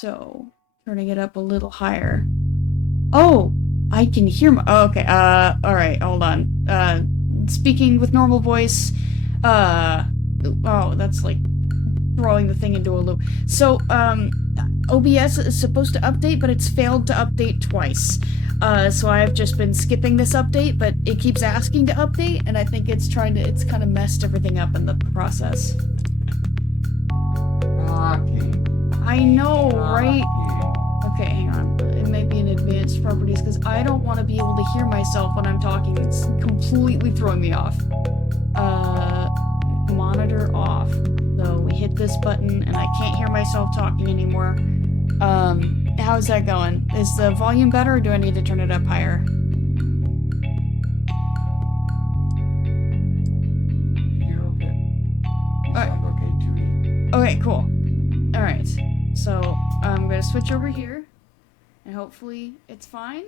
So, turning it up a little higher. Oh, I can hear my. Oh, okay. All right. Hold on. Speaking with normal voice. Uh. Oh, that's like throwing the thing into a loop. So, OBS is supposed to update, but it's failed to update twice. So I've just been skipping this update, but it keeps asking to update, and I think it's kind of messed everything up in the process. I know, right? Okay, hang on. It may be in advanced properties, because I don't want to be able to hear myself when I'm talking. It's completely throwing me off. Monitor off. So we hit this button, and I can't hear myself talking anymore. How's that going? Is the volume better, or do I need to turn it up higher? You're okay. You sound okay to me. Okay, cool. Alright, so I'm gonna switch over here, and hopefully it's fine.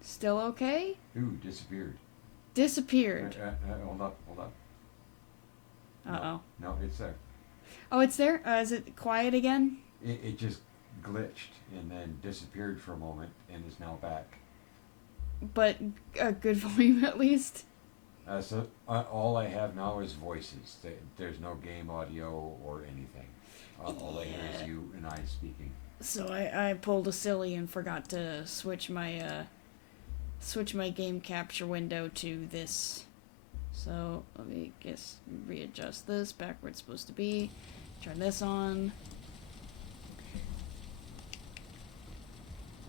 Still okay? Ooh, disappeared. Disappeared. Hold up. Uh-oh. No, it's there. Oh, it's there? Is it quiet again? It just glitched and then disappeared for a moment and is now back. But a good volume at least? So all I have now is voices. There's no game audio or anything. All I hear is you and I speaking. So I pulled a silly and forgot to switch my game capture window to this. So let me readjust this back where it's supposed to be. Turn this on.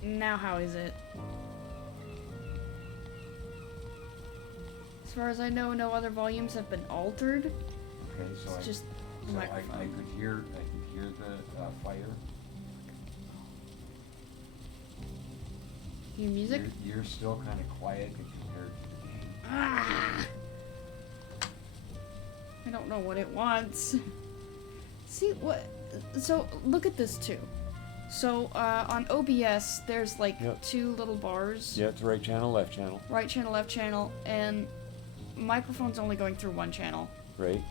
Now how is it? As far as I know, no other volumes have been altered. Okay, so It's just the I microphone. could hear the fire. Your music? You're still kind of quiet compared to the game. Ah! I don't know what it wants. See what? So look at this too. So on OBS, there's like two little bars. Yeah, it's right channel, left channel. Right channel, left channel, and microphone's only going through one channel. Right.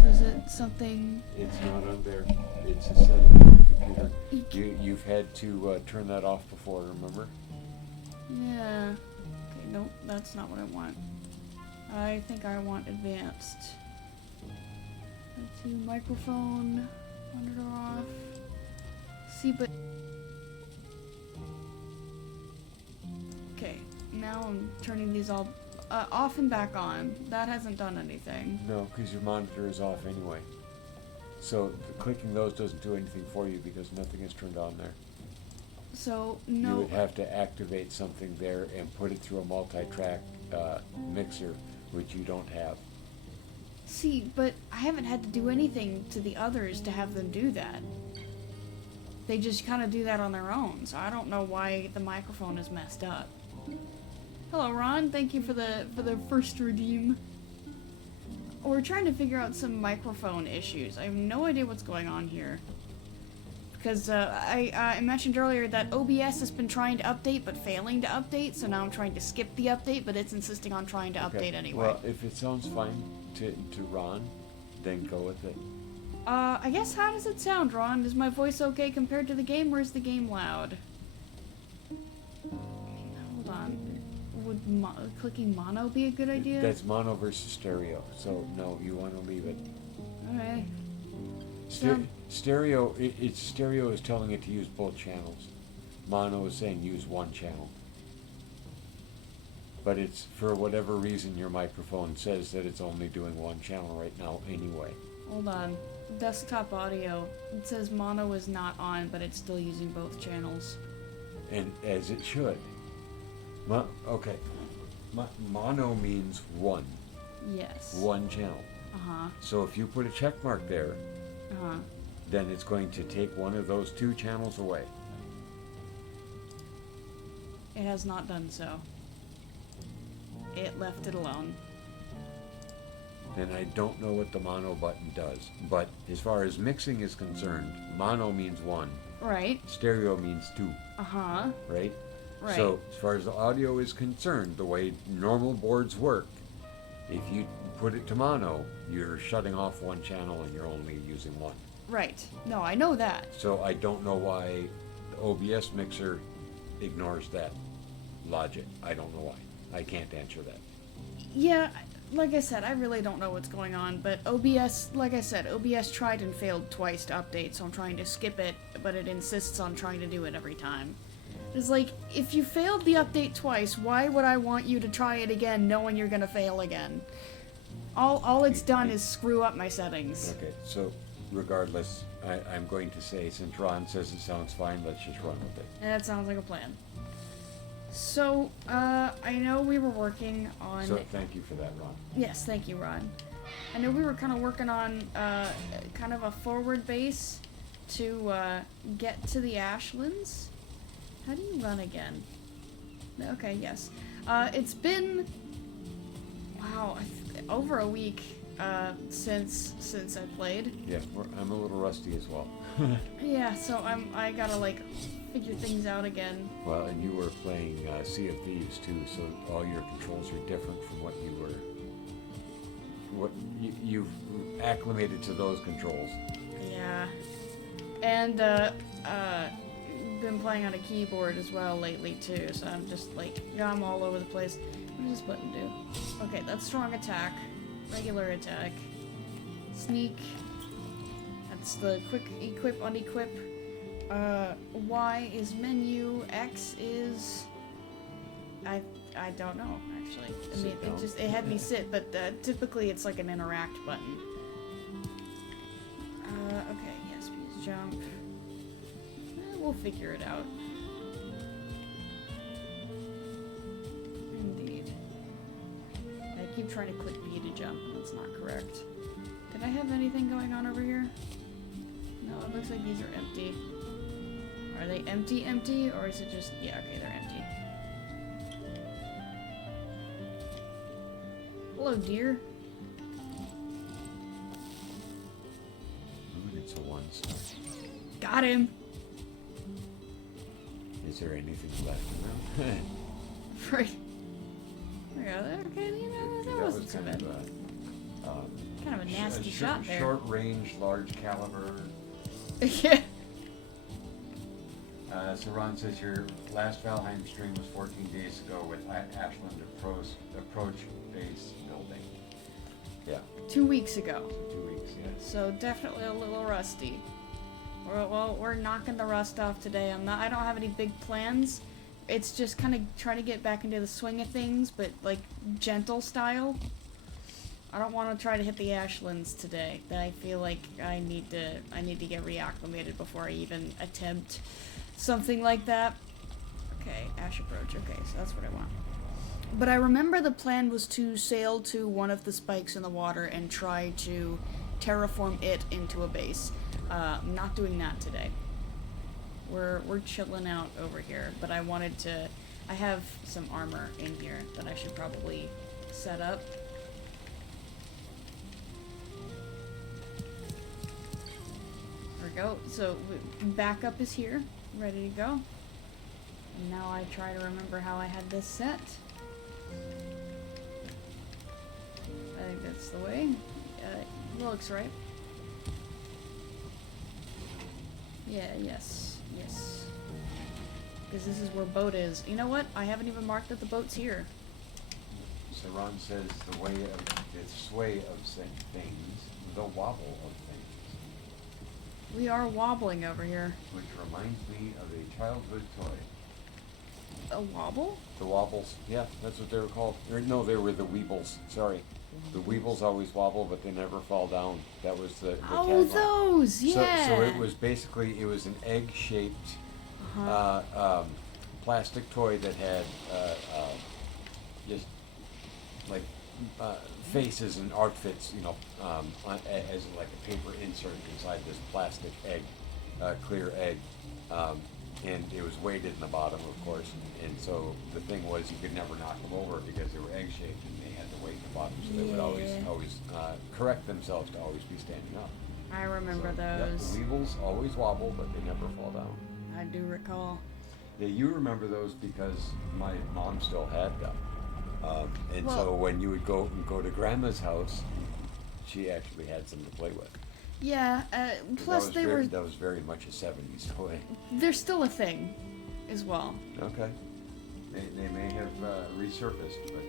So is it something? It's not on there. It's a setting on the computer. You've had to turn that off before, remember? Yeah. Okay, nope, that's not what I want. I think I want advanced. To microphone, monitor off. See, but okay, now I'm turning these all off and back on. That hasn't done anything. No, because your monitor is off anyway. So clicking those doesn't do anything for you because nothing is turned on there. So no. You would have to activate something there and put it through a multi-track mixer, which you don't have. See, but I haven't had to do anything to the others to have them do that. They just kind of do that on their own, so I don't know why the microphone is messed up. Hello, Ron. Thank you for the first redeem. We're trying to figure out some microphone issues. I have no idea what's going on here. Because I mentioned earlier that OBS has been trying to update but failing to update, so now I'm trying to skip the update, but it's insisting on trying to update anyway. Well, if it sounds fine to Ron, then go with it. I guess how does it sound, Ron? Is my voice okay compared to the game, or is the game loud? Hold on. Would clicking mono be a good idea? That's mono versus stereo, so no, you want to leave it. Okay. Stereo is telling it to use both channels. Mono is saying use one channel. But it's, for whatever reason, your microphone says that it's only doing one channel right now anyway. Hold on. Desktop audio. It says mono is not on, but it's still using both channels. And as it should. Mono means one. Yes. One channel. Uh-huh. So if you put a check mark there, Uh-huh. then it's going to take one of those two channels away. It has not done so. It left it alone. Then I don't know what the mono button does. But as far as mixing is concerned, mono means one. Right. Stereo means two. Uh-huh. Right? Right. So as far as the audio is concerned, the way normal boards work, if you put it to mono, you're shutting off one channel and you're only using one. Right. No, I know that. So I don't know why the OBS mixer ignores that logic. I don't know why. I can't answer that. Yeah, like I said, I really don't know what's going on, but OBS, like I said, OBS tried and failed twice to update, so I'm trying to skip it, but it insists on trying to do it every time. It's like, if you failed the update twice, why would I want you to try it again knowing you're gonna fail again? All it's done is screw up my settings. Okay, so regardless, I'm going to say, since Ron says it sounds fine, let's just run with it. And that sounds like a plan. So, I know we were working on... So thank you for that, Ron. Yes, thank you, Ron. I know we were kind of working on, kind of a forward base to, get to the Ashlands. How do you run again? Okay, yes. It's been... Wow, over a week, since I played. Yeah, I'm a little rusty as well. Yeah, so I gotta, like, figure things out again. Well, and you were playing Sea of Thieves too, so all your controls are different from what you were... You've acclimated to those controls. Yeah. And, been playing on a keyboard as well lately too, so I'm just like, yeah, I'm all over the place. What does this button do? Okay, that's strong attack, regular attack, sneak, that's the quick equip, unequip, Y is menu, X is, I don't know, actually. I mean, it had me sit, but typically it's like an interact button. Okay, yes, please jump. We'll figure it out. Indeed. I keep trying to click B to jump, and that's not correct. Did I have anything going on over here? No, it looks like these are empty. Are they empty, or is it just... Yeah, okay, they're empty. Hello, dear. Ooh, it's a 1-star. Got him! Is there anything left in them? Right. Yeah, okay, you know, that wasn't so bad. Kind of a nasty shot there. Short range, large caliber. Yeah. So Ron says your last Valheim stream was 14 days ago with Ashland approach base building. Yeah. 2 weeks ago. So 2 weeks, yeah. So definitely a little rusty. We're knocking the rust off today. I don't have any big plans. It's just kind of trying to get back into the swing of things, but like gentle style. I don't want to try to hit the Ashlands today. I feel like I need to get reacclimated before I even attempt something like that. Okay, Ash approach. Okay, so that's what I want. But I remember the plan was to sail to one of the spikes in the water and try to terraform it into a base. I'm not doing that today. We're chilling out over here, but I wanted to... I have some armor in here that I should probably set up. There we go. So, backup is here, ready to go. And now I try to remember how I had this set. I think that's the way. Looks right. Yeah, yes. Because this is where boat is. You know what? I haven't even marked that the boat's here. So Ron says the sway of things, the wobble of things. We are wobbling over here. Which reminds me of a childhood toy. A wobble? The wobbles, yeah, that's what they were called. No, they were the weebles, sorry. The weebles always wobble, but they never fall down. That was the oh, tagline. Those, yeah. So it was basically, it was an egg-shaped plastic toy that had just like faces and outfits, you know, as like a paper insert inside this plastic egg, clear egg. And it was weighted in the bottom, of course, and so the thing was you could never knock them over because they were egg-shaped and they had to weight in the bottom, so they would always correct themselves to always be standing up. I remember so, those. Yep, the weevils always wobble, but they never fall down. I do recall. Yeah, you remember those because my mom still had them. And well, so when you would go to Grandma's house, she actually had some to play with. Yeah, plus they were... That was very much a 70s toy. They're still a thing, as well. Okay. They may have resurfaced, but,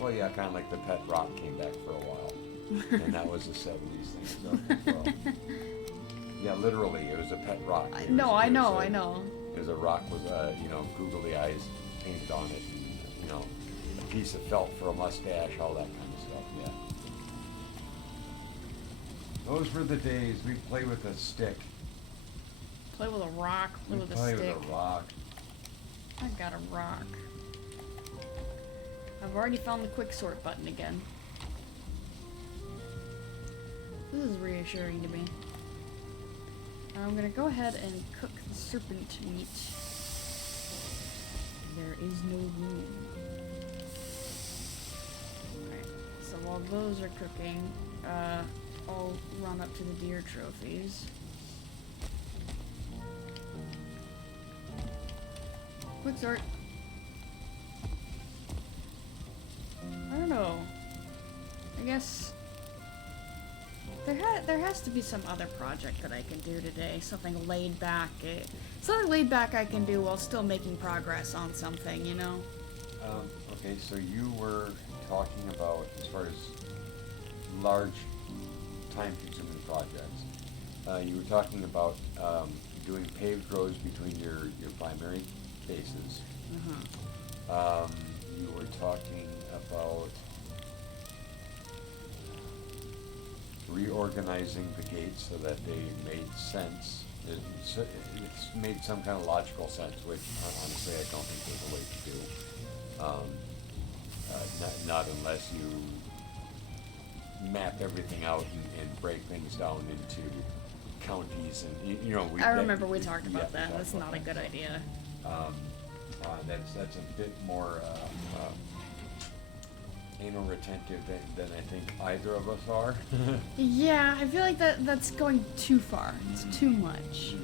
well, yeah, kind of like the pet rock came back for a while. And that was a 70s thing as well. Yeah, literally, it was a pet rock. I know. There's a rock with, googly eyes painted on it, and, a piece of felt for a mustache, all that kind of stuff, yeah. Those were the days. We'd play with a stick. Play with a rock, play with a Play stick. with a rock. I got a rock. I've already found the quick sort button again. This is reassuring to me. I'm gonna go ahead and cook the serpent meat. There is no room. Alright, so while those are cooking, I'll run up to the deer trophies. Quick sort. I don't know. I guess there has to be some other project that I can do today. Something laid back. Something laid back I can do while still making progress on something, you know? Okay, so you were talking about, as far as large, time-consuming projects, you were talking about doing paved roads between your primary bases. You were talking about reorganizing the gates so that they made sense. It's made some kind of logical sense, which honestly I don't think there's a way to do. Not unless you map everything out and break things down into counties and I remember we talked about that. That's not a good idea. That's a bit more anal retentive than I think either of us are. Yeah, I feel like that's going too far. It's too much.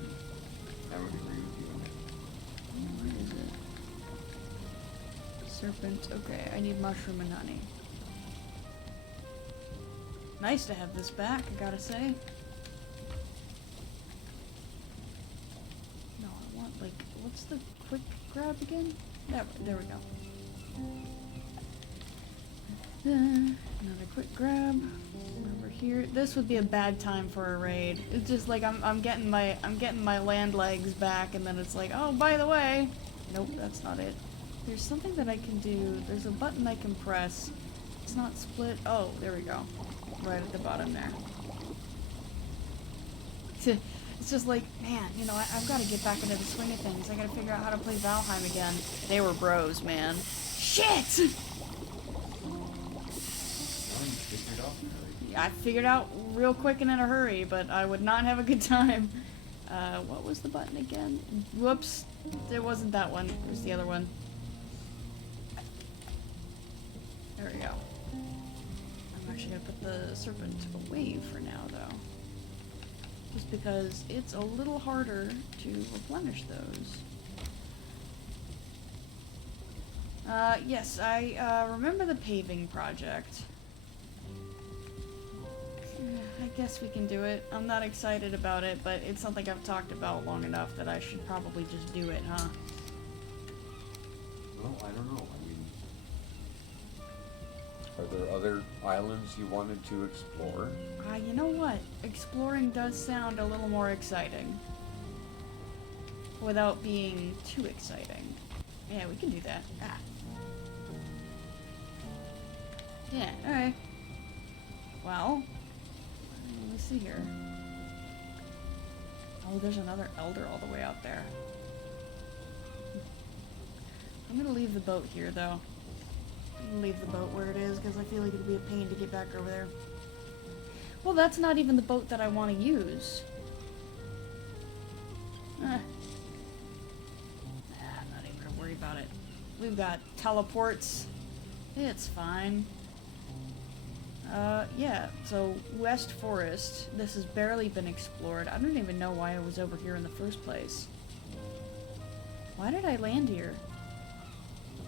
I would agree with you on that. What is it? Serpent. Okay, I need mushroom and honey. Nice to have this back, I gotta say. No, I want, what's the quick grab again? There we go. Another quick grab over here. This would be a bad time for a raid. It's just like I'm getting my land legs back, and then it's like, oh, by the way, nope, that's not it. There's something that I can do. There's a button I can press. It's not split. Oh, there we go. Right at the bottom there. It's just like, man, I've got to get back into the swing of things. I got to figure out how to play Valheim again. They were bros, man. Shit! I figured out real quick and in a hurry, but I would not have a good time. What was the button again? Whoops. There wasn't that one. It was the other one. There we go. I'm actually going to put the serpent away for now, though. Just because it's a little harder to replenish those. Yes, I remember the paving project. I guess we can do it. I'm not excited about it, but it's something I've talked about long enough that I should probably just do it, huh? Well, I don't know. Are there other islands you wanted to explore? You know what? Exploring does sound a little more exciting. Without being too exciting. Yeah, we can do that. Ah. Yeah, alright. Well, let me see here. Oh, there's another elder all the way out there. I'm gonna leave the boat here, though. I'm gonna leave the boat where it is, because I feel like it'll be a pain to get back over there. Well, that's not even the boat that I want to use. I'm not even gonna worry about it. We've got teleports. It's fine. Yeah, so West Forest. This has barely been explored. I don't even know why I was over here in the first place. Why did I land here?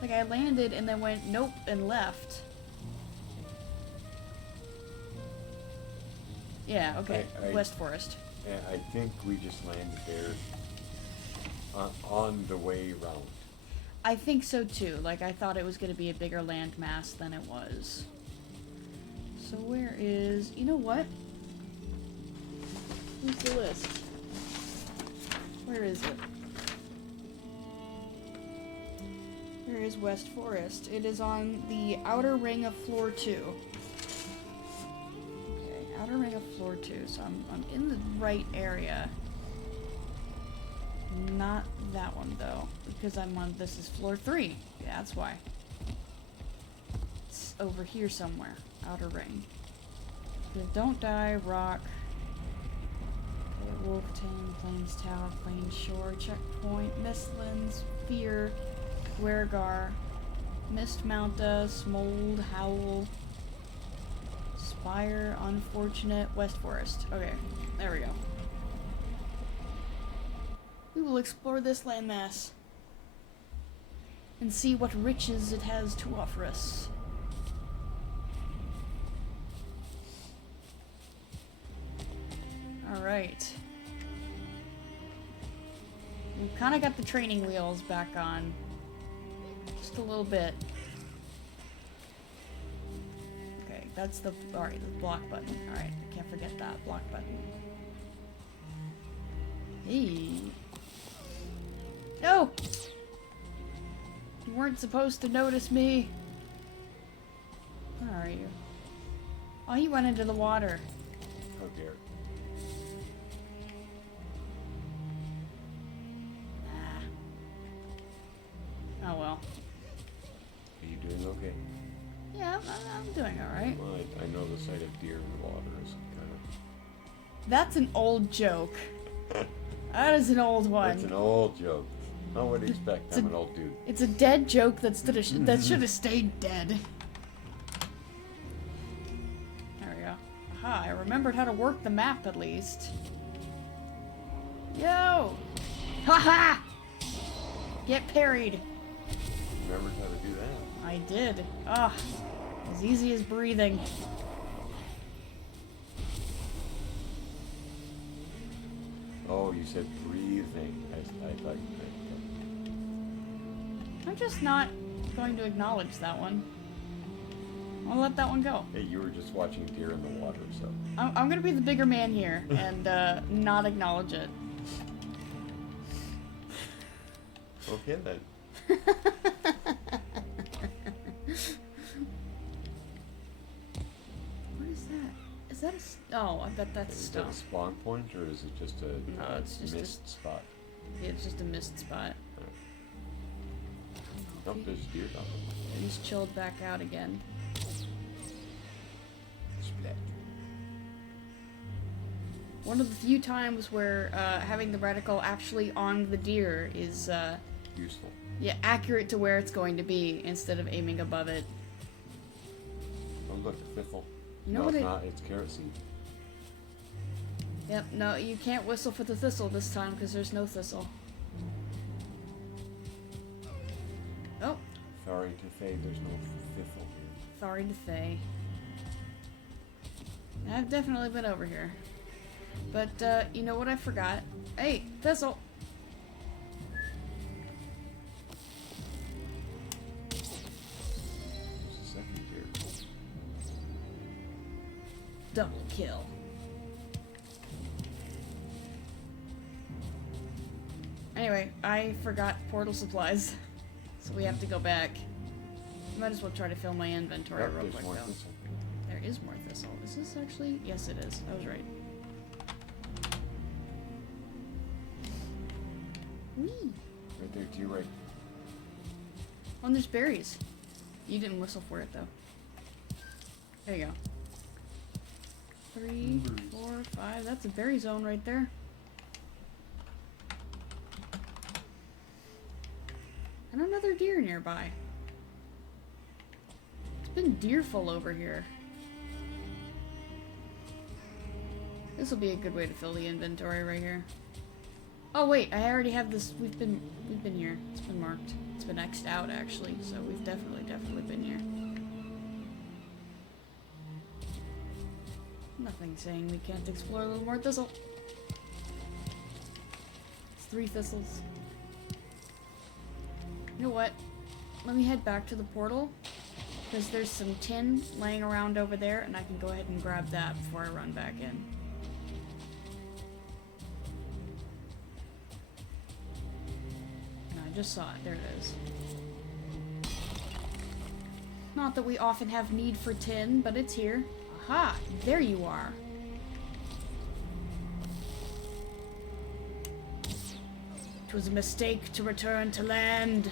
Like, I landed and then went, nope, and left. Yeah, okay. I- West Forest. And I think we just landed there on the way round. I think so too. Like, I thought it was going to be a bigger land mass than it was. So where is... You know what? Where's the list? Where is it? Where is West Forest? It is on the outer ring of floor 2. Okay, outer ring of floor 2. So I'm in the right area. Not that one though, because I'm on, this is floor 3. Yeah, that's why. It's over here somewhere. Outer ring. So don't die, rock. Okay, Wolf Tame, Plains Tower, Plains Shore, Checkpoint, Mistlands, Fear, Wergar, Mist Mounta, Smold, Howl, Spire, Unfortunate, West Forest. Okay, there we go. We will explore this landmass and see what riches it has to offer us. Alright. We've kind of got the training wheels back on. Just a little bit. Okay, that's the... Alright, the block button. Alright, I can't forget that block button. Hey. No! You weren't supposed to notice me. Where are you? Oh, he went into the water. Oh dear. Oh well. Are you doing okay? Yeah, I'm doing alright. Well, I know the sight of deer in the water is kind That's an old joke. That is an old of... one. It's an old joke. Not what do you expect? It's I'm a- an old dude. It's a dead joke that should have stayed dead. There we go. Aha, I remembered how to work the map at least. Yo! Haha! Get parried. Remembered how to do that. I did. Ah, as easy as breathing. Oh, you said breathing. I thought you meant... I'm just not going to acknowledge that one. I'll let that one go. Hey, you were just watching deer in the water, so... I'm gonna be the bigger man here and not acknowledge it. Okay, then. What is that? Is that a... Oh, I bet that's Is that stone. a spawn point, or is it just a No, it's just a- missed spot? Yeah, it's just a missed spot. Nope, there's deer down there. He's chilled back out again. Splat. One of the few times where having the reticle actually on the deer is Useful. yeah, accurate to where it's going to be instead of aiming above it. Oh, look, a thistle. You know No, what it's it- not. It's carrot seed. Yep, no, you can't whistle for the thistle this time because there's no thistle. Oh, Sorry to say, there's no thistle here. sorry to say. I've definitely been over here. But, you know what I forgot? Hey, thistle! There's a second deer. Double kill. Anyway, I forgot portal supplies, so we have to go back. Might as well try to fill my inventory Yep, real there's quick more though. thistle. There is more thistle. Is this actually? Yes, it is. I was right. Whee! Right there to your right. Oh, and there's berries. You didn't whistle for it though. There you go. 3, 4, 5. That's a berry zone right there. And another deer nearby. It's been deerful over here. This will be a good way to fill the inventory right here. Oh wait, I already have this. We've been here. It's been marked. It's been X'd out actually, so we've definitely been here. Nothing saying we can't explore a little more thistle. It's 3 thistles. You know what? Let me head back to the portal. Because there's some tin laying around over there, and I can go ahead and grab that before I run back in. No, I just saw it. There it is. Not that we often have need for tin, but it's here. Aha! There you are. It was a mistake to return to land.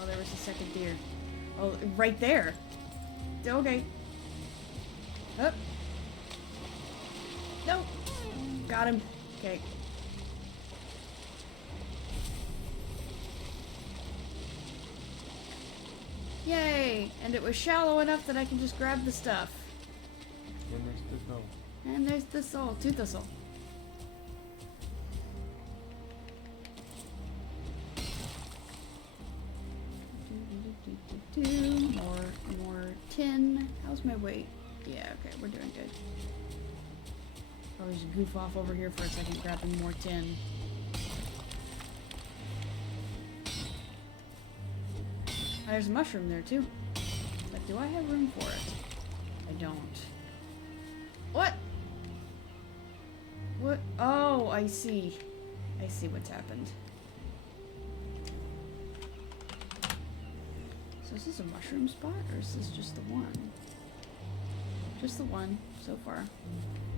Oh, there was a second deer. Oh, right there. Okay. Oh. No. Got him. Okay. Yay! And it was shallow enough that I can just grab the stuff. And there's the thistle. And there's thistle. 2 thistle. More tin. How's my weight? Yeah, okay, we're doing good. I'll just goof off over here for a second, grabbing more tin. There's a mushroom there too. But do I have room for it? I don't. What? What? Oh, I see. I see what's happened. So is this a mushroom spot, or is this just the one? Just the one, so far.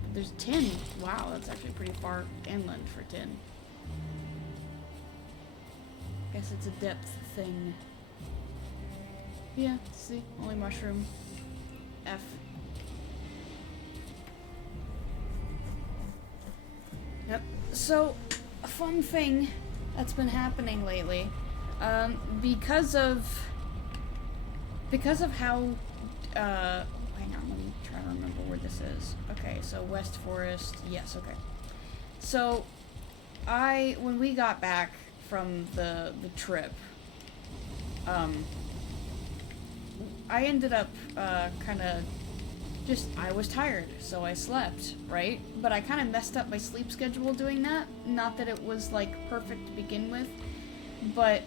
But there's tin. Wow, that's actually pretty far inland for tin. Guess it's a depth thing. Yeah, see? Only mushroom. F. Yep. So, a fun thing that's been happening lately, because of how, hang on, let me try to remember where this is. Okay, so West Forest, yes, okay. So, when we got back from the trip, I ended up, I was tired, so I slept, right? But I kind of messed up my sleep schedule doing that. Not that it was, like, perfect to begin with, but,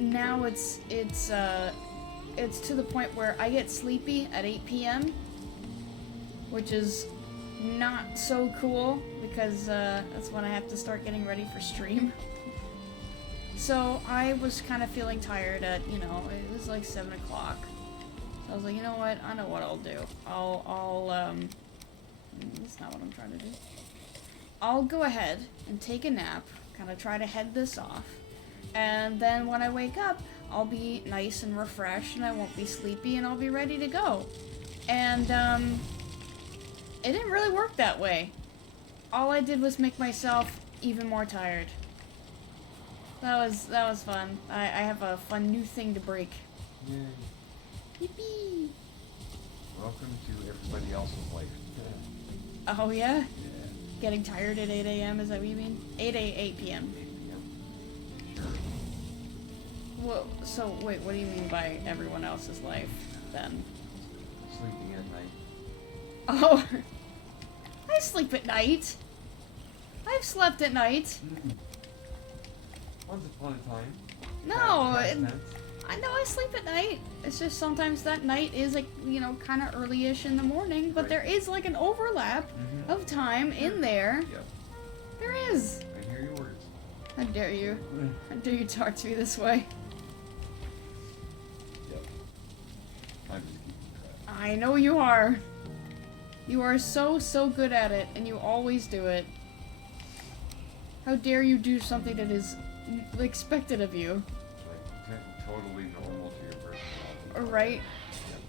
now it's to the point where I get sleepy at 8 p.m., which is not so cool, because, that's when I have to start getting ready for stream. So, I was kind of feeling tired at, it was like 7 o'clock. So I was like, you know what, I know what I'll do. That's not what I'm trying to do. I'll go ahead and take a nap, kind of try to head this off. And then when I wake up, I'll be nice and refreshed, and I won't be sleepy, and I'll be ready to go. And, it didn't really work that way. All I did was make myself even more tired. That was fun. I have a fun new thing to break. Yay. Yippee! Welcome to everybody else's life. Oh, yeah? Yeah. Getting tired at 8 a.m., is that what you mean? 8 p.m. 8 p.m. Sure. Well, so, wait, what do you mean by everyone else's life, then? Sleeping at night. Oh, I sleep at night. I've slept at night. Once upon a time. No, Past tense. I know I sleep at night. It's just sometimes that night is, like, kind of early-ish in the morning, but Right. there is, like, an overlap of time in there. Yep. There is. I hear your words. How dare you? How dare you talk to me this way? Yep. I'm just keeping track. I know you are. You are so good at it, and you always do it. How dare you do something that is expected of you? Like, totally normal to your personality. Right? Yep.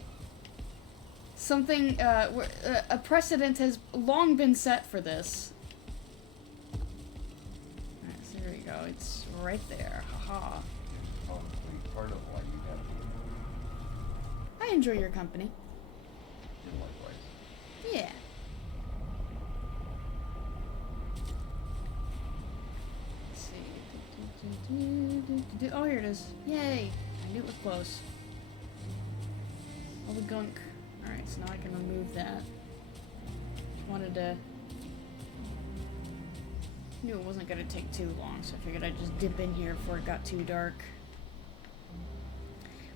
Something, a precedent has long been set for this. Alright, so there you go. It's right there. Haha. Probably part of why you have I enjoy your company. your life. here it is. Yay! I knew it was close. All the gunk. Alright, so now I can remove that. Wanted to... Knew it wasn't gonna take too long, so I figured I'd just dip in here before it got too dark.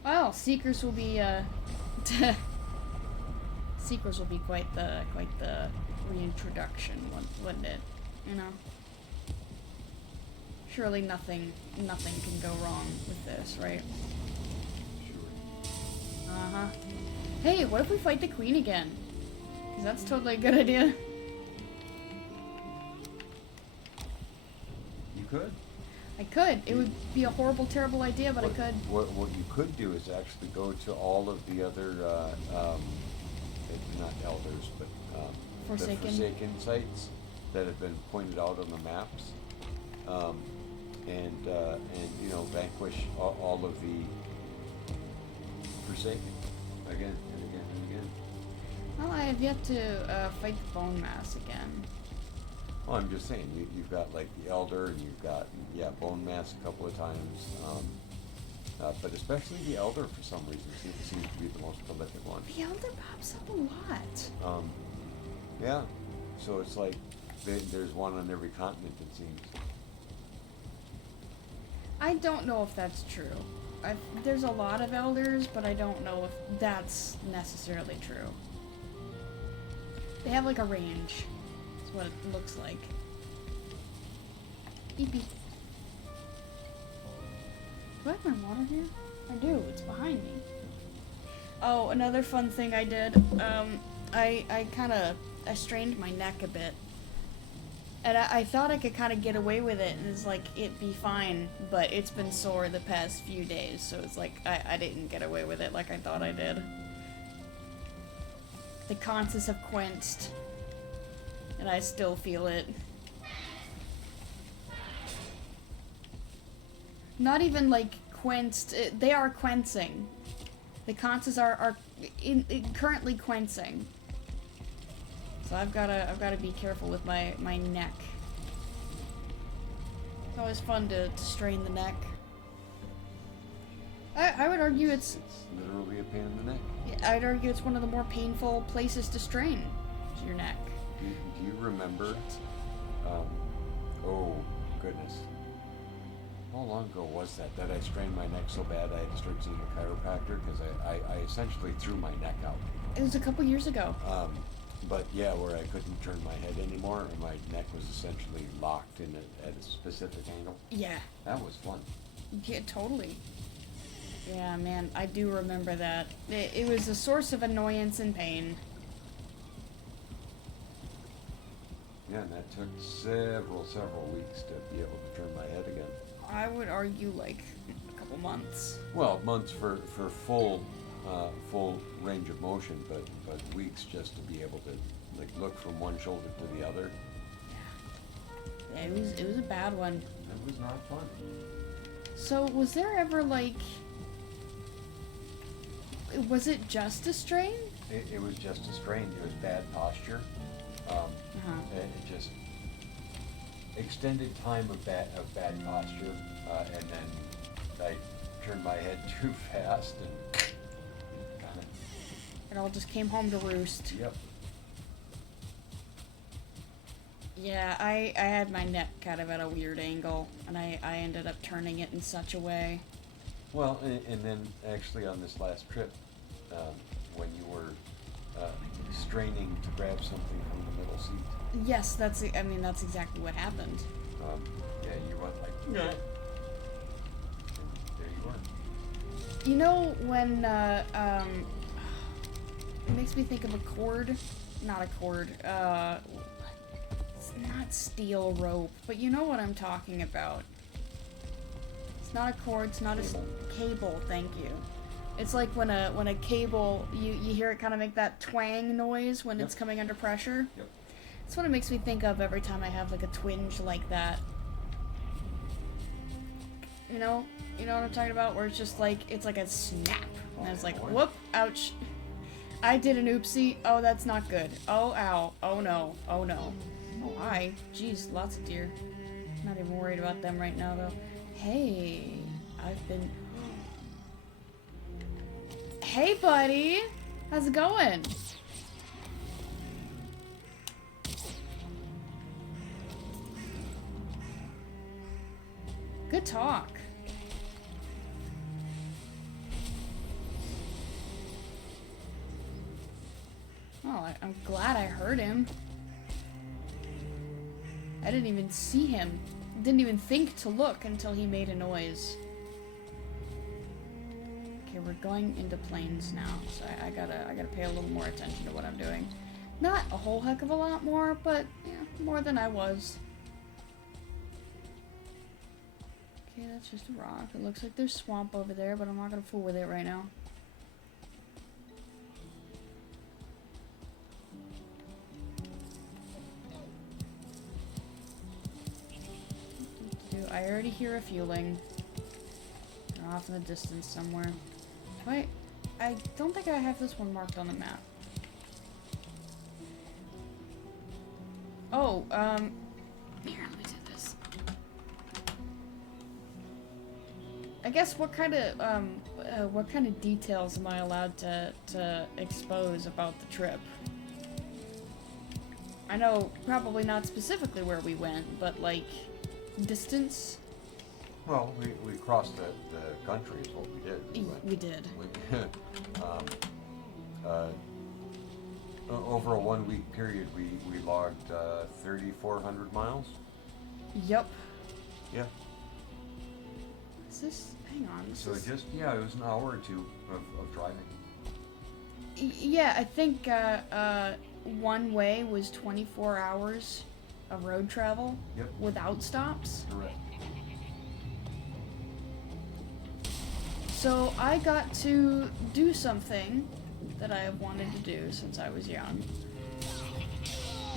Well, Seekers will be, Seekers will be quite the reintroduction, wouldn't it? You know? Surely nothing can go wrong with this, right? Sure. Uh-huh. Hey, what if we fight the queen again? 'Cause that's totally a good idea. You could. I could. It would be a horrible, terrible idea, but I could. What you could do is actually go to all of the other, not elders, but Forsaken. the Forsaken sites that have been pointed out on the maps, and you know, vanquish all of the Forsaken again and again and again. Well, I have yet to fight the bone mass again. Well, I'm just saying, you've got like the Elder, and you've got, yeah, Bone Mass a couple of times, but especially the Elder for some reason seems to be the most prolific one. The Elder pops up a lot. Yeah, so it's like there's one on every continent, it seems. I don't know if that's true. There's a lot of Elders, but I don't know if that's necessarily true. They have like a range. That's what it looks like. Eepee. Do I have my water here? I do. It's behind me. Oh, another fun thing I did. I strained my neck a bit. And I thought I could kind of get away with it, and it's like, it'd be fine, but it's been sore the past few days, so it's like, I didn't get away with it like I thought I did. The conses have quenched, and I still feel it. Not even, like, quenched, they are quenching. The conses are currently quenching. So I've gotta be careful with my neck. It's always fun to strain the neck. I would argue it's literally a pain in the neck. I'd argue it's one of the more painful places to strain. Is your neck. Do you remember? Oh goodness. How long ago was that I strained my neck so bad I had to start seeing a chiropractor because I essentially threw my neck out. It was a couple years ago. But yeah, where I couldn't turn my head anymore, and my neck was essentially locked in at a specific angle. Yeah. That was fun. Yeah, totally. Yeah, man, I do remember that. It was a source of annoyance and pain. Yeah, and that took several weeks to be able to turn my head again. I would argue like a couple months. Well, months for full range of motion, but weeks just to be able to like look from one shoulder to the other. Yeah, it was a bad one. That was not fun. So was there ever like, was it just a strain? It was just a strain. It was bad posture. It just extended time of bad posture, and then I turned my head too fast and kind of. It all just came home to roost. Yep. Yeah, I had my neck kind of at a weird angle, and I ended up turning it in such a way. Well, and then actually on this last trip, when you were straining to grab something from the middle seat. Yes, that's exactly what happened. Yeah, you went like, yeah. There you were. You know when, it makes me think of a cord, not a cord, it's not steel rope, but you know what I'm talking about. It's not a cord, it's not a cable, thank you. It's like when a cable, you hear it kind of make that twang noise when it's coming under pressure. Yep. That's what it makes me think of every time I have like a twinge like that. You know what I'm talking about? Where it's just like, it's like a snap. And it's like, whoop, ouch. I did an oopsie. Oh, that's not good. Oh, ow. Oh, no. Oh, no. Oh, hi. Jeez, lots of deer. Not even worried about them right now, though. Hey, I've been... Hey, buddy! How's it going? Good talk. Oh, I'm glad I heard him. I didn't even see him. Didn't even think to look until he made a noise. Okay, we're going into plains now, so I gotta pay a little more attention to what I'm doing. Not a whole heck of a lot more, but yeah, more than I was. Okay, that's just a rock. It looks like there's swamp over there, but I'm not gonna fool with it right now. I already hear a fueling. They're off in the distance somewhere. I don't think I have this one marked on the map. Oh, here, let me do this. I guess what kind of details am I allowed to expose about the trip? I know probably not specifically where we went, but like distance. Well, we crossed the country is what we did. We did. Over a 1 week period, we logged 3,400 miles. Yep. Yeah. Is this? Hang on. So it was an hour or two of driving. Yeah, I think one way was 24 hours of road travel. Yep. Without stops. Correct. So I got to do something that I have wanted to do since I was young.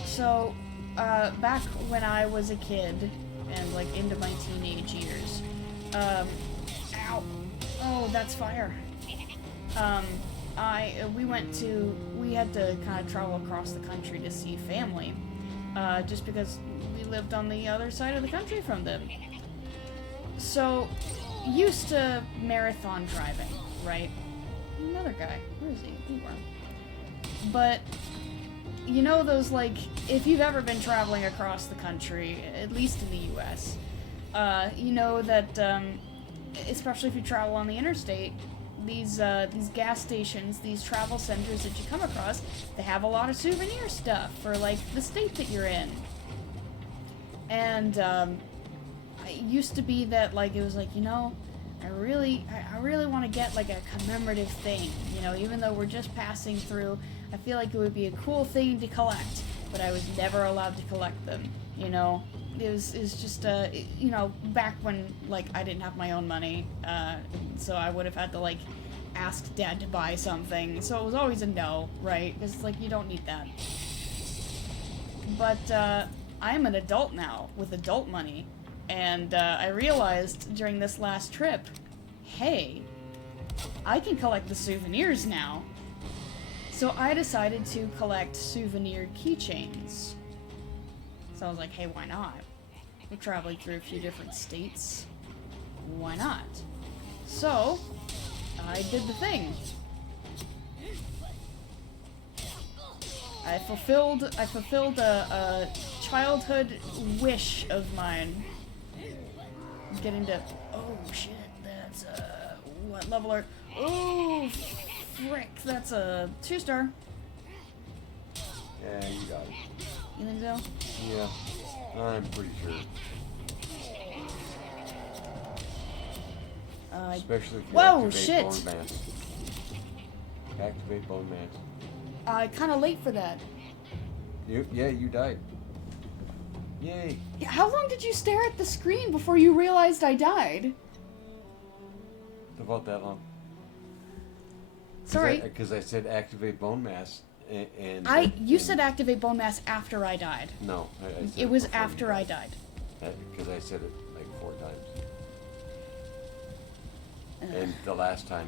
So, back when I was a kid and like into my teenage years, ow, oh, that's fire. We had to kind of travel across the country to see family, just because we lived on the other side of the country from them. So, used to marathon driving, right? Another guy. Where is he? He were. But, you know those, like, if you've ever been traveling across the country, at least in the US, you know that, especially if you travel on the interstate, these gas stations, these travel centers that you come across, they have a lot of souvenir stuff for, like, the state that you're in. And, it used to be that, like, it was like, you know, I really want to get, like, a commemorative thing, you know, even though we're just passing through, I feel like it would be a cool thing to collect, but I was never allowed to collect them, you know. It was just, you know, back when, like, I didn't have my own money, so I would have had to, like, ask Dad to buy something, so it was always a no, right, because, like, you don't need that. But, I'm an adult now, with adult money, and, I realized during this last trip, hey, I can collect the souvenirs now. So I decided to collect souvenir keychains. So I was like, hey, why not? We're traveling through a few different states. Why not? So, I did the thing. I fulfilled a childhood wish of mine. Getting to, oh shit, that's what level are, oh frick, that's a 2-star. Yeah, you got it. You think so? Yeah, I'm pretty sure. Especially if you activate bone mass. Activate bone mass. Kinda late for that. You died. Yay. How long did you stare at the screen before you realized I died? About that long. Sorry. Because I said activate bone mass, and you said activate bone mass after I died. No, I said it was after I died. Because I said it like 4 times. And the last time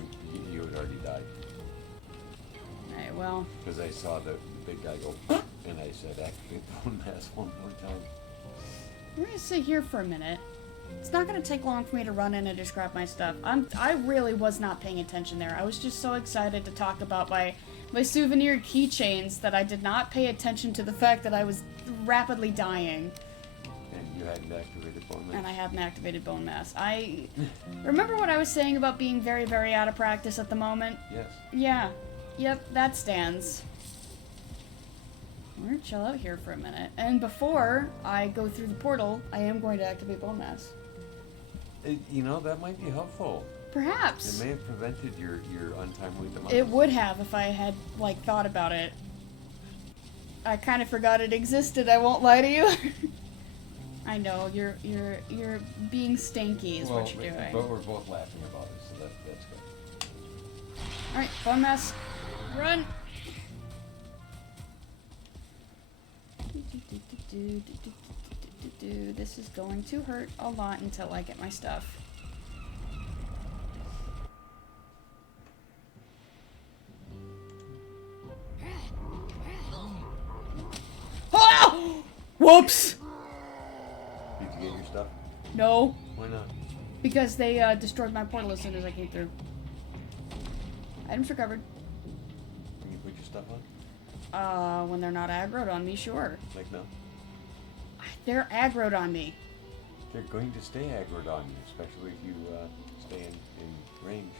you had already died. Alright, well. Because I saw the big guy go, and I said activate bone mass 1 more time. We're gonna sit here for a minute. It's not gonna take long for me to run in and just grab my stuff. I really was not paying attention there. I was just so excited to talk about my souvenir keychains that I did not pay attention to the fact that I was rapidly dying. And you hadn't activated bone mass. And I hadn't activated bone mass. I remember what I was saying about being very, very out of practice at the moment? Yes. Yeah. Yep, that stands. We're gonna chill out here for a minute. And before I go through the portal, I am going to activate bone mass. You know, that might be helpful. Perhaps. It may have prevented your untimely demise. It would have if I had, like, thought about it. I kind of forgot it existed, I won't lie to you. I know, you're being stanky is what you're doing. But we're both laughing about it, so that's good. Alright, bone mass. Run! This is going to hurt a lot until I get my stuff. Oh! Whoops! Did you get your stuff? No. Why not? Because they destroyed my portal as soon as I came through. Items recovered. Can you put your stuff on? When they're not aggroed on me, sure. Like no? They're aggroed on me. They're going to stay aggroed on you, especially if you stay in range.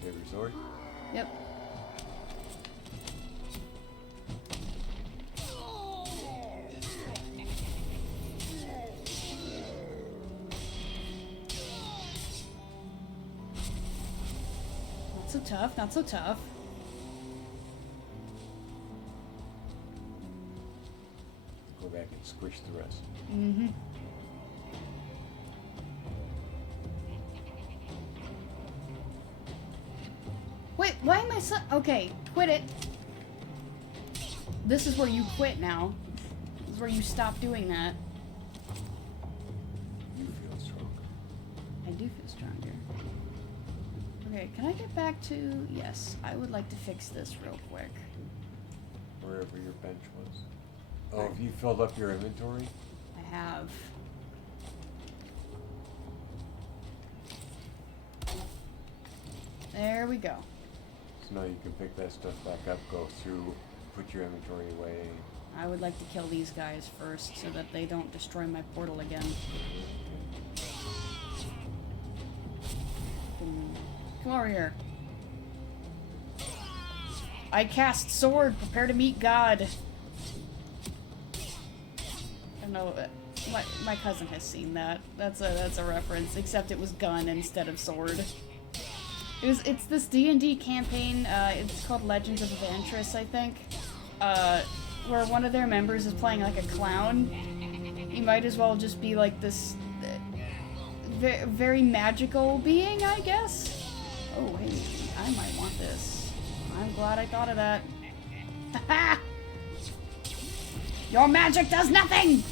You have your sword? Yep. Not so tough, not so tough. Go back and squish the rest. Mm-hmm. Wait, why am I so... Okay, quit it. This is where you quit now. This is where you stop doing that. You feel stronger. I do feel stronger. Okay, can I get back to... Yes, I would like to fix this real quick. Wherever your bench was. Oh, have you filled up your inventory? I have. There we go. So now you can pick that stuff back up, go through, put your inventory away. I would like to kill these guys first so that they don't destroy my portal again. Come over here. I cast sword, prepare to meet God. I don't know, my cousin has seen that. That's a reference, except it was gun instead of sword. It's this D&D campaign, it's called Legends of Evantris, I think, where one of their members is playing like a clown. He might as well just be like this very magical being, I guess. Oh, hey, I might want this. I'm glad I thought of that. Ha! Your magic does nothing!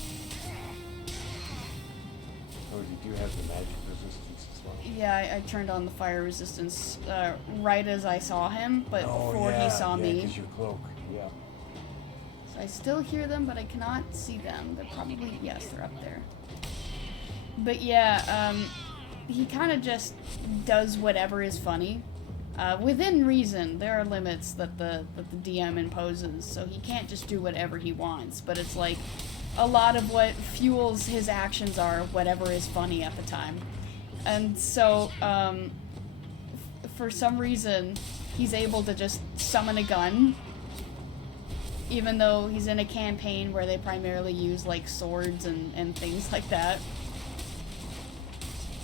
Oh, did you have the magic resistance as well? Yeah, I turned on the fire resistance right as I saw him, but before he saw me. Yeah, 'cause your cloak, yeah. So I still hear them, but I cannot see them. They're probably, yes, they're up there. But yeah, he kind of just does whatever is funny. Within reason, there are limits that the DM imposes, so he can't just do whatever he wants, but it's like a lot of what fuels his actions are whatever is funny at the time. And so, for some reason, he's able to just summon a gun, even though he's in a campaign where they primarily use, like, swords and things like that.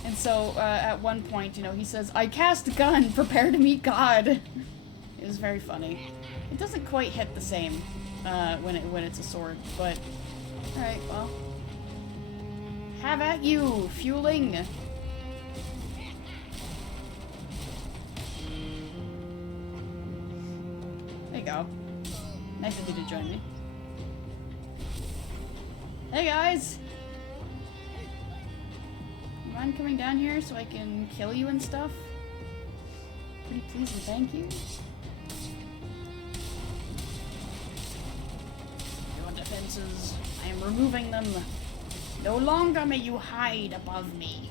And so, at one point, you know, he says, "I cast a gun, prepare to meet God." It was very funny. It doesn't quite hit the same, when it's a sword, but... Alright, well... Have at you, fueling! There you go. Nice of you to join me. Hey guys! You mind coming down here so I can kill you and stuff? Pretty please and thank you. defenses. I am removing them. No longer may you hide above me.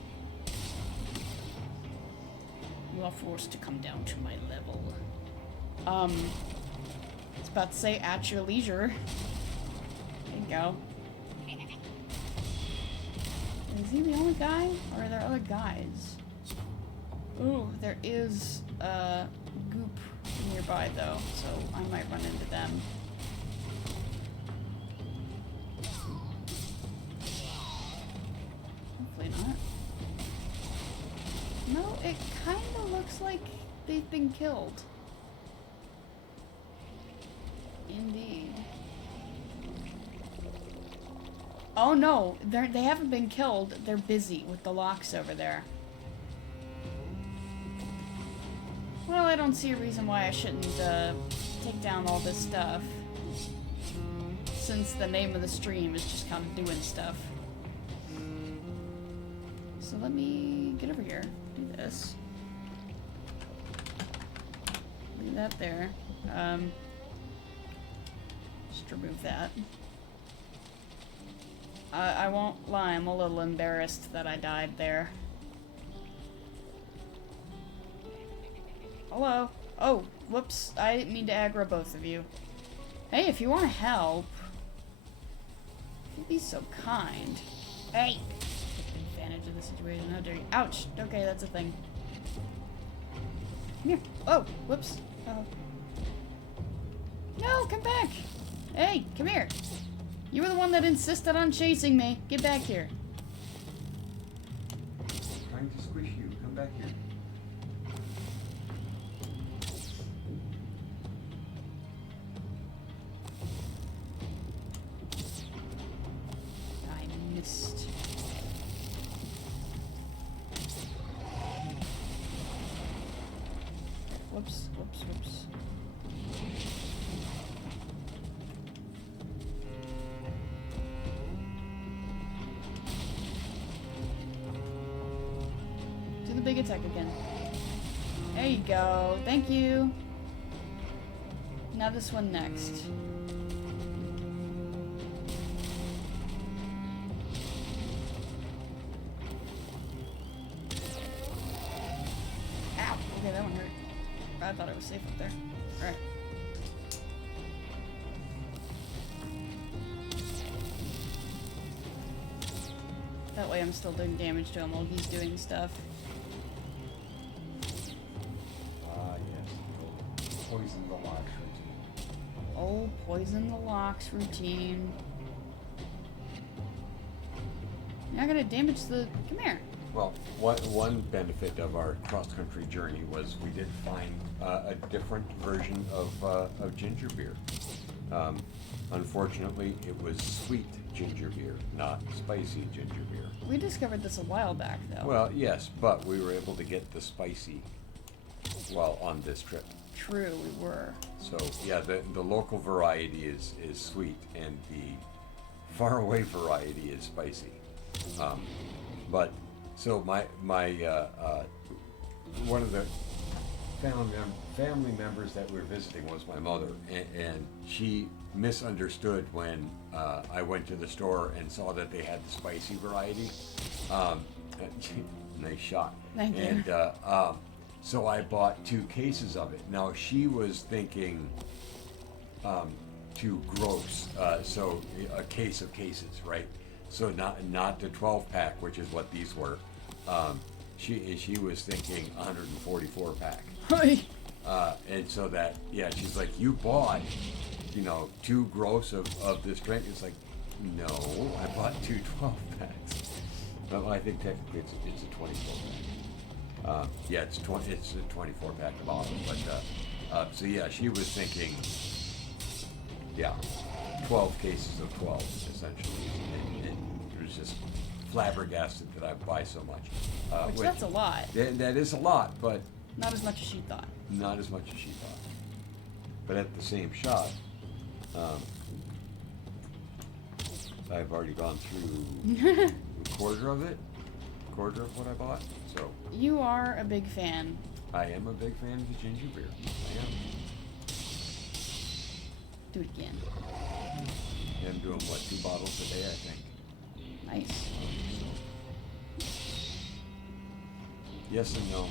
You are forced to come down to my level. I was about to say at your leisure. There you go. Is he the only guy? Or are there other guys? Ooh, there is goop nearby though, so I might run into them. Hopefully not. No, it kinda looks like they've been killed. Indeed. Oh no, they haven't been killed. They're busy with the locks over there. Well, I don't see a reason why I shouldn't take down all this stuff. Since the name of the stream is just kind of doing stuff. So let me get over here. Do this. Leave that there. Just remove that. I won't lie, I'm a little embarrassed that I died there. Hello. Oh, whoops. I didn't mean to aggro both of you. Hey, if you want to help, if you'd be so kind. Hey! Take advantage of the situation. How dare you. Ouch! Okay, that's a thing. Come here. Oh, whoops. Oh. No, come back! Hey, come here! You were the one that insisted on chasing me. Get back here. Trying to squish you. Come back here. I missed. Whoops, whoops, whoops. Do the big attack again. There you go. Thank you. Now this one next. Ow! Okay, that one hurt. I thought it was safe up there. Alright. That way I'm still doing damage to him while he's doing stuff. Ah, yes. Poison the locks routine. Oh, poison the locks routine. You're not gonna damage the... Come here. Well, one benefit of our cross-country journey was we did find a different version of ginger beer. Unfortunately, it was sweet ginger beer, not spicy ginger beer. We discovered this a while back, though. Well, yes, but we were able to get the spicy while on this trip. True, we were. So, yeah, the local variety is sweet, and the faraway variety is spicy. But so my one of the family members that we were visiting was my mother, and she misunderstood when I went to the store and saw that they had the spicy variety. Nice shot. Thank you. And so I bought 2 cases of it. Now she was thinking too gross, so a case of cases, right? So not the 12-pack, which is what these were. She was thinking 144 pack. And so that, yeah, she's like, you bought, 2 gross of this drink. It's like, no, I bought 2 12-packs. Well, I think technically it's a 24 pack. Yeah, it's a 24 pack bottle. But so yeah, she was thinking, yeah, 12 cases of 12 essentially, and it was just flabbergasted that I buy so much. Which that's a lot. That is a lot, but Not as much as she thought. not as much as she thought. But at the same shot, I've already gone through a quarter of what I bought. So You are a big fan. I am a big fan of the ginger beer. I am. Do it again. am doing, what, 2 bottles a day, I think. Nice. So, yes and no.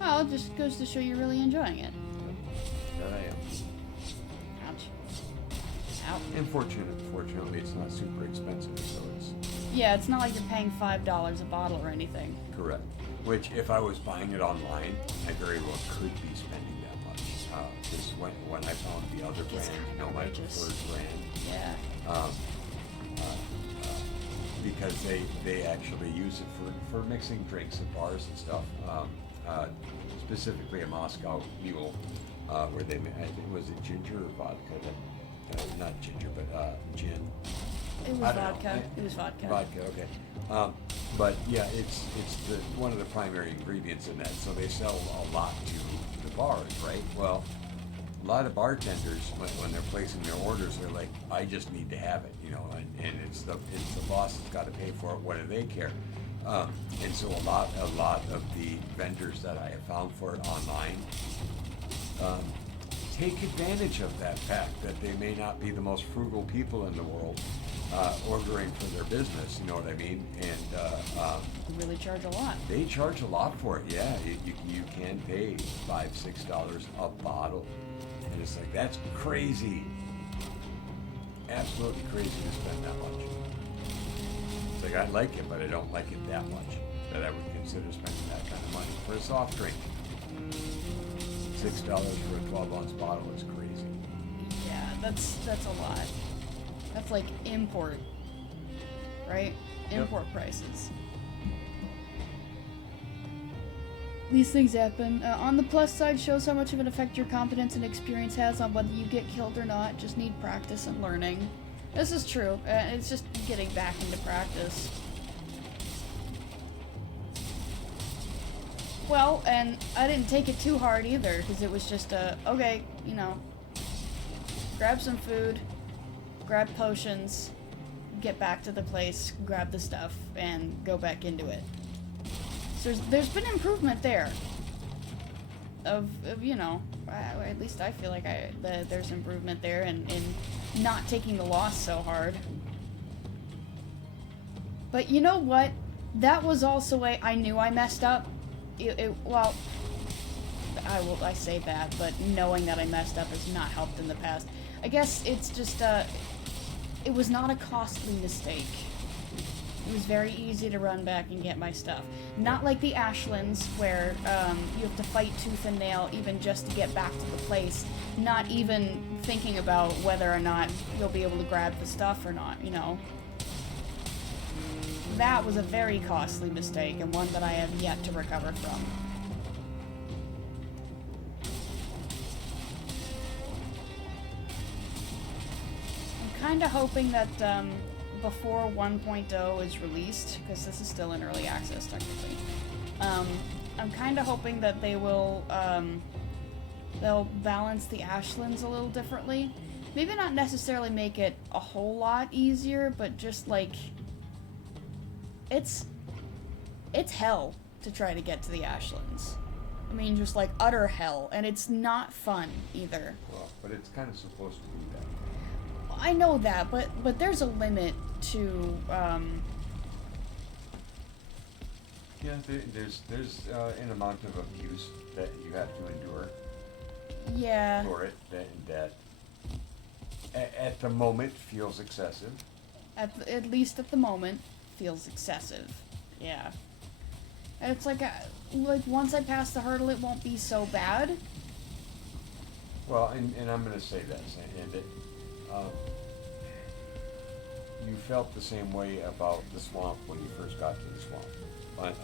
Well, it just goes to show you're really enjoying it. That I am. Ouch. Ow. And fortunately, it's not super expensive, so it's Yeah, it's not like you're paying $5 a bottle or anything. correct. Which, if I was buying it online, I very well could be spending that much. Because when I found the other It's brand, kinda my outrageous. preferred brand, Yeah. um, because they actually use it for mixing drinks at bars and stuff. Specifically a Moscow Mule, where they I think was it ginger or vodka? Not ginger, but gin. It was I don't know. vodka. It was vodka. Vodka, okay. But yeah, it's one of the primary ingredients in that. So they sell a lot to the bars, right? Well, a lot of bartenders, when they're placing their orders, they're like, I just need to have it, and it's the boss that's got to pay for it. What do they care? And so a lot of the vendors that I have found for it online take advantage of that fact that they may not be the most frugal people in the world ordering for their business. You know what I mean? And They really charge a lot. they charge a lot for it. Yeah, you can pay $5-6 a bottle, and it's like that's crazy. Absolutely crazy to spend that much. It's like I like it, but I don't like it that much that I would consider spending that kind of money for a soft drink. $6 for a 12-ounce bottle is crazy. Yeah, that's a lot. That's like import, right? Yep. Import prices. These things happen. On the plus side, shows how much of an effect your competence and experience has on whether you get killed or not. Just need practice and learning. This is true. It's just getting back into practice. Well, and I didn't take it too hard either, because it was just okay, grab some food, grab potions, get back to the place, grab the stuff, and go back into it. So there's been improvement there. Of at least I feel like there's improvement there in not taking the loss so hard. But you know what? That was also I knew I messed up. Well, I say that, but knowing that I messed up has not helped in the past. I guess it's just, it was not a costly mistake. It was very easy to run back and get my stuff. Not like the Ashlands, where you have to fight tooth and nail even just to get back to the place, not even thinking about whether or not you'll be able to grab the stuff or not, That was a very costly mistake, and one that I have yet to recover from. I'm kind of hoping that before 1.0 is released, because this is still in early access technically, I'm kind of hoping that they will they'll balance the Ashlands a little differently. Maybe not necessarily make it a whole lot easier, but just like it's hell to try to get to the Ashlands. I mean, just like utter hell, and it's not fun either. Well, but it's kind of supposed to be that. I know that, but there's a limit to Yeah, there's an amount of abuse that you have to endure yeah. for it that at the moment feels excessive. At least at the moment, feels excessive. Yeah. And it's like once I pass the hurdle, it won't be so bad. Well, and I'm going to say this, and that you felt the same way about the swamp when you first got to the swamp,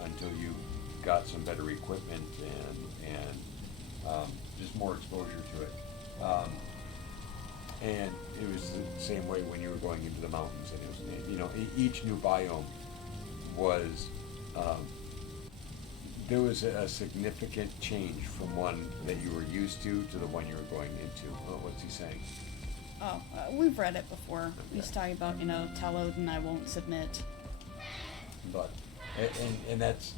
until you got some better equipment and just more exposure to it. And it was the same way when you were going into the mountains, and it was, each new biome was there was a significant change from one that you were used to the one you were going into. What's he saying? Oh, we've read it before. Okay. He's talking about, Telod and I won't submit. But and that's,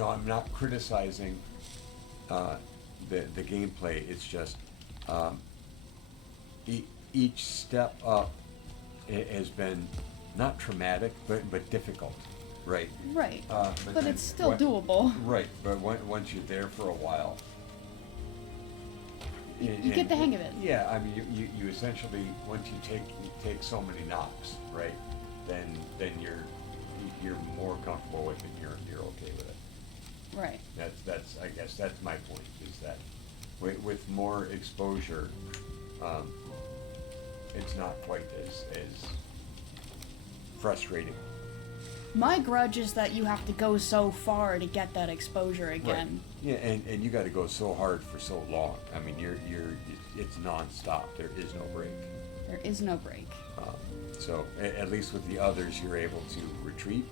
I'm not criticizing the gameplay. It's just each step up has been not traumatic, but difficult, right? Right. But then it's still doable. Right, but once you're there for a while, You get the hang of it. Yeah, I mean, you essentially, once you take so many knocks, right, then you're more comfortable with it. You're okay with it. Right. That's I guess that's my point, is that with more exposure, it's not quite as frustrating. My grudge is that you have to go so far to get that exposure again. Right. Yeah, and you got to go so hard for so long. I mean, it's nonstop. There is no break. There is no break. So at least with the others, you're able to retreat.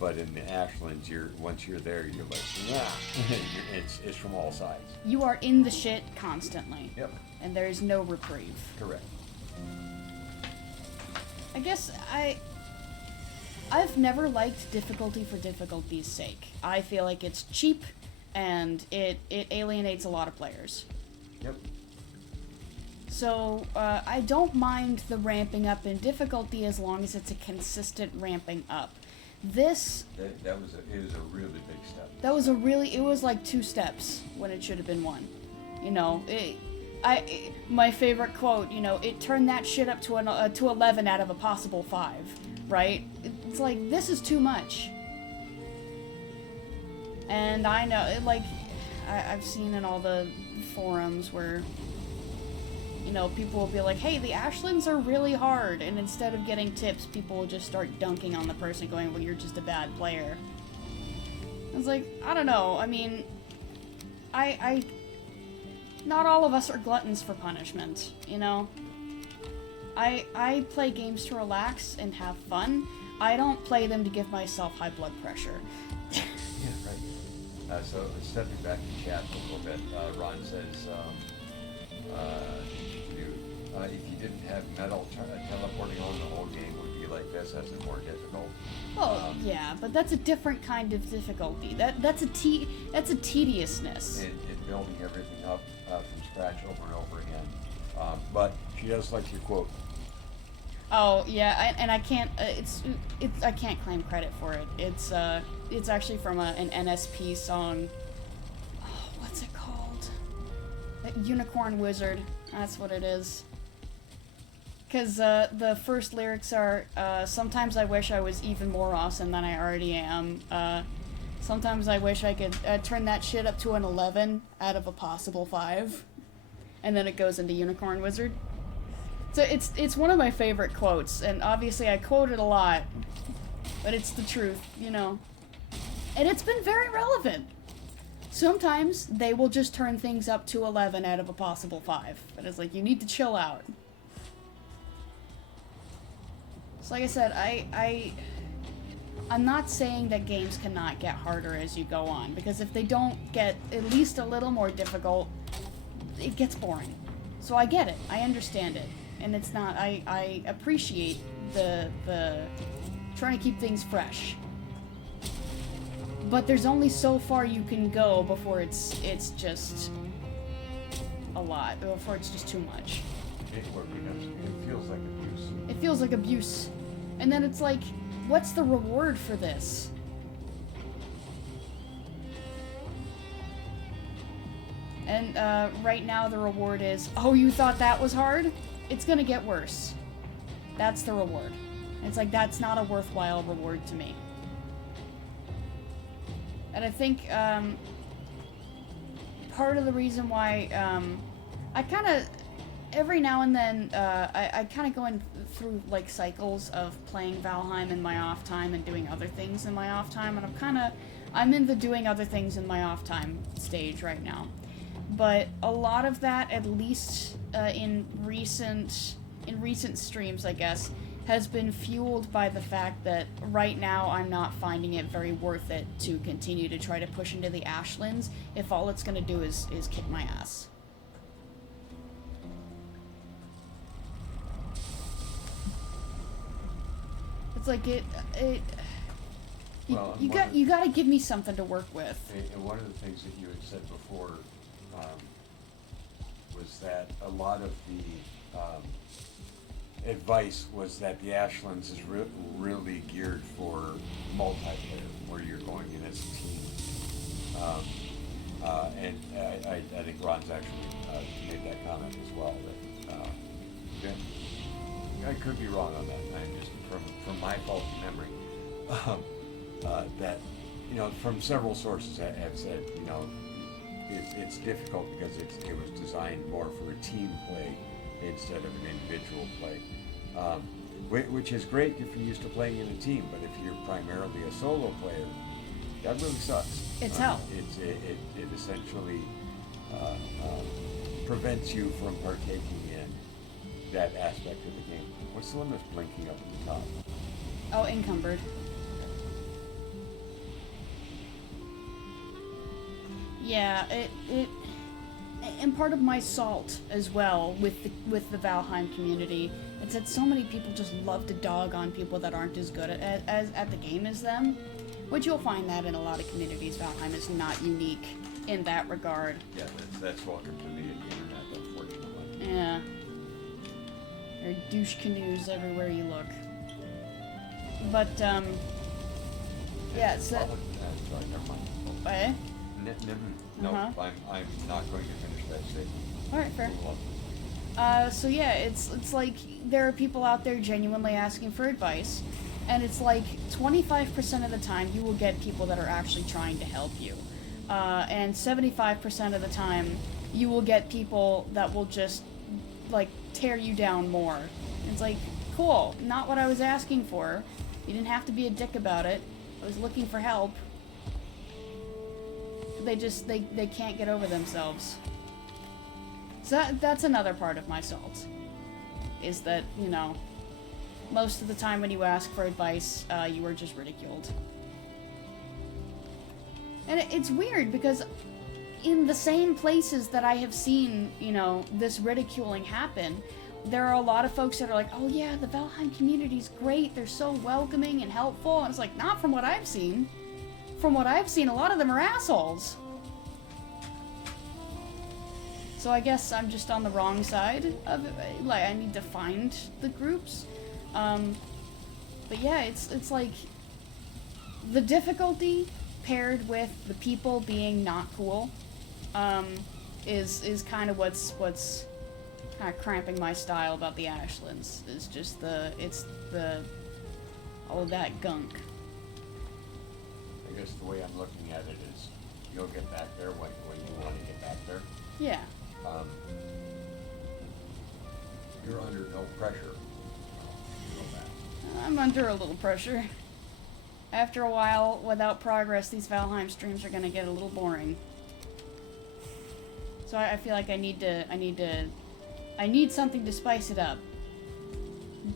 But in the Ashlands, once you're there, you're like, yeah, it's from all sides. You are in the shit constantly. Yep. And there is no reprieve. Correct. I guess I've never liked difficulty for difficulty's sake. I feel like it's cheap, and it alienates a lot of players. Yep. So, I don't mind the ramping up in difficulty as long as it's a consistent ramping up. This... It was a really big step. It was like 2 steps when it should have been 1. You know, my favorite quote, you know, it turned that shit up to 11 out of a possible 5, right? It's like, this is too much. And I know, I've seen in all the forums where, you know, people will be like, hey, the Ashlands are really hard, and instead of getting tips, people will just start dunking on the person going, well, you're just a bad player. It's like, I don't know, I mean, not all of us are gluttons for punishment, you know? I play games to relax and have fun. I don't play them to give myself high blood pressure. Yeah, right. So stepping back to chat a little bit, Ron says, if you didn't have metal teleporting on, the whole game would be like this, as in more difficult. Oh, yeah, but that's a different kind of difficulty. That's a tediousness. And building everything up from scratch over and over again. But she does like your quote. Oh yeah, and I can't. I can't claim credit for it. It's actually from an NSP song. Oh, what's it called? Unicorn Wizard. That's what it is. Because the first lyrics are, sometimes I wish I was even more awesome than I already am. Sometimes I wish I could turn that shit up to an 11 out of a possible 5. And then it goes into Unicorn Wizard. So it's one of my favorite quotes, and obviously I quote it a lot, but it's the truth, you know. And it's been very relevant. Sometimes they will just turn things up to 11 out of a possible 5. But it's like, you need to chill out. So like I said, I'm not saying that games cannot get harder as you go on, because if they don't get at least a little more difficult, it gets boring. So I get it. I understand it. And it's not, I appreciate the trying to keep things fresh. But there's only so far you can go before it's just a lot, before it's just too much. It feels like abuse. It feels like abuse. And then it's like, what's the reward for this? And right now the reward is, oh, you thought that was hard? It's gonna get worse. That's the reward. It's like, that's not a worthwhile reward to me. And I think part of the reason why I kind of, every now and then, I kind of go through like cycles of playing Valheim in my off time and doing other things in my off time, and I'm in the doing other things in my off time stage right now. But a lot of that, at least in recent streams, I guess, has been fueled by the fact that right now I'm not finding it very worth it to continue to try to push into the Ashlands if all it's going to do is kick my ass. It's like you got to give me something to work with. And one of the things that you had said before was that a lot of the advice was that the Ashlands is really geared for multiplayer, where you're going in as a team. And I think Ron's actually made that comment as well. That I could be wrong on that. I'm just from my faulty memory. That from several sources have said it's difficult because it was designed more for a team play instead of an individual play, which is great if you're used to playing in a team. But if you're primarily a solo player, that really sucks. It's hell. It essentially prevents you from partaking in that aspect of the game. What's the one that's blinking up at the top? Oh, encumbered. Yeah, and part of my salt as well with the Valheim community, it's that so many people just love to dog on people that aren't as good at the game as them, which you'll find that in a lot of communities. Valheim is not unique in that regard. Yeah, that's welcome to the internet, unfortunately. Yeah. There are douche canoes everywhere you look. But, yeah, so... sorry, never mind. Eh? No, I'm not going to finish that statement. Alright, fair. So yeah, it's like there are people out there genuinely asking for advice, and it's like 25% of the time you will get people that are actually trying to help you. And 75% of the time you will get people that will just, like, tear you down more. It's like, cool, not what I was asking for. You didn't have to be a dick about it. I was looking for help. They can't get over themselves. So that's another part of my salt. Is that, most of the time when you ask for advice, you are just ridiculed. And it's weird because in the same places that I have seen, this ridiculing happen, there are a lot of folks that are like, oh yeah, the Valheim community's great, they're so welcoming and helpful, and it's like, not from what I've seen. From what I've seen, a lot of them are assholes. So I guess I'm just on the wrong side of it. Like, I need to find the groups. But yeah, it's like the difficulty paired with the people being not cool is kind of what's kind of cramping my style about the Ashlands. Is just all of that gunk. I guess the way I'm looking at it is you'll get back there when you want to get back there. Yeah. You're under no pressure. You know that. I'm under a little pressure. After a while, without progress, these Valheim streams are gonna get a little boring. So I feel like I need something to spice it up.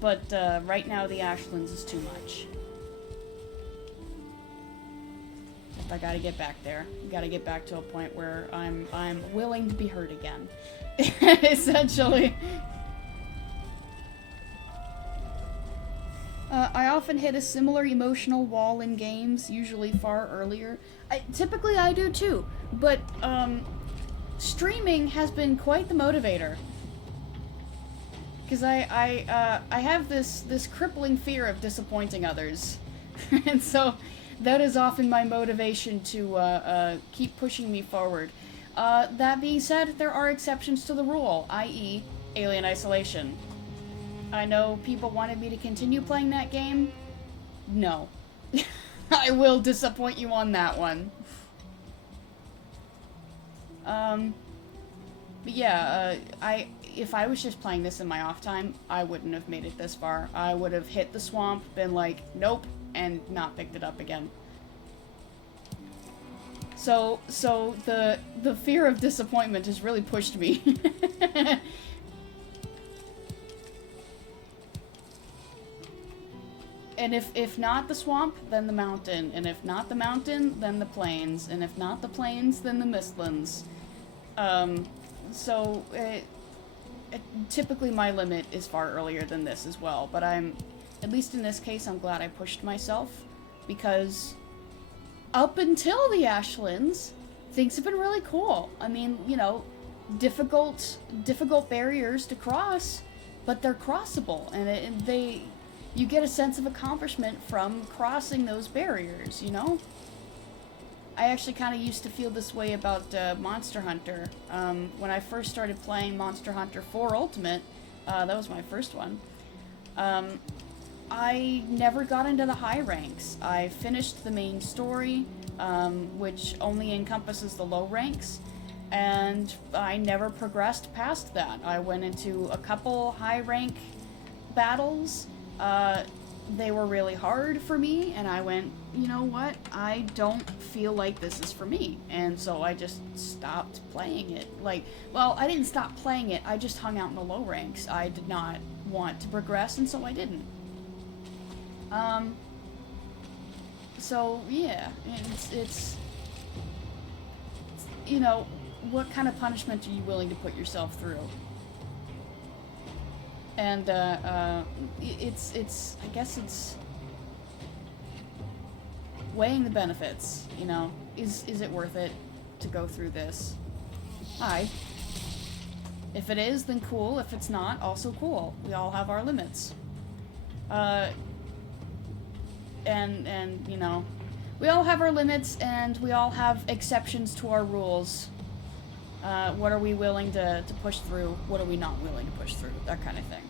But right now, the Ashlands is too much. I gotta get back there. Gotta get back to a point where I'm willing to be hurt again. Essentially. I often hit a similar emotional wall in games, usually far earlier. Typically I do too, but streaming has been quite the motivator. Because I have this crippling fear of disappointing others. And so that is often my motivation to keep pushing me forward. That being said, there are exceptions to the rule, i.e. Alien Isolation. I know people wanted me to continue playing that game. No. I will disappoint you on that one. But yeah, if I was just playing this in my off time, I wouldn't have made it this far. I would have hit the swamp, been like, nope, and not picked it up again. So the fear of disappointment has really pushed me. And if not the swamp, then the mountain. And if not the mountain, then the plains. And if not the plains, then the Mistlands. Typically my limit is far earlier than this as well. But at least in this case, I'm glad I pushed myself. Because up until the Ashlands, things have been really cool. I mean, difficult barriers to cross. but they're crossable, and you get a sense of accomplishment from crossing those barriers, you know? I actually kind of used to feel this way about Monster Hunter. When I first started playing Monster Hunter 4 Ultimate, that was my first one, I never got into the high ranks. I finished the main story, which only encompasses the low ranks, and I never progressed past that. I went into a couple high rank battles. They were really hard for me, and I went, you know what? I don't feel like this is for me. And so I just stopped playing it. Like, well, I didn't stop playing it, I just hung out in the low ranks. I did not want to progress, and so I didn't. So, yeah, it's you know, what kind of punishment are you willing to put yourself through? And, it's, I guess it's weighing the benefits, you know. Is it worth it to go through this? Aye. If it is, then cool. If it's not, also cool. We all have our limits. And, you know, we all have our limits, and we all have exceptions to our rules. What are we willing to push through? What are we not willing to push through? That kind of thing.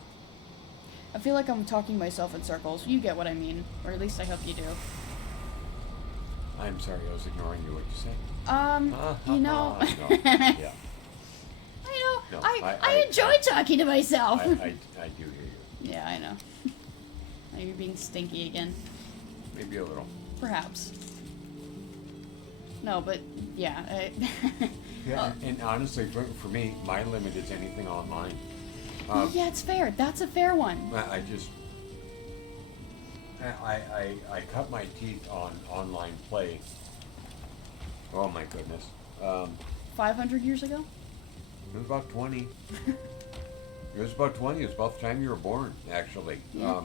I feel like I'm talking myself in circles. You get what I mean. Or at least I hope you do. I'm sorry, I was ignoring you. What'd you say? You know... No. Yeah. You know, No, I enjoy talking to myself. I do hear you. Yeah, I know. Now you're being stinky again. Maybe a little. Perhaps. No, but, yeah. Yeah, and honestly, for me, my limit is anything online. Yeah, it's fair. That's a fair one. I just... I cut my teeth on online play. Oh my goodness. 500 years ago? It was about 20. It was about 20. It was about the time you were born, actually. Yeah.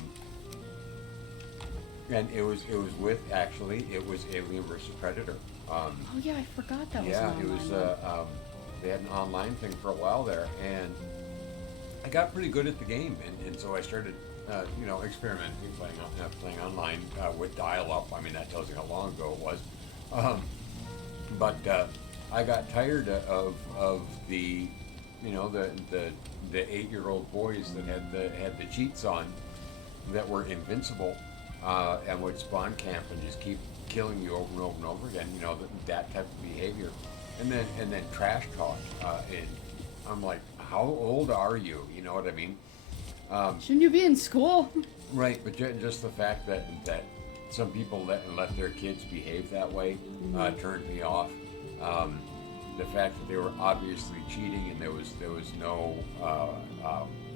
And it was with, actually, it was Alien vs. Predator. Oh yeah, I forgot that was Yeah, an it was, online they had an online thing for a while there, and I got pretty good at the game, and so I started, you know, experimenting, playing online with dial-up. I mean, that tells you how long ago it was. But I got tired of the, you know, the 8-year-old boys that had the cheats on, that were invincible, and would spawn camp and just keep killing you over and over and over again. You know, that type of behavior, and then trash talk. And I'm like, how old are you? You know what I mean? Shouldn't you be in school? Right, but just the fact that some people let their kids behave that way turned me off. The fact that they were obviously cheating, and there was no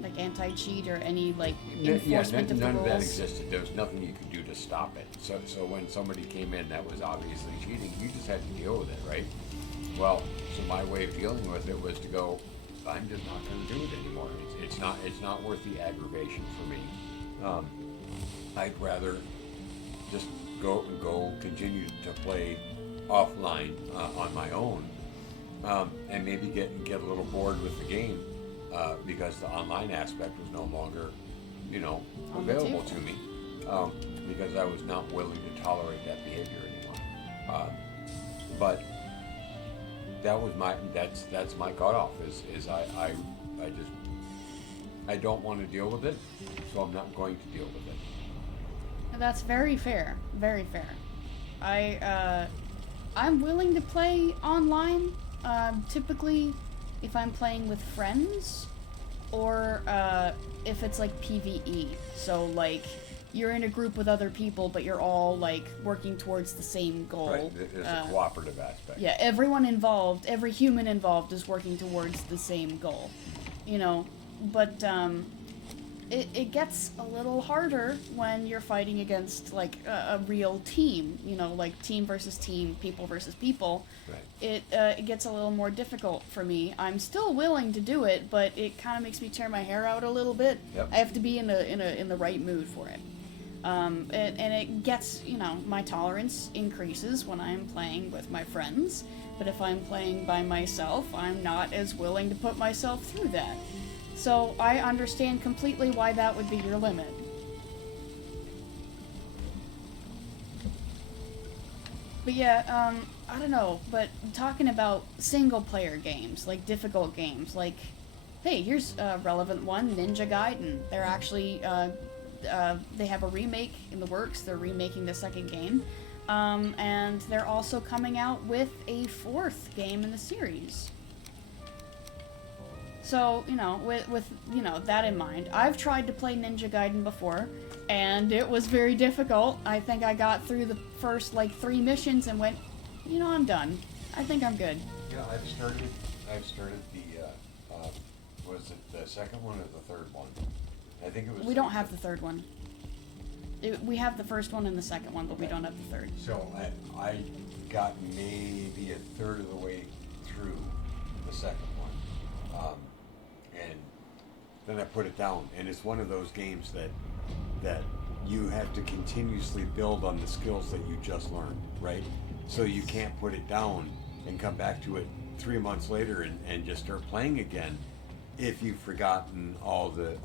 Like anti-cheat or any like yeah, enforcement of the none rules? of that existed. There was nothing you could do to stop it. So when somebody came in that was obviously cheating, you just had to deal with it, right? Well, so my way of dealing with it was to go, I'm just not going to do it anymore. It's not worth the aggravation for me. I'd rather just go continue to play offline on my own, and maybe get a little bored with the game because the online aspect was no longer, you know, available to me, because I was not willing to tolerate that behavior anymore. But that was that's my cutoff. Is I don't want to deal with it, so I'm not going to deal with it. That's very fair. Very fair. I'm willing to play online. Typically, if I'm playing with friends, or if it's like PvE. So like you're in a group with other people, but you're all like working towards the same goal. Right. There's a cooperative aspect. Yeah, everyone involved, every human involved is working towards the same goal. You know, but it gets a little harder when you're fighting against like a real team, you know, like team versus team, people versus people. Right. It gets a little more difficult for me. I'm still willing to do it, but it kind of makes me tear my hair out a little bit. Yep. I have to be in the right mood for it. And it gets, you know, my tolerance increases when I'm playing with my friends, but if I'm playing by myself, I'm not as willing to put myself through that. So I understand completely why that would be your limit. But yeah, I don't know, but talking about single player games, like difficult games, like, hey, here's a relevant one, Ninja Gaiden. They're actually, they have a remake in the works, they're remaking the second game, and they're also coming out with a fourth game in the series. So, with that in mind, I've tried to play Ninja Gaiden before, and it was very difficult. I think I got through the first, 3 missions and went, I'm done. I think I'm good. Yeah, I've started was it the second one or the third one? I think it was. We don't have the third one. We have the first one and the second one, but we don't have the third. So I got maybe a third of the way through the second one. And then I put it down, and it's one of those games that you have to continuously build on the skills that you just learned, right? So you can't put it down and come back to it 3 months later and just start playing again if you've forgotten all the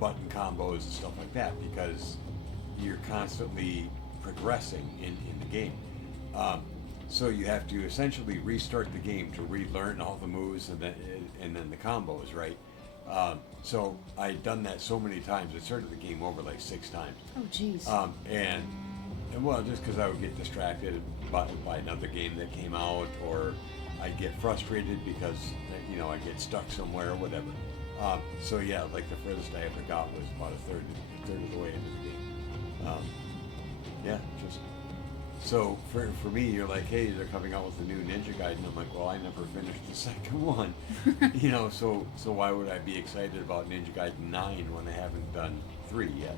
button combos and stuff like that, because you're constantly progressing in the game. So you have to essentially restart the game to relearn all the moves and then the combos, right? So I'd done that so many times. I started the game over 6 times. Oh, jeez. And well, just because I would get distracted by another game that came out, or I'd get frustrated because I get stuck somewhere or whatever. So yeah, the furthest I ever got was about a third of the way into the game. Yeah, just. So for me, you're like, hey, they're coming out with a new Ninja Gaiden. I'm like, well, I never finished the second one, So why would I be excited about Ninja Gaiden 9 when I haven't done 3 yet?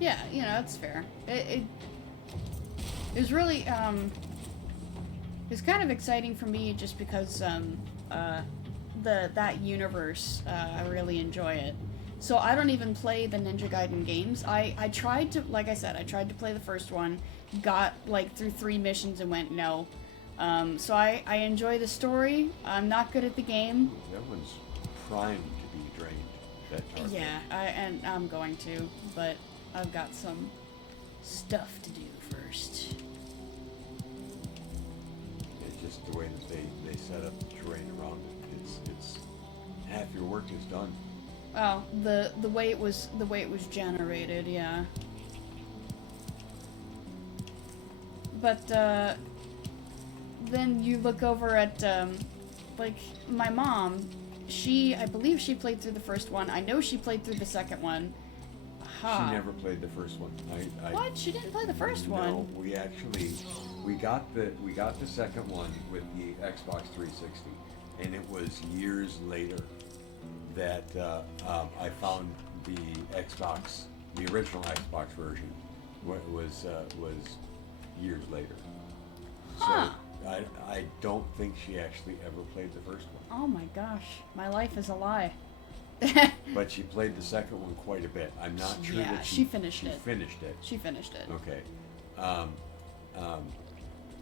Yeah, that's fair. It was really it's kind of exciting for me just because that universe, I really enjoy it. So I don't even play the Ninja Gaiden games. I tried to, like I said, I tried to play the first one, got through 3 missions and went no. So I enjoy the story. I'm not good at the game. That one's primed to be drained. That target. Yeah, I'm going to, but I've got some stuff to do first. It's just the way that they set up the terrain around it. It's half your work is done. Well, the way it was generated, yeah. But then you look over at my mom. I believe she played through the first one. I know she played through the second one. Aha. She never played the first one. What? She didn't play the first one? No, we got the second one with the Xbox 360, and it was years later that I found the original Xbox version. Was years later. Huh. So I don't think she actually ever played the first one. Oh my gosh, my life is a lie. But she played the second one quite a bit. I'm not sure that she finished it. She finished it. Okay.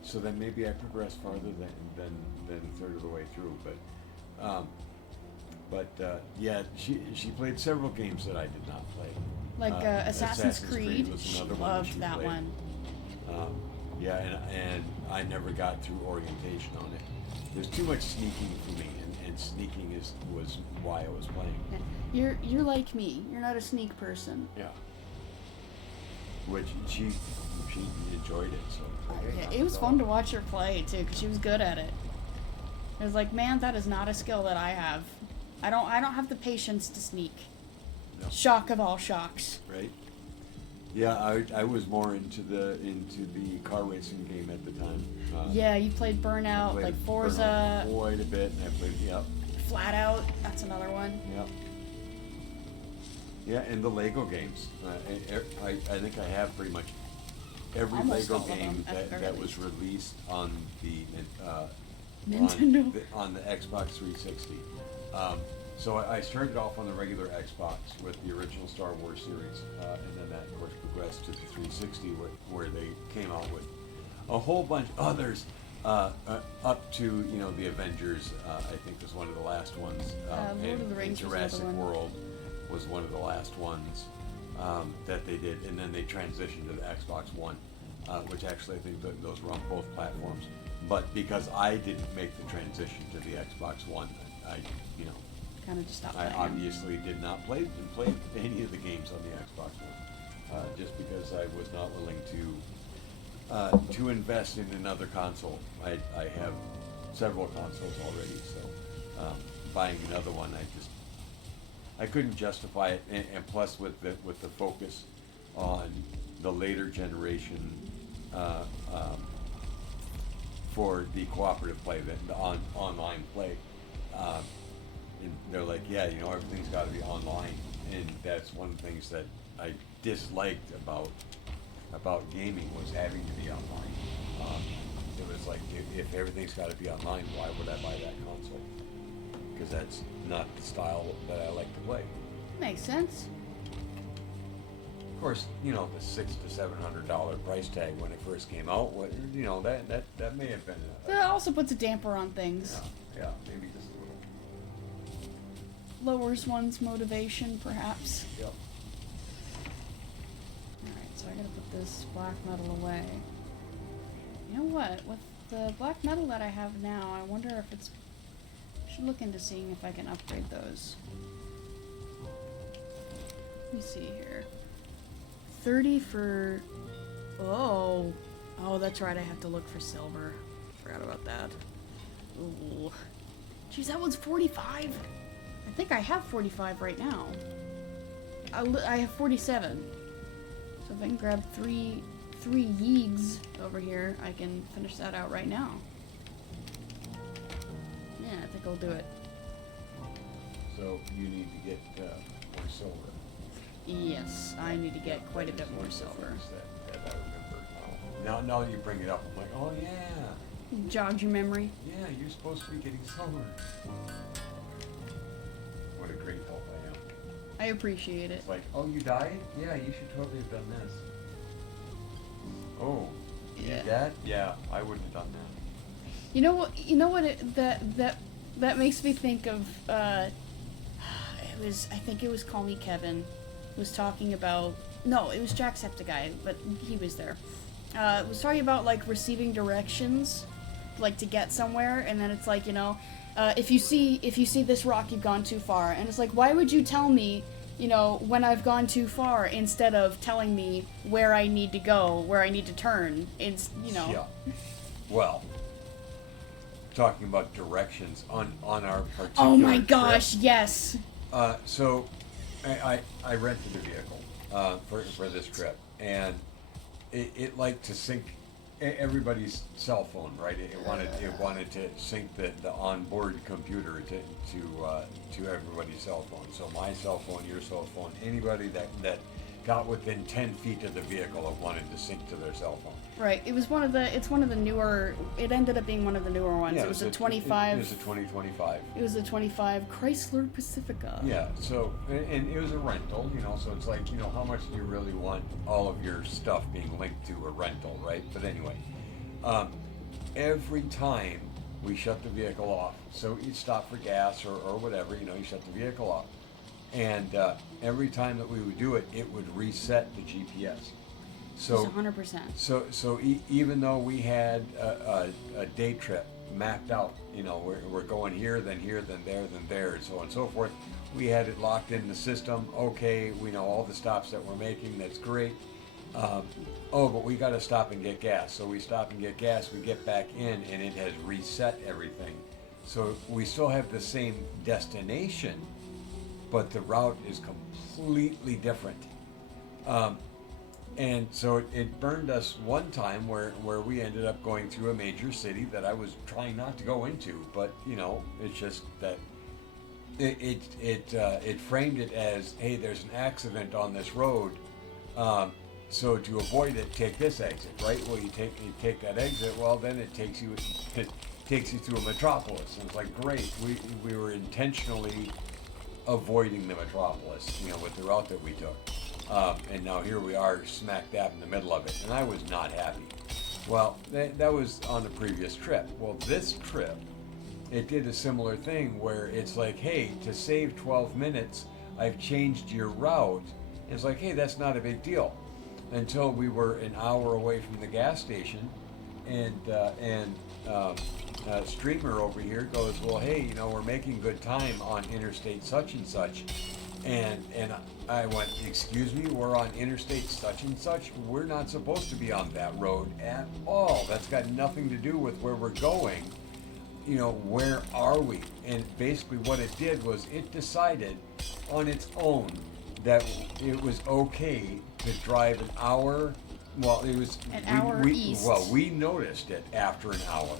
So then maybe I progressed farther than a third of the way through, but yeah, she played several games that I did not play. Assassin's Creed. Was She another loved she that played. one. Yeah, and I never got through orientation on it. There's too much sneaking for me, and sneaking was why I was playing. Yeah. You're like me. You're not a sneak person. Yeah. Which she enjoyed it, so. Yeah, it was fun to watch her play too, because she was good at it. It was like, man, that is not a skill that I have. I don't have the patience to sneak. No. Shock of all shocks. Right. Yeah, I was more into the car racing game at the time. Yeah, you played Burnout, played like Forza. Burnout quite a bit, and I played Flat Out. That's another one. Yep. Yeah, and the Lego games. I think I have pretty much every Almost Lego all of game them, that was released on the Nintendo. on the Xbox 360. So I started off on the regular Xbox with the original Star Wars series, and then that, of course, progressed to the 360, where they came out with a whole bunch of others. Up to the Avengers, I think was one of the last ones. Lord of the Rings was another Jurassic one. World was one of the last ones that they did, and then they transitioned to the Xbox One, which actually I think those were on both platforms. But because I didn't make the transition to the Xbox One, I Kind of just stopped I playing 'em. obviously did not play any of the games on the Xbox One, just because I was not willing to invest in another console. I have several consoles already, so buying another one, I couldn't justify it. And plus, with the focus on the later generation for the cooperative play, the online play. And they're like, yeah, everything's got to be online, and that's one of the things that I disliked about gaming was having to be online. It was like, if everything's got to be online, why would I buy that console? Because that's not the style that I like to play. Makes sense. Of course, the $600 to $700 price tag when it first came out, that may have been That also puts a damper on things. yeah, maybe just a little. Lowers one's motivation, perhaps. Yep. Alright, so I gotta put this black metal away. You know what? With the black metal that I have now, I wonder if it's... I should look into seeing if I can upgrade those. Let me see here. 30 for... Oh, that's right, I have to look for silver. Forgot about that. Ooh. Jeez, that one's 45! I think I have 45 right now. I have 47. So if I can grab three yeegs over here, I can finish that out right now. Yeah, I think I'll do it. So you need to get more silver. Yes, I need to get quite a bit more silver. That I remember now. Now that you bring it up, I'm like, oh yeah. Jogged your memory. Yeah, you're supposed to be getting silver. What a great help I am. I appreciate it. It's like, oh, you died? Yeah, you should totally have done this. Oh, you Yeah. did that? Yeah, I wouldn't have done that. You know what? That makes me think of. I think it was Call Me Kevin, was talking about. No, it was Jacksepticeye, but he was there. Was talking about like receiving directions, like to get somewhere, and then it's like if you see this rock, you've gone too far, and it's like, why would you tell me? When I've gone too far, instead of telling me where I need to go, where I need to turn, Yeah. Well, talking about directions on our particular Oh my trip, gosh, yes. So I rented a vehicle for this trip, and it liked to sync everybody's cell phone, right? It wanted to sync the onboard computer to everybody's cell phone. So my cell phone, your cell phone, anybody that got within 10 feet of the vehicle, it wanted to sync to their cell phone. Right. It's one of the newer. It ended up being one of the newer ones. Yeah, it was a 25. It was a 2025. It was a 25 Chrysler Pacifica. Yeah. So and it was a rental, So it's like, how much do you really want all of your stuff being linked to a rental, right? But anyway, every time we shut the vehicle off, so you stop for gas or whatever, you shut the vehicle off, and every time that we would do it, it would reset the GPS. So 100%. So even though we had a day trip mapped out, we're going here, then there, and so on and so forth, we had it locked in the system. Okay, we know all the stops that we're making. That's great. But we got to stop and get gas. So we stop and get gas. We get back in, and it has reset everything. So we still have the same destination, but the route is completely different. And so it burned us one time where we ended up going through a major city that I was trying not to go into, but it's just that it framed it as, hey, there's an accident on this road, so to avoid it, take this exit, right? Well, you take that exit, well, then it takes you through a metropolis, and it's like, great, we were intentionally avoiding the metropolis, with the route that we took. And now here we are smack dab in the middle of it, and I was not happy. Well, that was on the previous trip. Well, this trip, it did a similar thing where it's like, hey, to save 12 minutes, I've changed your route. It's like, hey, that's not a big deal. Until we were an hour away from the gas station, and Streamer over here goes, well, hey, we're making good time on Interstate such and such, and I went, excuse me, we're on Interstate such and such. We're not supposed to be on that road at all. That's got nothing to do with where we're going. Where are we? And basically what it did was it decided on its own that it was okay to drive an hour. Well, it was An hour east. Well, we noticed it after an hour.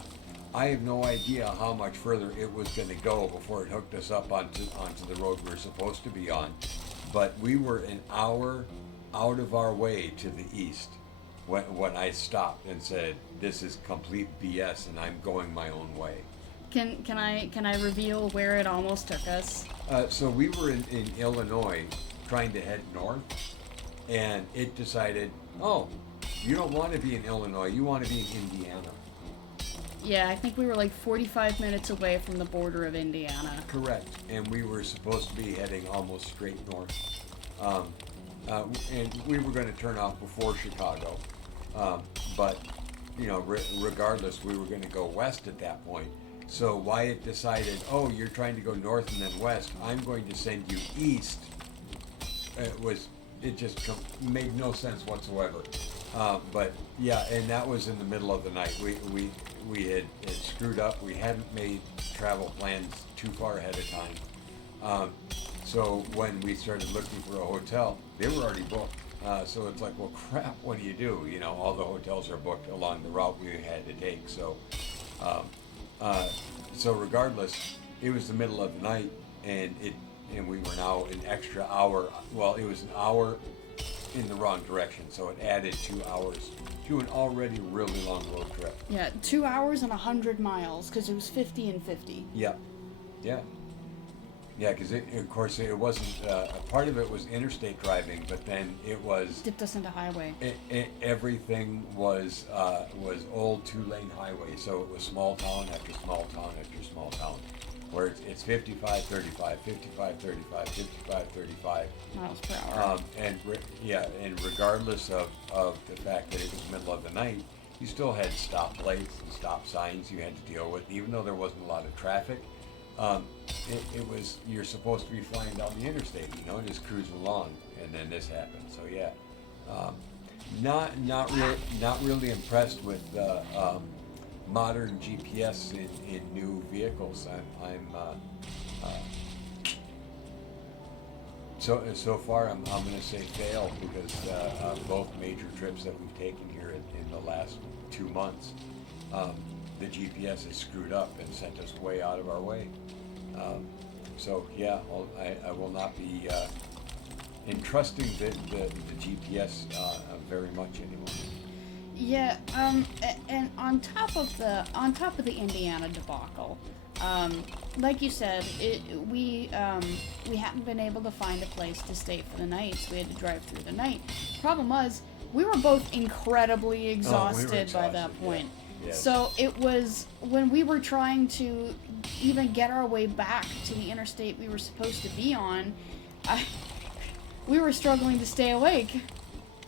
I have no idea how much further it was going to go before it hooked us up onto the road we were supposed to be on. But we were an hour out of our way to the east when I stopped and said, "This is complete BS, and I'm going my own way." Can I reveal where it almost took us? So we were in Illinois trying to head north, and it decided, oh, you don't want to be in Illinois, you want to be in Indiana. Yeah, I think we were like 45 minutes away from the border of Indiana. Correct, and we were supposed to be heading almost straight north. And we were going to turn off before Chicago, but regardless, we were going to go west at that point. So Wyatt decided, oh, you're trying to go north and then west. I'm going to send you east. It just made no sense whatsoever. But yeah, and that was in the middle of the night. We had screwed up. We hadn't made travel plans too far ahead of time. So when we started looking for a hotel, they were already booked. So it's like, well, crap, what do you do? All the hotels are booked along the route we had to take. So regardless, it was the middle of the night, and we were now an extra hour. Well, it was an hour in the wrong direction, so it added 2 hours to an already really long road trip. Yeah, 2 hours and 100 miles, because it was 50 and 50. Yeah, yeah. Yeah, because of course it wasn't, part of it was interstate driving, but then it was... Dipped us into highway. Everything was old 2-lane highway, so it was small town after small town after small town, where it's 55, 35, 55, 35, 55, 35. Miles per hour. And regardless of the fact that it was the middle of the night, you still had stoplights and stop signs you had to deal with, even though there wasn't a lot of traffic. It was, you're supposed to be flying down the interstate, just cruising along, and then this happened. So yeah, not really impressed with modern GPS in new vehicles. So far I'm going to say fail, because both major trips that we've taken here in the last 2 months, the GPS is screwed up and sent us way out of our way. So yeah, I will not be entrusting the GPS very much anymore. Yeah, and on top of the Indiana debacle, like you said, we hadn't been able to find a place to stay for the night, so we had to drive through the night. Problem was, we were both incredibly exhausted by that point. Yeah. Yes. So it was when we were trying to even get our way back to the interstate we were supposed to be on, we were struggling to stay awake.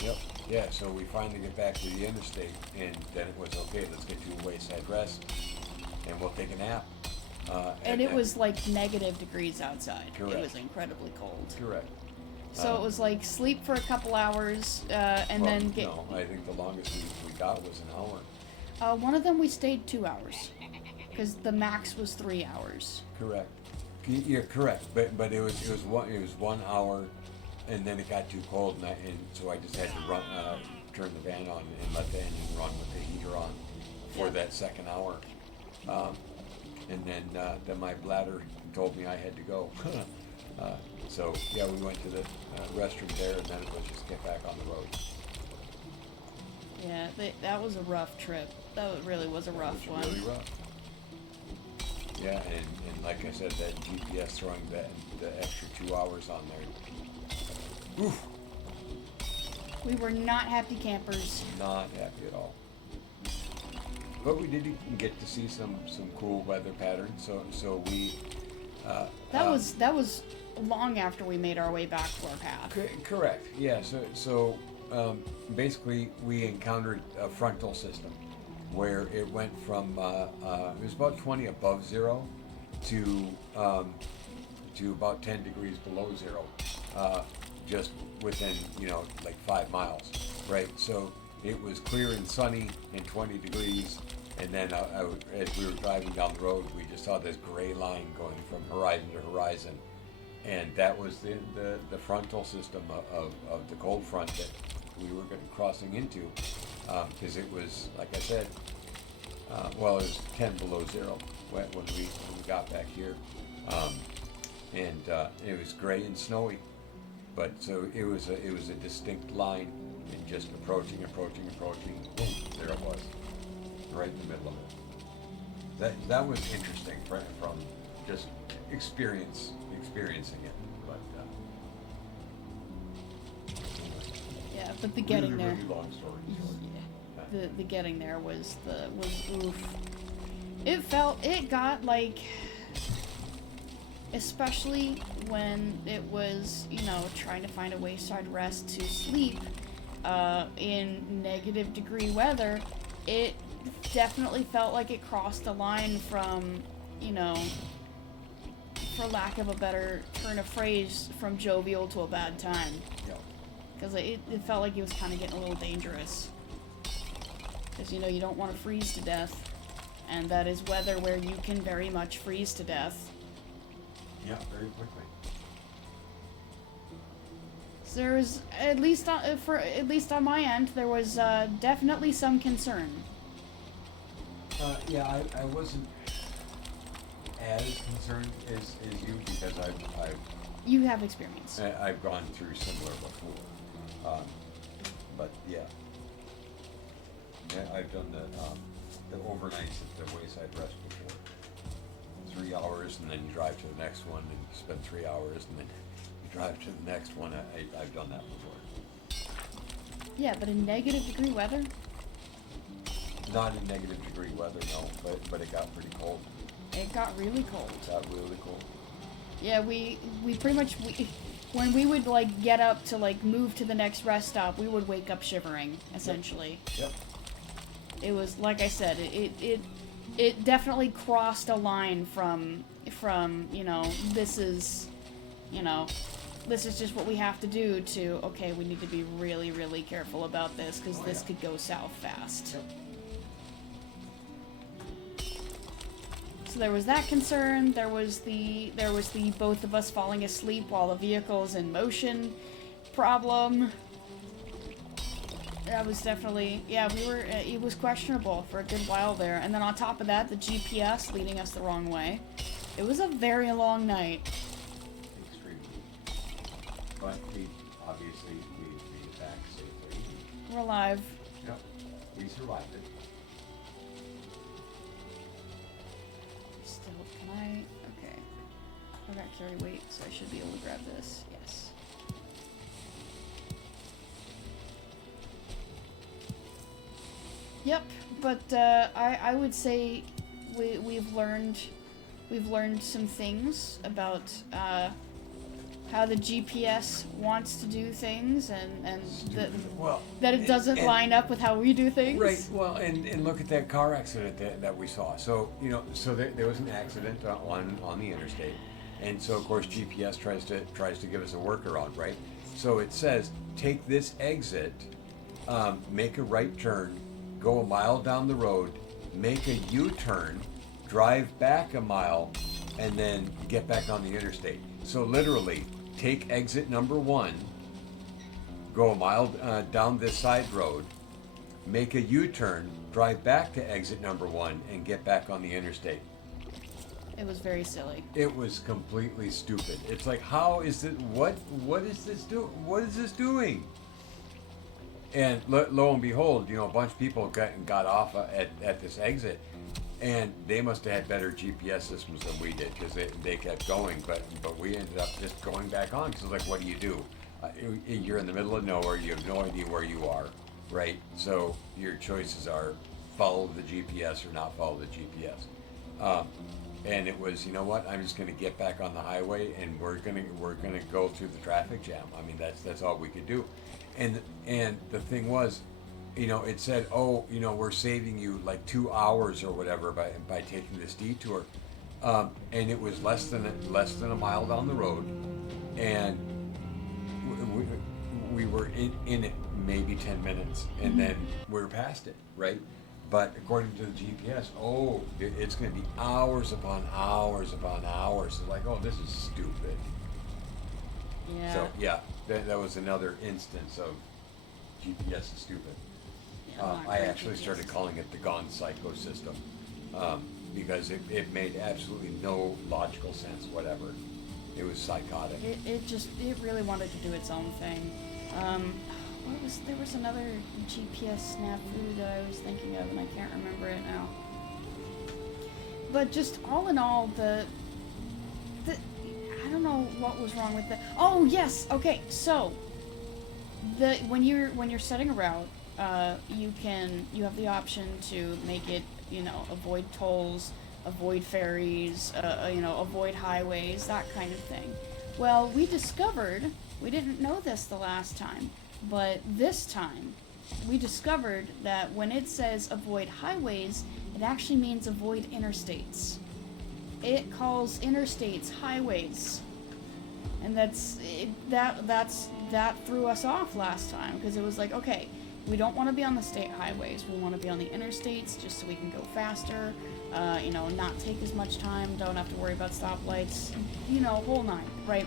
Yep. Yeah, so we finally get back to the interstate, and then it was, okay, let's get to a wayside rest, and we'll take a nap. And it was like negative degrees outside. Correct. It was incredibly cold. Correct. So it was like sleep for a couple hours, then get... No, I think the longest we got was an hour. One of them we stayed 2 hours, because the max was 3 hours. Correct. You're correct, but it was 1 hour, and then it got too cold, and so I just had to turn the van on and let the engine run with the heater on for that second hour, and then my bladder told me I had to go. So yeah, we went to the restroom there, and then it was just get back on the road. Yeah, that was a rough trip. That really was a rough one. Really rough. Yeah, and like I said, that GPS throwing the extra 2 hours on there. Oof. We were not happy campers. Not happy at all. but we did get to see some cool weather patterns. So we. That was long after we made our way back to our path. Correct. Yeah. So basically, we encountered a frontal system where it went from it was about 20 above zero to about 10 degrees below zero, just within like 5 miles, right? So it was clear and sunny and 20 degrees, and then as we were driving down the road, we just saw this gray line going from horizon to horizon, and that was the frontal system of the cold front that we were crossing into, because it was, like I said, well, it was 10 below zero when we got back here, and it was gray and snowy, but so it was a distinct line, and just approaching, boom, there it was, right in the middle of it. That was interesting from just experiencing it, but Yeah, but the getting there. Really long story short. Yeah. The getting there was oof. It got like, especially when it was, trying to find a wayside rest to sleep in -degree weather, it definitely felt like it crossed the line from, for lack of a better turn of phrase, from jovial to a bad time. Yeah. Because it felt like it was kind of getting a little dangerous. Because, you don't want to freeze to death. And that is weather where you can very much freeze to death. Yeah, very quickly. So there was, at least on my end, there was definitely some concern. Yeah, I wasn't as concerned as you, because You have experience. I've gone through similar before, but yeah, I've done the overnights at the wayside rest before. 3 hours, and then you drive to the next one, and you spend 3 hours, and then you drive to the next one. I've done that before. Yeah, but in -degree weather? Not in -degree weather, no, but it got pretty cold. It got really cold. It got really cold. Yeah, we pretty much, when we would, get up to, move to the next rest stop, we would wake up shivering, essentially. Yep. It was, like I said, it definitely crossed a line from, this is, this is just what we have to do, to, okay, we need to be really, really careful about this, because this could go south fast. Yep. So there was that concern. There was the both of us falling asleep while the vehicle's in motion problem. That was definitely, it was questionable for a good while there. And then on top of that, the GPS leading us the wrong way. It was a very long night. Extremely. But obviously we made it back safely. We're alive. Yep. We survived it. Still, can I? Okay. I got carry weight, so I should be able to grab this. Yes. Yep, but I would say we've learned some things about how the GPS wants to do things, and that it doesn't line up with how we do things. Right. Well, and look at that car accident that we saw. So there was an accident on the interstate, and so of course GPS tries to give us a workaround, right? So it says take this exit, make a right turn, go a mile down the road, make a U-turn, drive back a mile, and then get back on the interstate. So literally, take exit number 1, go a mile down this side road, make a U-turn, drive back to exit number 1, and get back on the interstate. It was very silly. It was completely stupid. It's like, how is it? What is this do? What is this doing? And lo and behold, a bunch of people got off at this exit, and they must have had better GPS systems than we did, because they kept going, but we ended up just going back on, because like, what do you do? You're in the middle of nowhere, you have no idea where you are, right? So your choices are follow the GPS or not follow the GPS. And it was, you know what? I'm just going to get back on the highway, and we're gonna go through the traffic jam. I mean, that's all we could do. And the thing was, it said, oh, we're saving you like 2 hours or whatever by taking this detour, and it was less than a mile down the road, and we were in it maybe 10 minutes, and then we were past it, right? But according to the GPS, it's going to be hours upon hours upon hours. It's like, oh, this is stupid. Yeah. So yeah, that was another instance of GPS is stupid. Yeah, I actually started calling it the Gone Psycho system, because it made absolutely no logical sense whatever. It was psychotic. It really wanted to do its own thing. There was another GPS snafu that I was thinking of, and I can't remember it now. But just all in all, the I don't know what was wrong with the. Oh yes, okay. So when you're setting a route, you have the option to make it, avoid tolls, avoid ferries, avoid highways, that kind of thing. Well, we didn't know this the last time, but this time we discovered that when it says avoid highways, it actually means avoid interstates. It calls interstates highways. And that threw us off last time, because it was like, okay, we don't want to be on the state highways, we want to be on the interstates just so we can go faster, not take as much time, don't have to worry about stoplights, whole nine, right?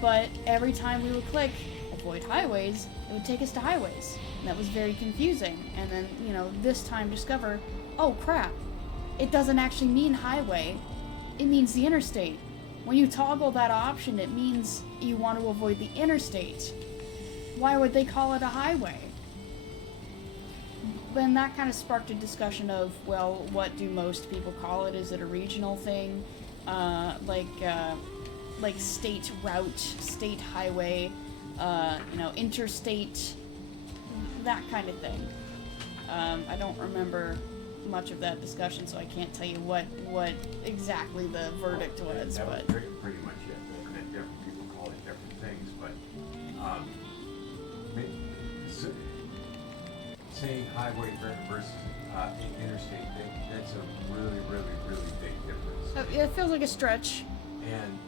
But every time we would click avoid highways, it would take us to highways, and that was very confusing. And then, this time discover, oh crap, it doesn't actually mean highway, it means the interstate. When you toggle that option, it means you want to avoid the interstate. Why would they call it a highway? Then that kind of sparked a discussion of, well, what do most people call it? Is it a regional thing? Like state route, state highway, interstate, that kind of thing. I don't remember much of that discussion, so I can't tell you what exactly the verdict was. That but was pretty much it. That different people call it different things, but saying highway versus interstate, that's a really, really, really big difference. it feels like a stretch. And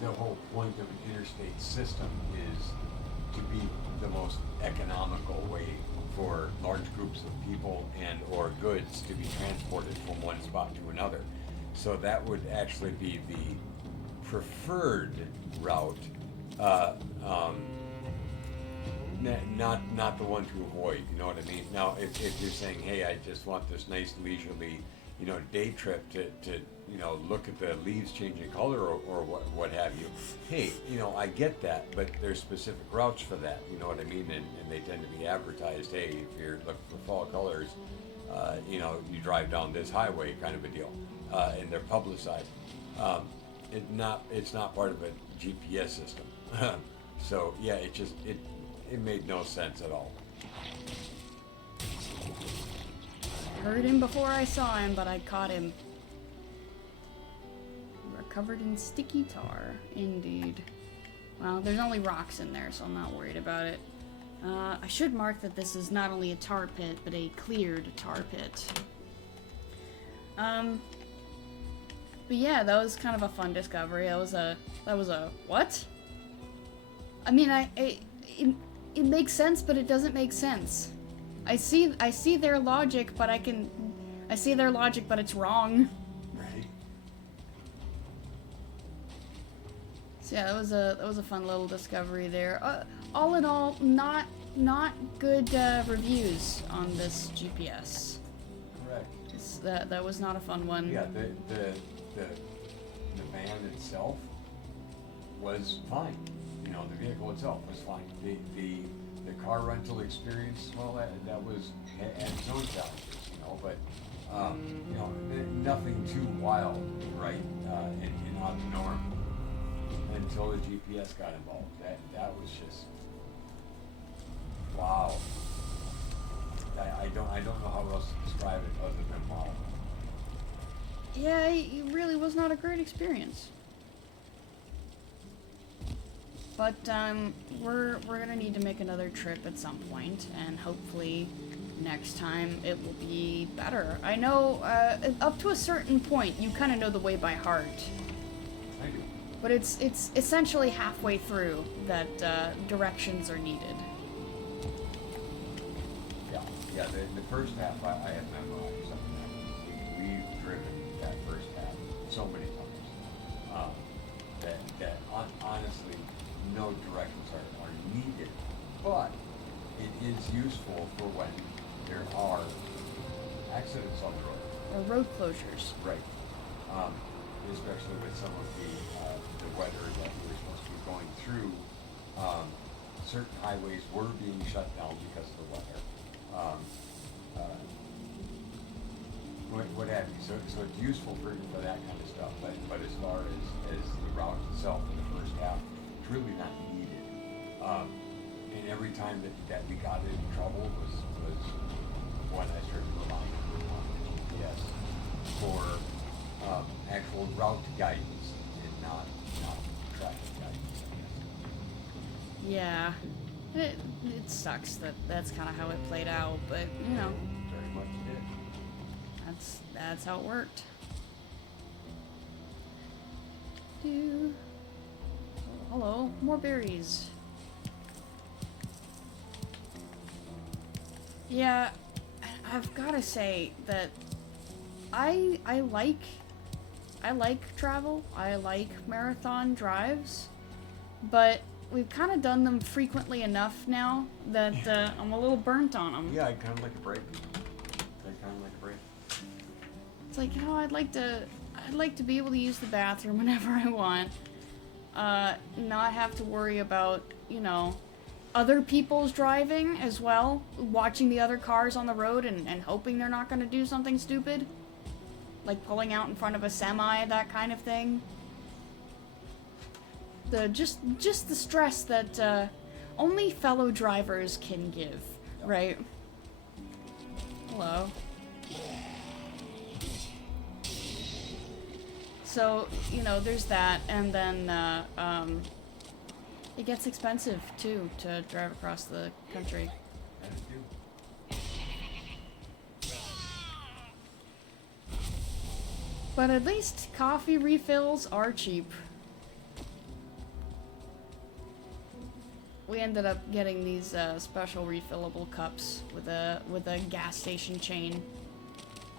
the whole point of an interstate system is to be the most economical way for large groups of people and or goods to be transported from one spot to another. So that would actually be the preferred route, not the one to avoid. You know what I mean? Now, if you're saying, hey, I just want this nice leisurely, day trip to look at the leaves changing color or what have you. Hey, I get that, but there's specific routes for that. You know what I mean? And they tend to be advertised. Hey, if you're looking for fall colors, you drive down this highway, kind of a deal, and they're publicized. It's not part of a GPS system. So yeah, it made no sense at all. Heard him before I saw him, but I caught him. You are covered in sticky tar, indeed. Well, there's only rocks in there, so I'm not worried about it. I should mark that this is not only a tar pit, but a cleared tar pit. But yeah, that was kind of a fun discovery. That was a what? I mean, it makes sense, but it doesn't make sense. I see their logic, but I see their logic, but it's wrong. Right. So yeah, that was a fun little discovery there. All in all, not good reviews on this GPS. Correct. That was not a fun one. Yeah, the van itself was fine. The vehicle itself was fine. The car rental experience, well, that had its own challenges, but nothing too wild, right, and out of the norm until the GPS got involved. That was just wow. I don't know how else to describe it other than wow. Yeah, it really was not a great experience. But we're gonna need to make another trip at some point, and hopefully next time it will be better. I know up to a certain point you kind of know the way by heart, I do. but it's essentially halfway through that directions are needed. Yeah, the first half I have memorized. We've driven that first half so many times that honestly, no directions are needed, but it is useful for when there are accidents on the road. Or road closures. Right. Especially with some of the weather that we're supposed to be going through, certain highways were being shut down because of the weather. What have you? So it's useful for that kind of stuff. But as far as the route itself in the first half, it's really not needed. And every time that we got in trouble was when I started relying on the GPS for actual route guidance and not traffic guidance, I guess. Yeah, it sucks that that's kind of how it played out, but you know, Very much did. that's how it worked. Do. Oh, hello, more berries. Yeah, I've gotta say that I like travel. I like marathon drives, but we've kind of done them frequently enough now that I'm a little burnt on them. Yeah, I kind of like a break. It's like, you know, I'd like to be able to use the bathroom whenever I want. Not have to worry about, you know, other people's driving as well, watching the other cars on the road and hoping they're not going to do something stupid. Like pulling out in front of a semi, that kind of thing. Just the stress that only fellow drivers can give, right? Hello. So, you know, there's that, and then it gets expensive too to drive across the country. But at least coffee refills are cheap. We ended up getting these special refillable cups with a gas station chain,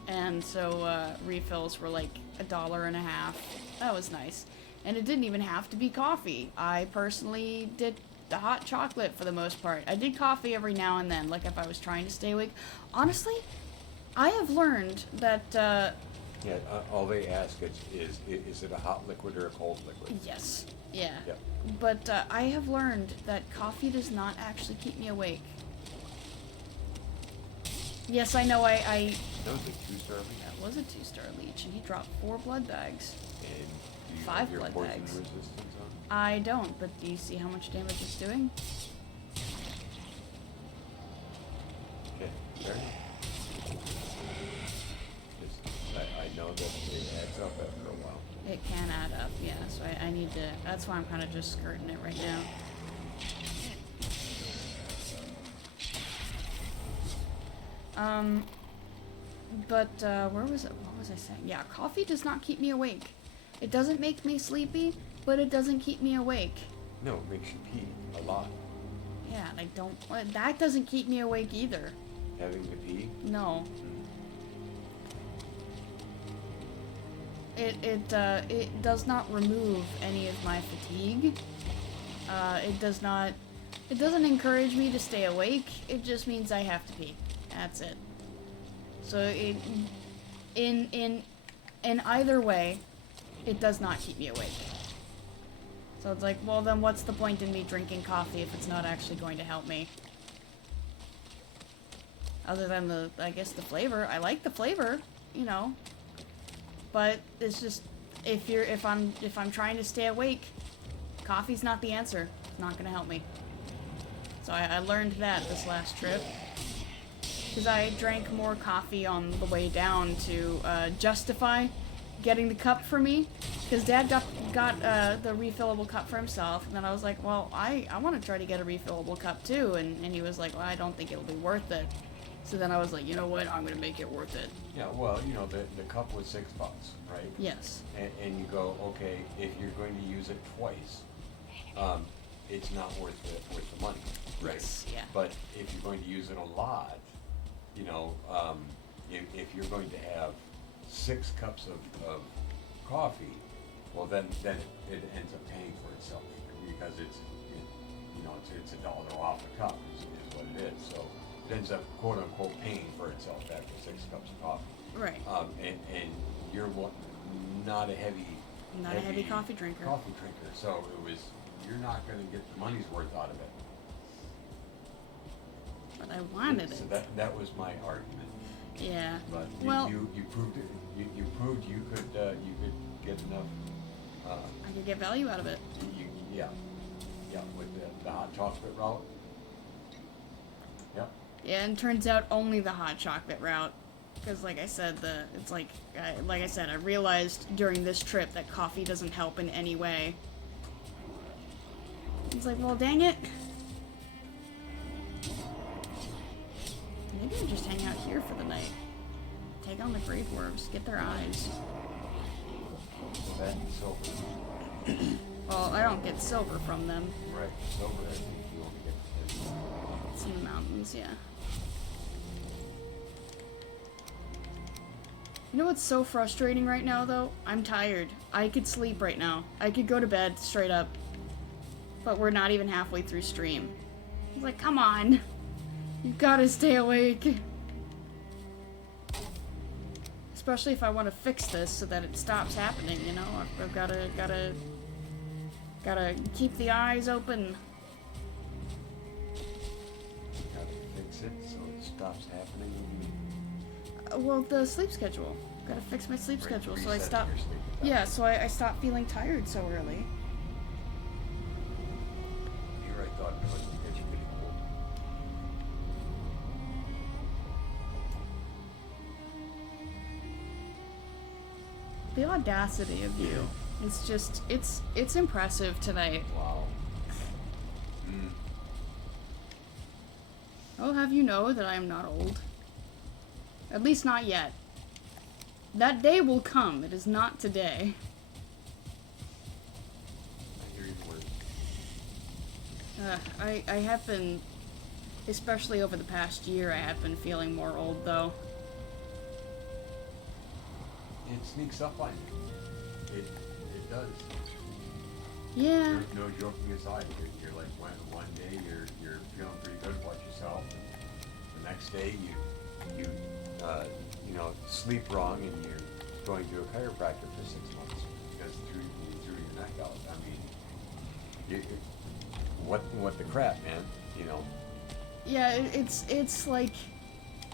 and so refills were like $1.50. That was nice, and it didn't even have to be coffee. I personally did the hot chocolate for the most part. I did coffee every now and then, like if I was trying to stay awake. Honestly, I have learned that. Yeah, all they ask is it a hot liquid or a cold liquid? Yes. Yeah. Yep. But I have learned that coffee does not actually keep me awake. Yes, I know I That was a 2-star leech. That was a 2-star leech, and he dropped 4 blood bags. And do you 5 have your blood poison bags. resistance on? I don't, but do you see how much damage it's doing? Okay, fair enough. I know that it adds up after a while. It can add up, yeah, so I need to... That's why I'm kind of just skirting it right now. But, where was it? What was I saying? Yeah, coffee does not keep me awake. It doesn't make me sleepy, but it doesn't keep me awake. No, it makes you pee a lot. Yeah, and I don't... That doesn't keep me awake either. Having to pee? No. It does not remove any of my fatigue. It doesn't encourage me to stay awake. It just means I have to pee. That's it. So in either way, it does not keep me awake. So it's like, well then what's the point in me drinking coffee if it's not actually going to help me? Other than I guess the flavor. I like the flavor, you know. But it's just if I'm trying to stay awake, coffee's not the answer. It's not gonna help me. So I learned that this last trip. because I drank more coffee on the way down to justify getting the cup for me, because Dad got the refillable cup for himself, and then I was like, well, I want to try to get a refillable cup too, and he was like, well, I don't think it'll be worth it. So then I was like, you know what, I'm gonna make it worth it. Yeah, well, you know, the cup was $6, right? Yes. And you go, okay, if you're going to use it twice, it's not worth the money, right? Yes, yeah. But if you're going to use it a lot, you know, if you're going to have 6 cups of coffee, well then it ends up paying for itself, because it's $1 off a cup is what it is. So it ends up quote unquote paying for itself after 6 cups of coffee. Right. And you're not a heavy coffee drinker. So you're not going to get the money's worth out of it. But I wanted So it. that was my argument. Yeah. But well, you proved it. You proved you could get enough. I could get value out of it. Yeah, with the hot chocolate route. Yep. Yeah, and turns out only the hot chocolate route. Because, like I said, I realized during this trip that coffee doesn't help in any way. It's like, well, dang it. Maybe I'll just hang out here for the night. Take on the grave dwarves, get their eyes. That and silver. Well, I don't get silver from them. Right, silver. I think you only get. It's in the mountains, yeah. You know what's so frustrating right now, though? I'm tired. I could sleep right now. I could go to bed straight up. But we're not even halfway through stream. It's like, come on. You've got to stay awake. Especially if I want to fix this so that it stops happening, you know? I've gotta keep the eyes open. Gotta fix it so it stops happening. Well, the sleep schedule. Gotta fix my sleep schedule so I stop. Your sleep. Yeah, so I stop feeling tired so early. Here I thought it was because you're getting old. The audacity of you. It's just, it's impressive tonight. Wow. Mm. I'll have you know that I am not old. At least not yet. That day will come. It is not today. I hear your words. I have been, especially over the past year, I have been feeling more old, though. It sneaks up on you. It does. Yeah. No joking aside, you're like one day you're feeling pretty good about yourself, and the next day you sleep wrong and you're going to a chiropractor for 6 months because you threw your neck out. I mean, what the crap, man? You know. Yeah, it's like,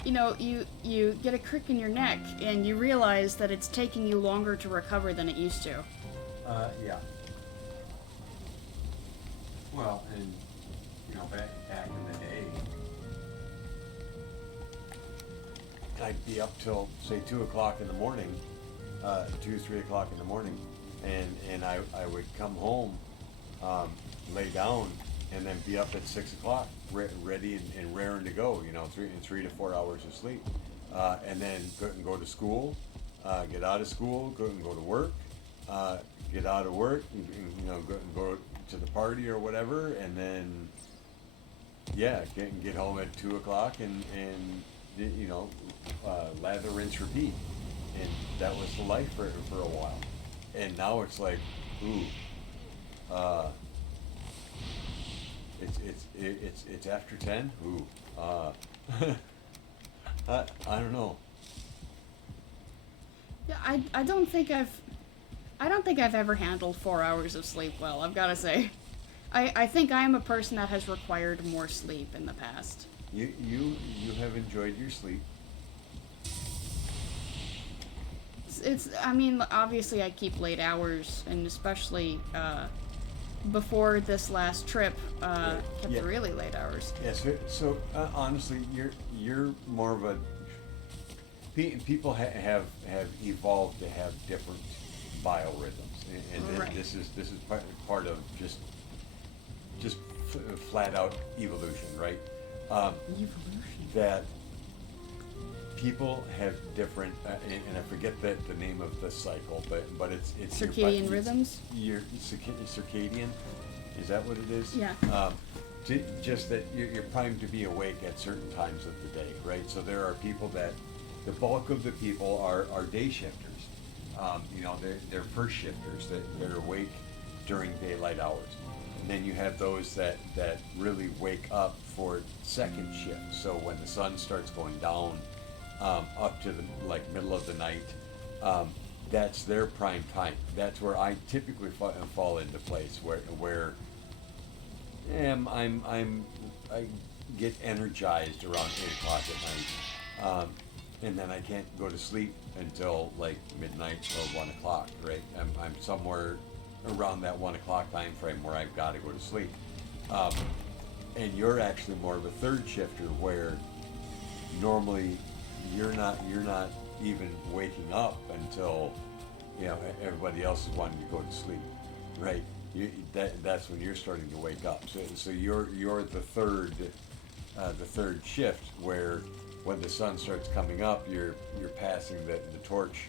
you know, you get a crick in your neck and you realize that it's taking you longer to recover than it used to. Yeah. Well, and back in the day, I'd be up till say 2 o'clock in the morning, 3 o'clock in the morning, and I would come home, lay down, and then be up at 6 o'clock, ready and raring to go. 3 to 4 hours of sleep, and then go to school, get out of school, go to work, get out of work, and go to the party or whatever, and then get home at 2 o'clock and lather, rinse, repeat, and that was the life for a while. And now it's like, it's after 10. I don't know. Yeah, I don't think I've ever handled 4 hours of sleep well, I've got to say. I think I am a person that has required more sleep in the past. You have enjoyed your sleep. I mean, obviously I keep late hours, and especially, before this last trip, kept Yeah. really late hours. Yeah, so honestly, you're more of a people have evolved to have different biorhythms, and Right. this is part of just flat out evolution, right? Evolution. That people have different, and I forget the name of the cycle, but it's Circadian rhythms? Your circadian, is that what it is? Yeah. Just that you're primed to be awake at certain times of the day, right? So there are people that the bulk of the people are day shifters. They're first shifters that are awake during daylight hours. And then you have those that really wake up for second shift. So when the sun starts going down, up to the middle of the night, that's their prime time. That's where I typically fall into place where I get energized around 8 o'clock at night, and then I can't go to sleep until midnight or 1 o'clock. Right, I'm somewhere around that 1 o'clock time frame where I've got to go to sleep. And you're actually more of a third shifter where normally you're not even waking up until everybody else is wanting to go to sleep, right? That's when you're starting to wake up. So you're the third shift where when the sun starts coming up, you're passing the torch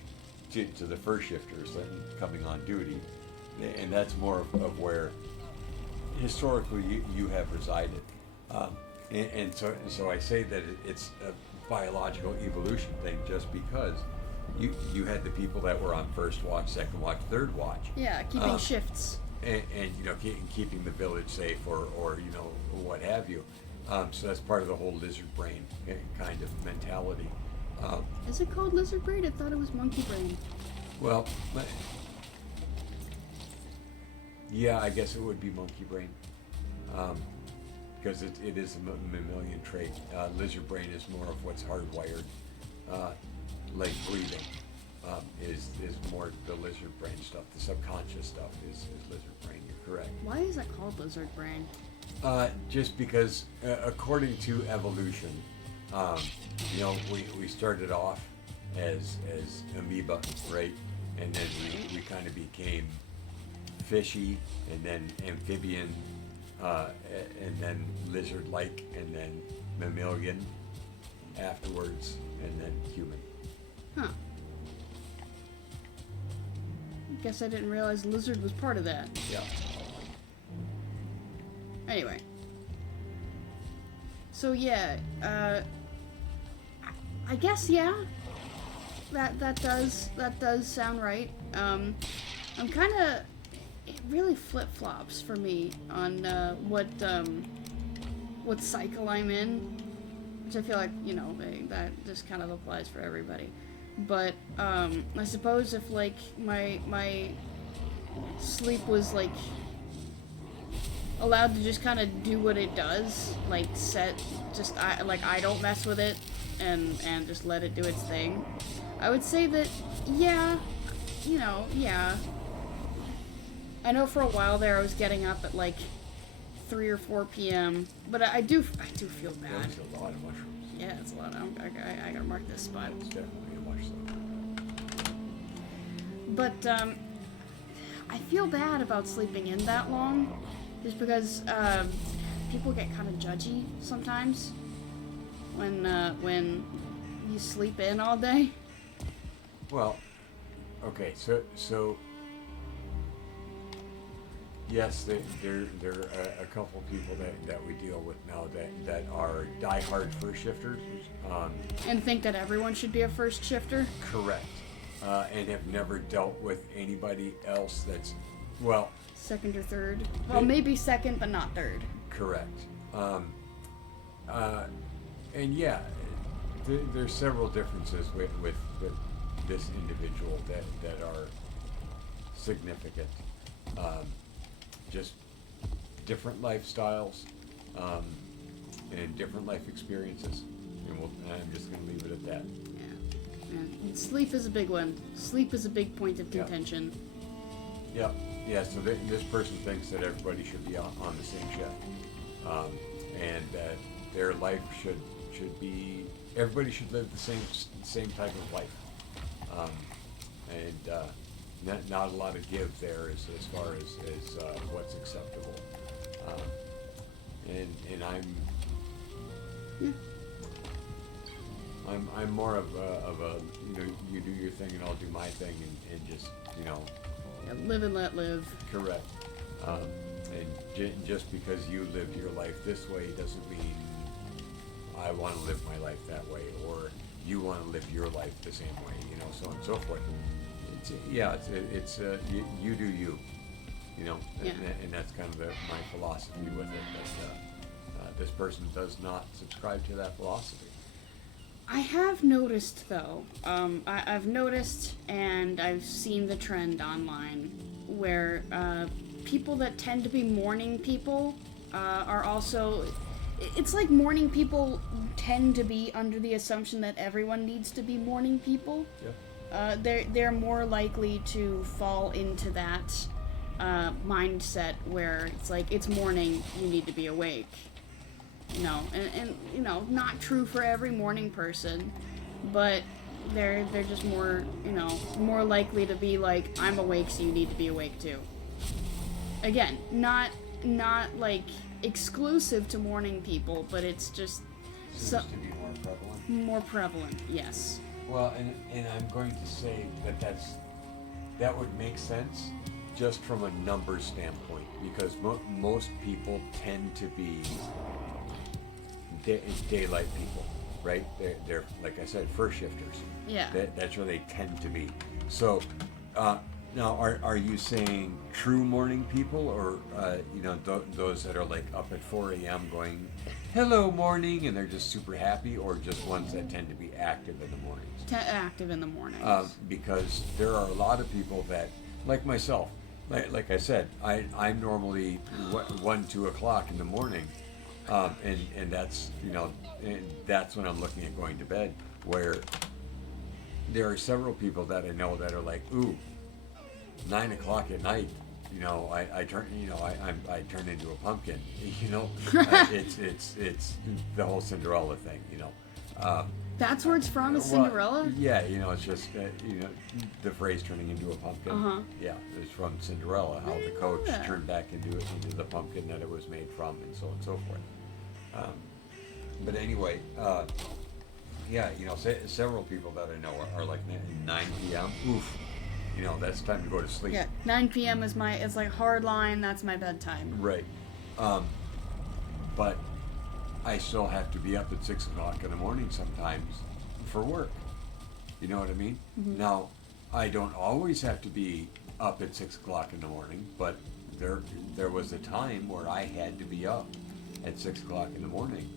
to the first shifters that coming on duty, and that's more of where historically you have resided. And so I say that it's a biological evolution thing just because you had the people that were on first watch, second watch, third watch. Yeah, keeping shifts. And keeping the village safe or what have you. So that's part of the whole lizard brain kind of mentality. Is it called lizard brain? I thought it was monkey brain. Well, yeah, I guess it would be monkey brain. Because it is a mammalian trait. Lizard brain is more of what's hardwired. Like breathing is more the lizard brain stuff. The subconscious stuff is lizard brain. You're correct. Why is that called lizard brain? Just because, according to evolution, we started off as amoeba, right? And then we kind of became fishy, and then amphibian, and then lizard-like, and then mammalian afterwards, and then human. Huh. Guess I didn't realize lizard was part of that. Yeah. Anyway. So yeah, I guess yeah. That does sound right. I'm kind of, it really flip-flops for me on what cycle I'm in, which I feel like that just kind of applies for everybody. But I suppose if my sleep was allowed to just kind of do what it does, I don't mess with it and just let it do its thing, I would say that yeah. I know for a while there I was getting up at 3 or 4 p.m. But I do feel bad. That's a lot of mushrooms. Yeah, it's a lot. I gotta mark this spot. It's definitely a mushroom. But I feel bad about sleeping in that long, just because people get kind of judgy sometimes when you sleep in all day. Well, okay, so yes, there are a couple of people that we deal with now that are diehard first shifters. And think that everyone should be a first shifter. Correct. And have never dealt with anybody else that's, Second or third. Well, maybe second, but not third. correct. And yeah, there's several differences with this individual that are significant. Just different lifestyles and different life experiences. And I'm just going to leave it at that. Yeah. And sleep is a big one. Sleep is a big point of contention. Yep. yeah, so this person thinks that everybody should be on the same shift, and that their life should be, everybody should live the same type of life, um, and not a lot of give there as far as what's acceptable, and Yeah. I'm more of a you do your thing and I'll do my thing and just Live and let live. correct. And just because you lived your life this way doesn't mean I want to live my life that way, or you want to live your life the same way, so on and so forth. It's you do you, Yeah. and that's kind of my philosophy with it. But this person does not subscribe to that philosophy. I have noticed, though, I've noticed and I've seen the trend online where people that tend to be morning people are also. It's like morning people tend to be under the assumption that everyone needs to be morning people. Yeah. They're more likely to fall into that mindset where it's like, it's morning, you need to be awake. And not true for every morning person, but they're just more, more likely to be like, I'm awake, so you need to be awake too. Again, not like exclusive to morning people, but it's just Seems to be more prevalent. more prevalent. Yes. Well, and I'm going to say that would make sense just from a numbers standpoint, because most people tend to be daylight people, right? They're like I said, first shifters. Yeah. That's where they tend to be. So, now are you saying true morning people, or those that are like up at 4 a.m. going, hello morning, and they're just super happy, or just ones that tend to be active in the mornings? Active in the mornings. Because there are a lot of people that, like myself, like I said, I'm normally 1-2 o'clock in the morning. And that's and that's when I'm looking at going to bed. Where there are several people that I know that are like, ooh, 9 o'clock at night. I turn I turn into a pumpkin. It's the whole Cinderella thing. That's where it's from, is Well, Cinderella? yeah, it's just the phrase turning into a pumpkin. Uh-huh. Yeah, it's from Cinderella, how the coach Yeah. turned back into the pumpkin that it was made from, and so on and so forth. But anyway, several people that I know are like 9 p.m. Oof, that's time to go to sleep. Yeah. 9 p.m. is it's like hard line. That's my bedtime. Right. But I still have to be up at 6 o'clock in the morning sometimes for work. You know what I mean? Mm-hmm. Now, I don't always have to be up at 6 o'clock in the morning, but there was a time where I had to be up at 6 o'clock in the morning.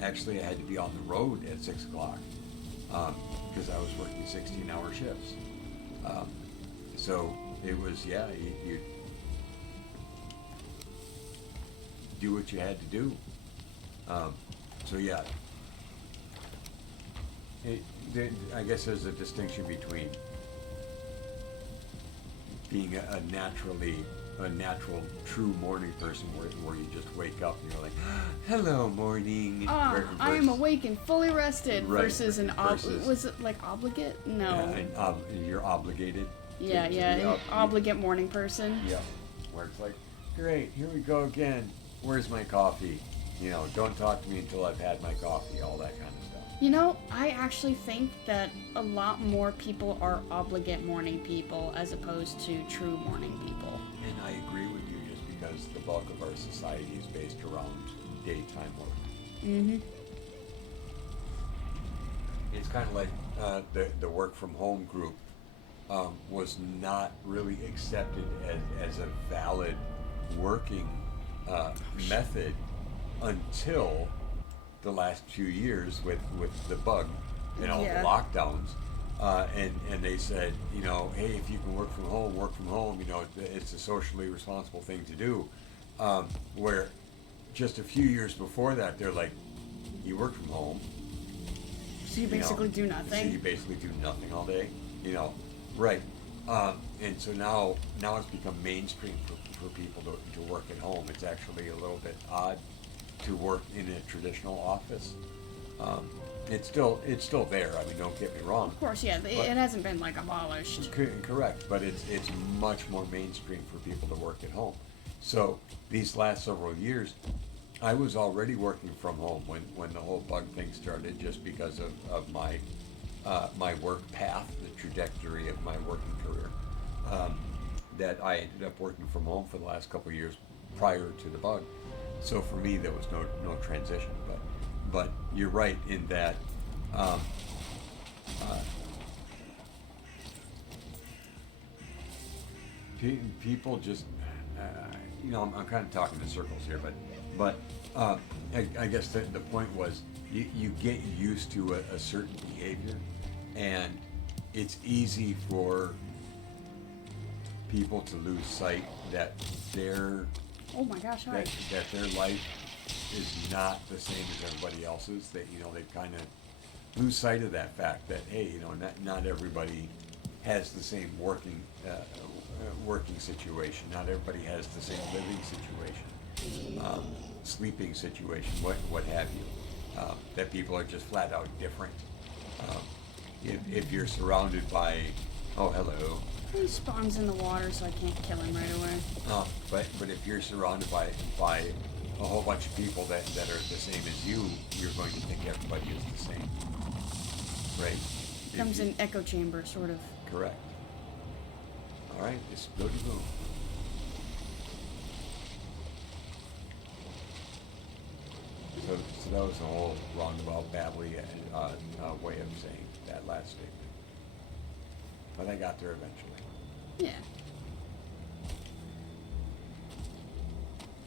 Actually, I had to be on the road at 6 o'clock because I was working 16-hour shifts. So it was, you do what you had to do. I guess there's a distinction between being a natural, true morning person where you just wake up and you're like, hello, morning. I am awake and fully rested, Right, versus versus- was it like obligate? No. And you're obligated. Yeah, to be an up. obligate morning person. Yeah, where it's like, great, here we go again. Where's my coffee? Don't talk to me until I've had my coffee, all that kind of stuff. I actually think that a lot more people are obligate morning people as opposed to true morning people. And I agree with you just because the bulk of our society is based around daytime work. Mm-hmm. It's kind of like the work from home group was not really accepted as a valid working method until the last few years with the bug and all Yeah. the lockdowns. And they said, hey, if you can work from home, it's a socially responsible thing to do. Where just a few years before that, they're like, you work from home. So you basically do nothing. So you basically do nothing all day, right. And so now it's become mainstream for people to work at home. It's actually a little bit odd to work in a traditional office. Um, it's still there. I mean, don't get me wrong. Of course, yeah, it hasn't been like abolished. Correct, but it's much more mainstream for people to work at home. So these last several years, I was already working from home when the whole bug thing started, just because of my my work path, the trajectory of my working career. That I ended up working from home for the last couple of years prior to the bug. So for me, there was no transition. But you're right in that. Um, uh, People just, I'm kind of talking in circles here, but I guess the point was you get used to a certain behavior, and it's easy for people to lose sight that their Oh my gosh, hi. that their life is not the same as everybody else's. That they kind of lose sight of that fact that, hey, not everybody has the same working situation. Not everybody has the same living situation, sleeping situation, what have you. That people are just flat out different. Um, if you're surrounded by, oh, hello. He spawns in the water, so I can't kill him right away. But if you're surrounded by a whole bunch of people that are the same as you, you're going to think everybody is the same, right? Comes in echo chamber, sort of. Correct. All right, just go to boom. So that was a whole roundabout, babbly way of saying that last statement. But I got there eventually. Yeah.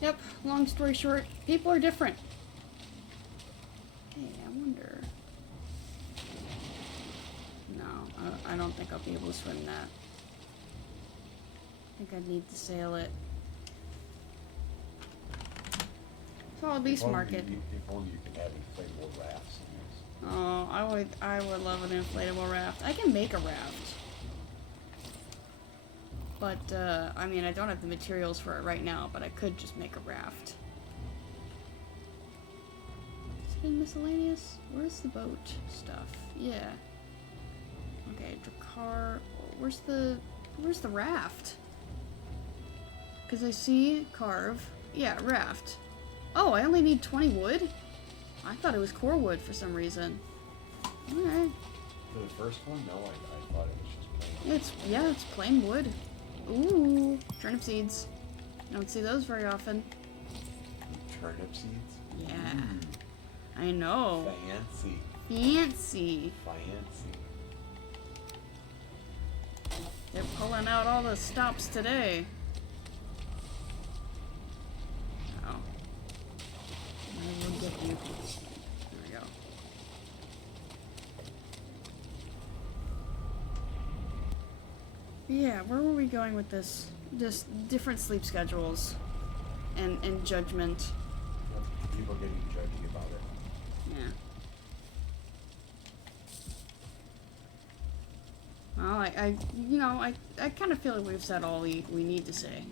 Yep, long story short, people are different. Hey, I wonder... No, I don't think I'll be able to swim that. I think I'd need to sail it. So I'll at least mark it. If only you could have inflatable rafts in this. Oh, I would love an inflatable raft. I can make a raft. But, I mean, I don't have the materials for it right now, but I could just make a raft. Is it in miscellaneous? Where's the boat stuff? Yeah. Okay, Drakkar. Where's the raft? Because I see carve. Yeah, raft. Oh, I only need 20 wood? I thought it was core wood for some reason. Alright. For the first one, no, I thought it was just plain. It's plain wood. Ooh, turnip seeds. You don't see those very often. Turnip seeds? Yeah. I know. Fancy. Fancy. Fancy. They're pulling out all the stops today. Oh. I will get you. There we go. Yeah, where were we going with this? Just different sleep schedules and judgment. People getting judgy about it. Yeah. Well, I kind of feel like we've said all we need to say.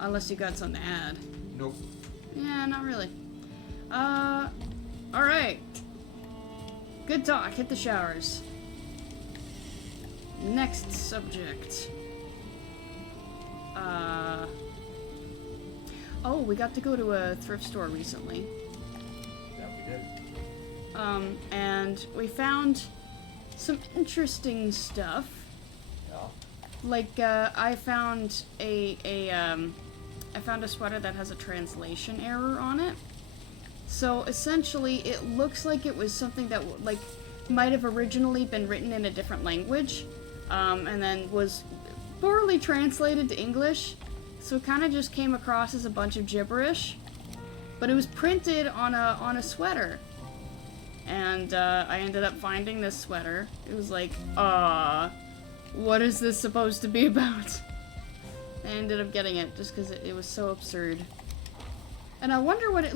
Unless you got something to add. Nope. Yeah, not really. Alright. Good talk. Hit the showers. Next subject. Oh, we got to go to a thrift store recently. That we did. And we found some interesting stuff. Yeah. Like, I found I found a sweater that has a translation error on it. So essentially, it looks like it was something that might have originally been written in a different language, and then was poorly translated to English. So it kind of just came across as a bunch of gibberish. But it was printed on a sweater. And I ended up finding this sweater. It was like, what is this supposed to be about? I ended up getting it just because it was so absurd. And I wonder what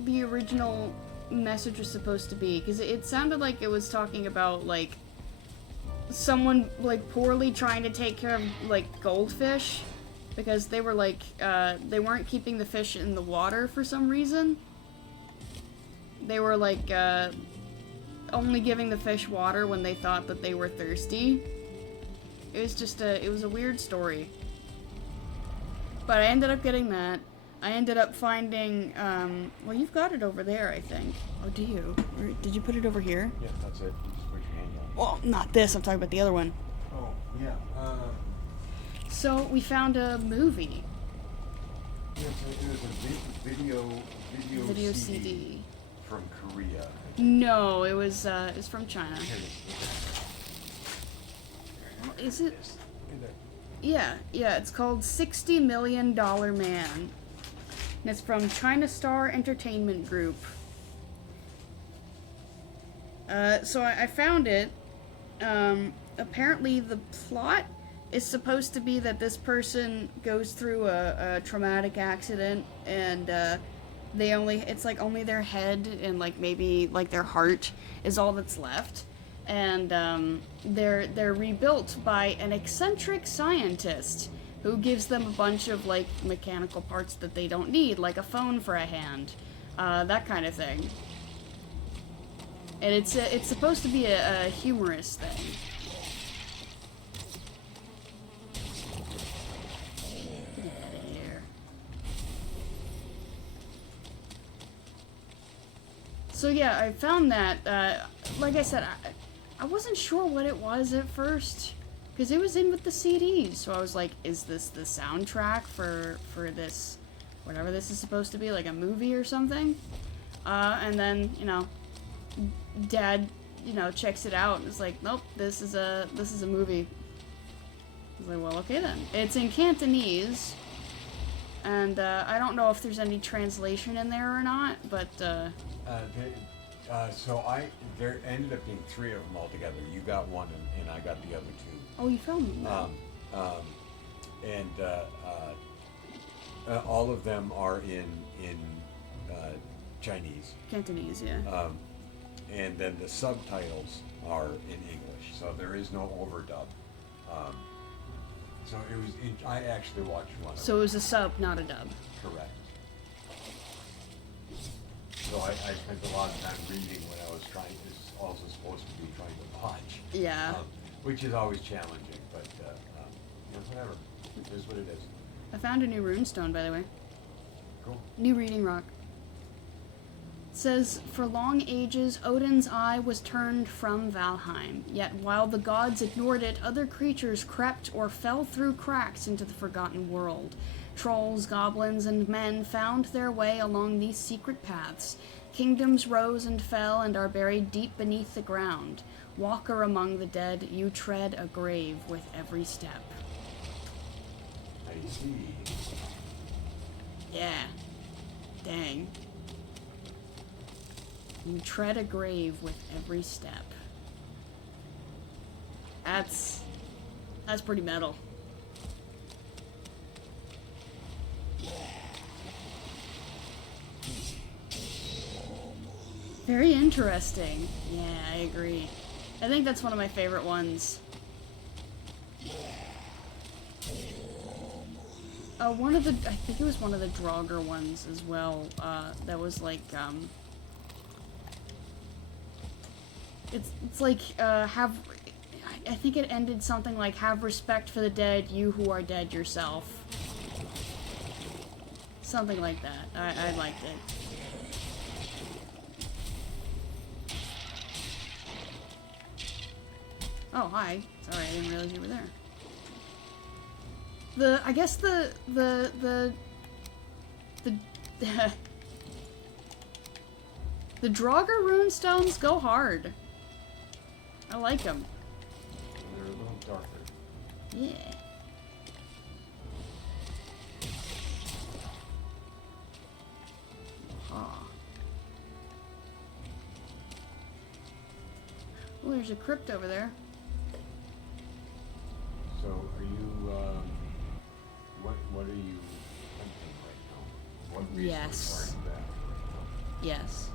the original message was supposed to be, because it sounded like it was talking about someone like poorly trying to take care of like goldfish because they were like they weren't keeping the fish in the water for some reason. They were like only giving the fish water when they thought that they were thirsty. It was a weird story. But I ended up getting that. I ended up finding, well, you've got it over there, I think. Oh, do you? Or did you put it over here? Yeah, that's it. You just put your hand on it. Well, not this. I'm talking about the other one. Oh, yeah. So, we found a movie. It was a video CD. From Korea. No, it was from China. Is it? Yeah, it's called $60 Million Man. And it's from China Star Entertainment Group. So I found it. Apparently the plot is supposed to be that this person goes through a traumatic accident and it's like only their head and like maybe like their heart is all that's left. And they're rebuilt by an eccentric scientist who gives them a bunch of like mechanical parts that they don't need, like a phone for a hand, that kind of thing. And it's supposed to be a humorous thing. So yeah, I found that. Like I said, I wasn't sure what it was at first, because it was in with the CDs. So I was like, is this the soundtrack for this, whatever this is supposed to be, like a movie or something? And then, Dad, checks it out and is like, nope, this is a movie. I was like, well, okay then. It's in Cantonese, and I don't know if there's any translation in there or not, but There ended up being 3 of them altogether. You got one, and I got the other 2. Oh, you found them. All of them are in Chinese. Cantonese, yeah. And then the subtitles are in English, so there is no overdub. So it was. I actually watched one. So it was a sub, not a dub. Correct. So I spent a lot of time reading when I was also supposed to be trying to watch. Yeah. Which is always challenging, but whatever. It is what it is. I found a new runestone, by the way. Cool. New reading rock. It says, for long ages, Odin's eye was turned from Valheim. Yet while the gods ignored it, other creatures crept or fell through cracks into the forgotten world. Trolls, goblins, and men found their way along these secret paths. Kingdoms rose and fell and are buried deep beneath the ground. Walker among the dead, you tread a grave with every step. I see. Yeah. Dang. You tread a grave with every step. That's pretty metal. Very interesting. Yeah, I agree. I think that's one of my favorite ones. I think it was one of the Draugr ones as well, that was like, it's like, I think it ended something like, have respect for the dead, you who are dead yourself. Something like that. I liked it. Oh, hi. Sorry, I didn't realize you were there. I guess the Draugr runestones go hard. I like them. They're a little darker. Yeah. Oh, there's a crypt over there. So, are you, what are you hunting right now? What resource Yes. are you at right now? Yes.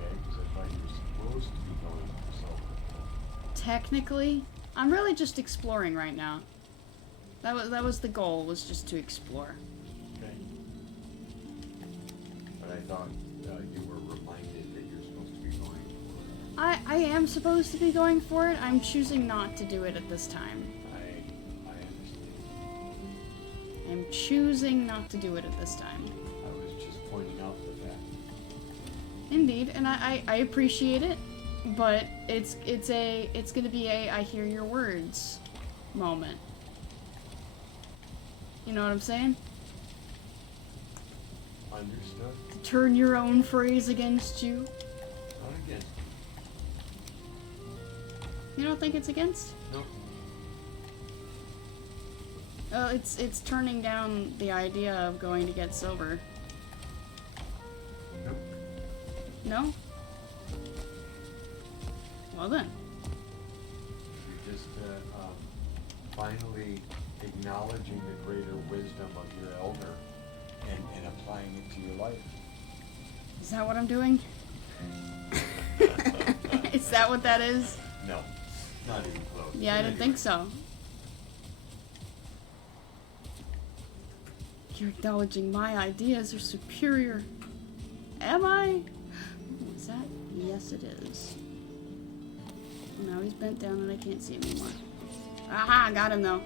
Okay, because I thought you were supposed to be going for silver. Technically, I'm really just exploring right now. That was the goal, was just to explore. Okay. But I thought you were reminded that you're supposed to be going for I am supposed to be going for it. I'm choosing not to do it at this time. I understand. I'm choosing not to do it at this time. I was just pointing out the fact. Indeed, and I appreciate it, but it's gonna be a I hear your words moment. You know what I'm saying? Understood. To turn your own phrase against you. Not again. You don't think it's against? Nope. It's turning down the idea of going to get silver. Nope. No? Well then. You're just finally acknowledging the greater wisdom of your elder and applying it to your life. Is that what I'm doing? Is that what that is? No, not even close. Yeah, I didn't think so. You're acknowledging my ideas are superior. Am I? Is that? Yes, it is. Now he's bent down and I can't see him anymore. Aha, I got him though.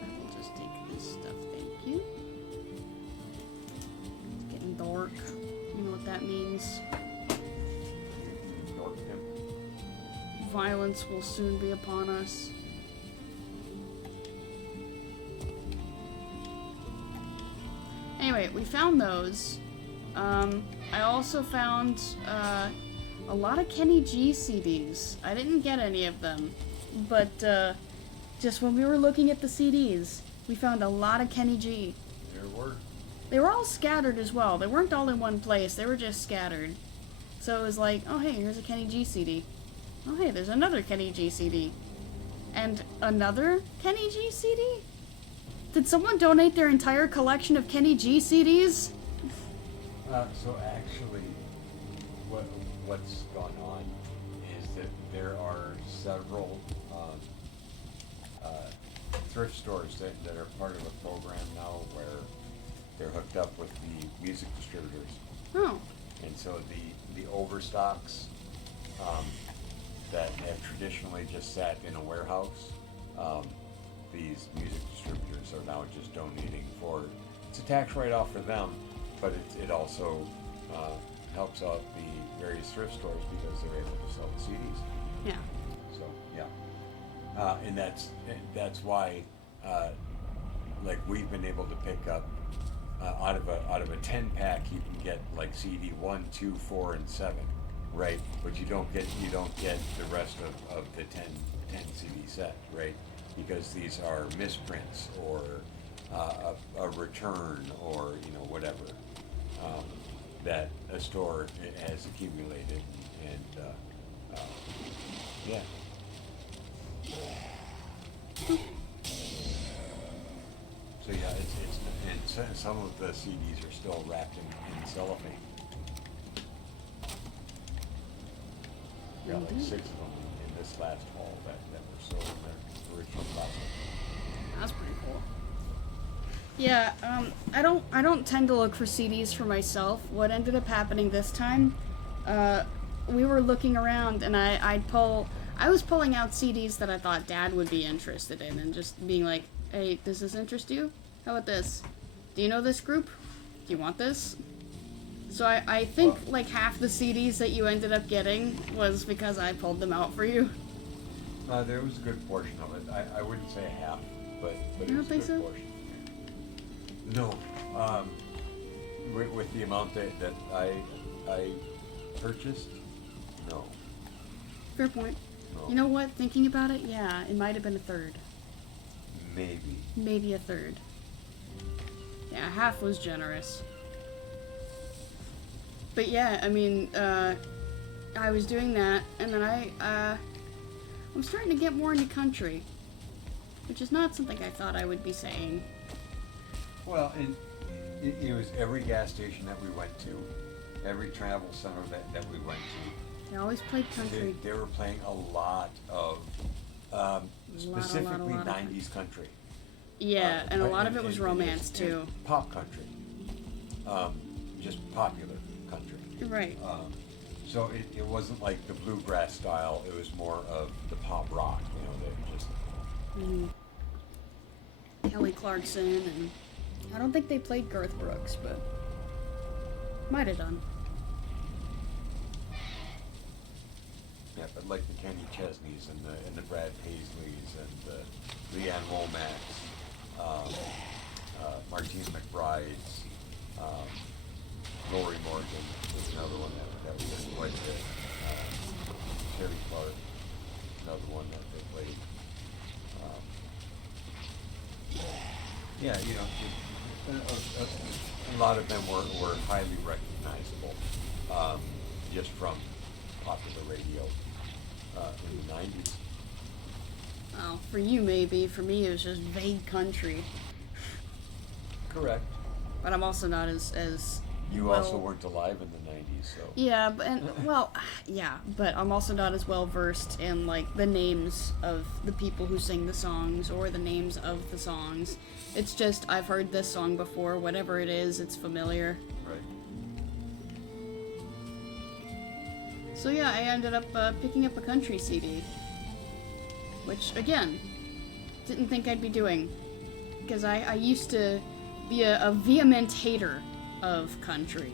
I will just take this stuff, thank you. It's getting dark. You know what that means. North him. Violence will soon be upon us. Anyway, we found those. I also found a lot of Kenny G CDs. I didn't get any of them, but just when we were looking at the CDs, we found a lot of Kenny G. There were. They were all scattered as well. They weren't all in one place. They were just scattered. So it was like, oh hey, here's a Kenny G CD. Oh hey, there's another Kenny G CD. And another Kenny G CD? Did someone donate their entire collection of Kenny G CDs? So actually, what's gone on is that there are several thrift stores that are part of a program now where they're hooked up with the music distributors. Oh. And so the overstocks that have traditionally just sat in a warehouse, these music distributors are now just donating for, it's a tax write-off for them, but it also helps out the various thrift stores because they're able to sell the CDs. Yeah. So yeah, and that's why like we've been able to pick up out of a 10-pack you can get like CD 1, 2, 4, and 7, right? But you don't get the rest of the 10 CD set, right? Because these are misprints or a return or whatever that a store has accumulated and yeah. So yeah, and some of the CDs are still wrapped in cellophane. Got like 6 of them in this last haul that were still in their original plastic. That's pretty cool. Yeah, I don't tend to look for CDs for myself. What ended up happening this time, we were looking around and I was pulling out CDs that I thought Dad would be interested in and just being like, hey, does this interest you? How about this? Do you know this group? Do you want this? So I think like half the CDs that you ended up getting was because I pulled them out for you. There was a good portion of it. I wouldn't say half, but it You was don't a think good so? portion. No, with the amount that I purchased, no. Fair point. No. You know what? Thinking about it, yeah, it might have been a third. Maybe. Maybe a third. Yeah, half was generous. But yeah, I mean, I was doing that, and then I'm starting to get more into country, which is not something I thought I would be saying. Well, and it was every gas station that we went to, every travel center that we went to, They always played country. they were playing a lot of specifically 90s country. Yeah, and a lot of it was and romance it's too. pop country, just popular country. Right. So it wasn't like the bluegrass style. It was more of the pop rock. You know, they just Kelly Clarkson, and I don't think they played Garth Brooks, but might have done. yeah, but like the Kenny Chesneys and the Brad Paisleys and the Leanne Womack's, Martina McBride's, Lori Morgan was another one that was just quite a bit. Terry Clark, another one that they played. Yeah, you know, a lot of them were highly recognizable, just from popular radio in the 90s. Well, for you maybe. For me, it was just vague country. Correct. But I'm also not as You well, also weren't alive in the 90s, so. Yeah, but I'm also not as well versed in like the names of the people who sing the songs or the names of the songs. It's just I've heard this song before, whatever it is, it's familiar. Right. So yeah, I ended up picking up a country CD, which again, didn't think I'd be doing, because I used to be a vehement hater of country.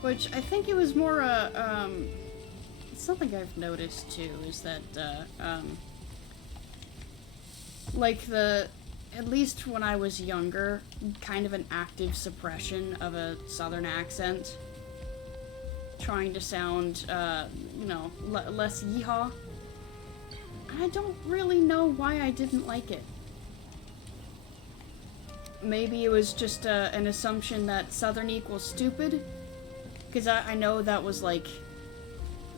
Which I think it was more something I've noticed too is that like at least when I was younger, kind of an active suppression of a southern accent, trying to sound less yeehaw. I don't really know why I didn't like it. Maybe it was just an assumption that southern equals stupid. Because I know that was like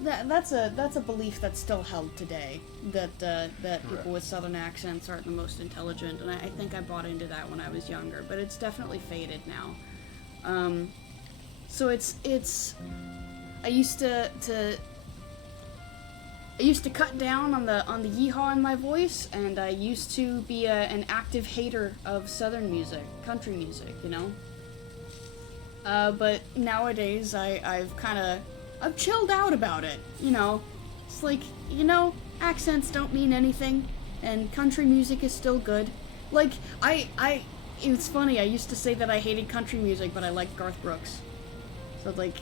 that's a belief that's still held today, that people with southern accents aren't the most intelligent, and I think I bought into that when I was younger, but it's definitely faded now. So it's I used to cut down on the yeehaw in my voice, and I used to be an active hater of southern music, country music, you know. But nowadays, I've chilled out about it, you know. It's like, you know, accents don't mean anything, and country music is still good. Like, it's funny, I used to say that I hated country music, but I liked Garth Brooks. So, like,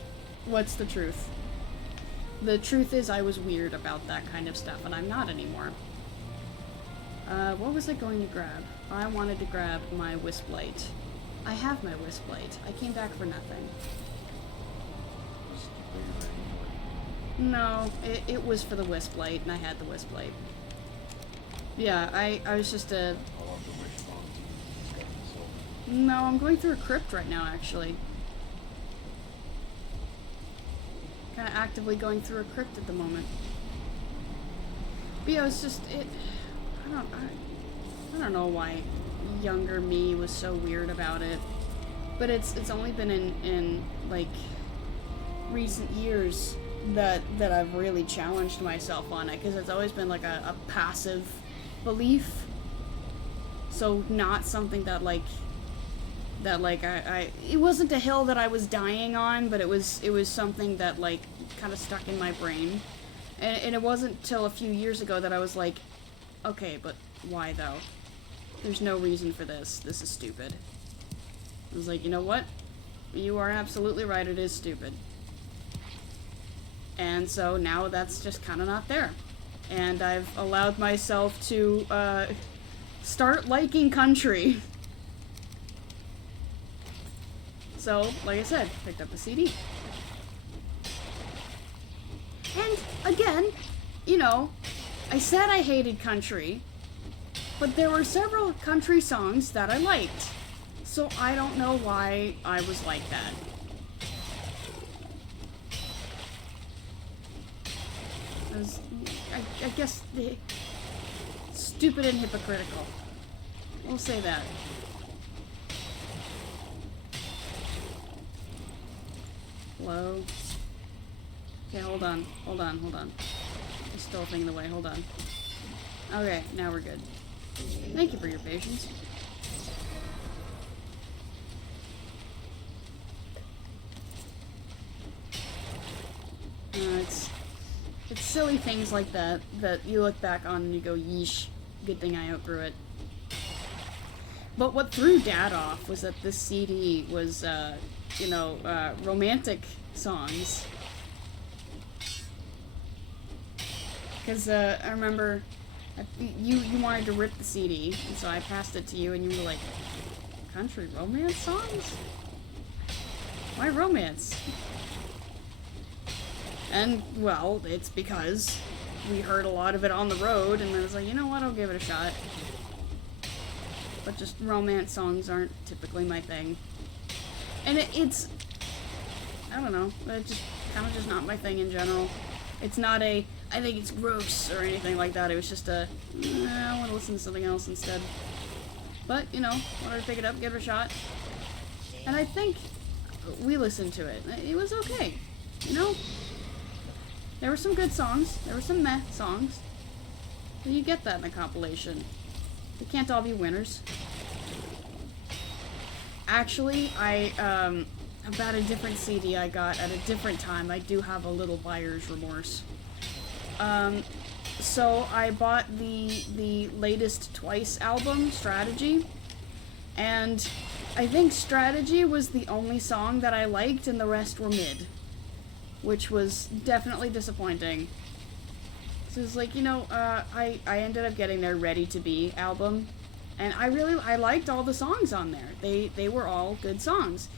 what's the truth? The truth is I was weird about that kind of stuff, and I'm not anymore. What was I going to grab? I wanted to grab my wisp light. I have my wisp light. I came back for nothing. No, it was for the wisp light, and I had the wisp light. Yeah, I was just a... No, I'm going through a crypt right now, actually. Kind of actively going through a crypt at the moment. But yeah, it's just... I don't know why younger me was so weird about it, but it's only been in like recent years that I've really challenged myself on it, because it's always been like a passive belief, so not something that I it wasn't a hill that I was dying on, but it was something that like kind of stuck in my brain, and it wasn't till a few years ago that I was like, okay, but why though? There's no reason for this. This is stupid. I was like, you know what? You are absolutely right, it is stupid. And so now that's just kind of not there. And I've allowed myself to start liking country. So, like I said, picked up a CD. And again, you know, I said I hated country, but there were several country songs that I liked. So I don't know why I was like that. I guess stupid and hypocritical. We'll say that. Hello? Okay, hold on. Hold on, hold on. There's still a thing in the way. Hold on. Okay, now we're good. Thank you for your patience. It's silly things like that that you look back on and you go, yeesh, good thing I outgrew it. But what threw Dad off was that this CD was, romantic songs. Because I remember you wanted to rip the CD, and so I passed it to you, and you were like, country romance songs? Why romance? And, well, it's because we heard a lot of it on the road, and I was like, you know what, I'll give it a shot. But just romance songs aren't typically my thing. And it's, I don't know, it's just kind of just not my thing in general. It's not I think it's gross or anything like that. It was just I want to listen to something else instead. But, wanted to pick it up, give it a shot. And I think we listened to it. It was okay, There were some good songs. There were some meh songs. But you get that in a compilation. We can't all be winners. Actually, about a different CD I got at a different time, I do have a little buyer's remorse. So I bought the latest Twice album, Strategy, and I think Strategy was the only song that I liked and the rest were mid, which was definitely disappointing. So it's like, I ended up getting their Ready to Be album, and I liked all the songs on there. They were all good songs.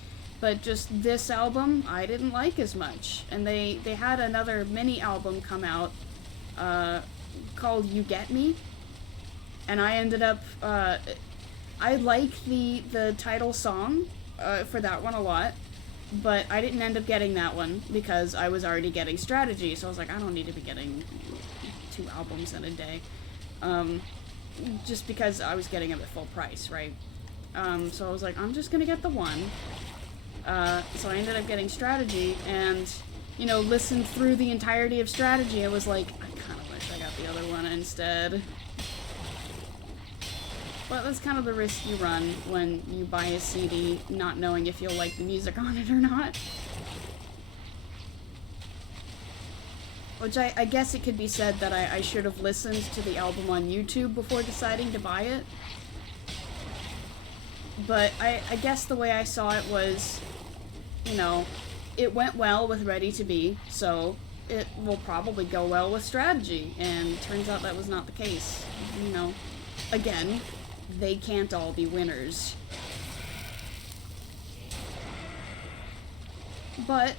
But just this album, I didn't like as much. And they had another mini album come out called You Get Me. And I ended up, I like the title song for that one a lot. But I didn't end up getting that one because I was already getting Strategy. So I was like, I don't need to be getting 2 albums in a day. Just because I was getting them at full price, right? So I was like, I'm just gonna get the one. So I ended up getting Strategy, and, listened through the entirety of Strategy. It was like, I kind of wish I got the other one instead. But that's kind of the risk you run when you buy a CD, not knowing if you'll like the music on it or not. Which I guess it could be said that I should have listened to the album on YouTube before deciding to buy it. But I guess the way I saw it was, it went well with Ready to Be, so it will probably go well with Strategy. And turns out that was not the case. Again, they can't all be winners. But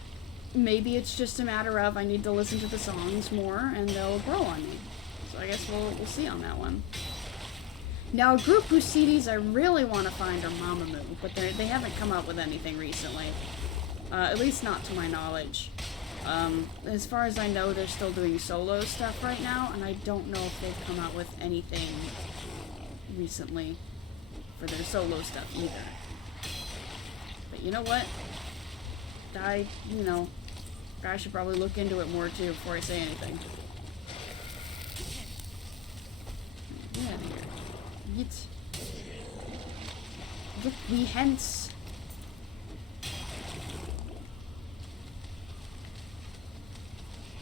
maybe it's just a matter of I need to listen to the songs more and they'll grow on me. So I guess we'll see on that one. Now, a group whose CDs I really want to find are Mamamoo, but they haven't come out with anything recently. At least not to my knowledge. As far as I know, they're still doing solo stuff right now, and I don't know if they've come out with anything recently for their solo stuff either. But you know what? I should probably look into it more too before I say anything. Get out of here. Get thee hence.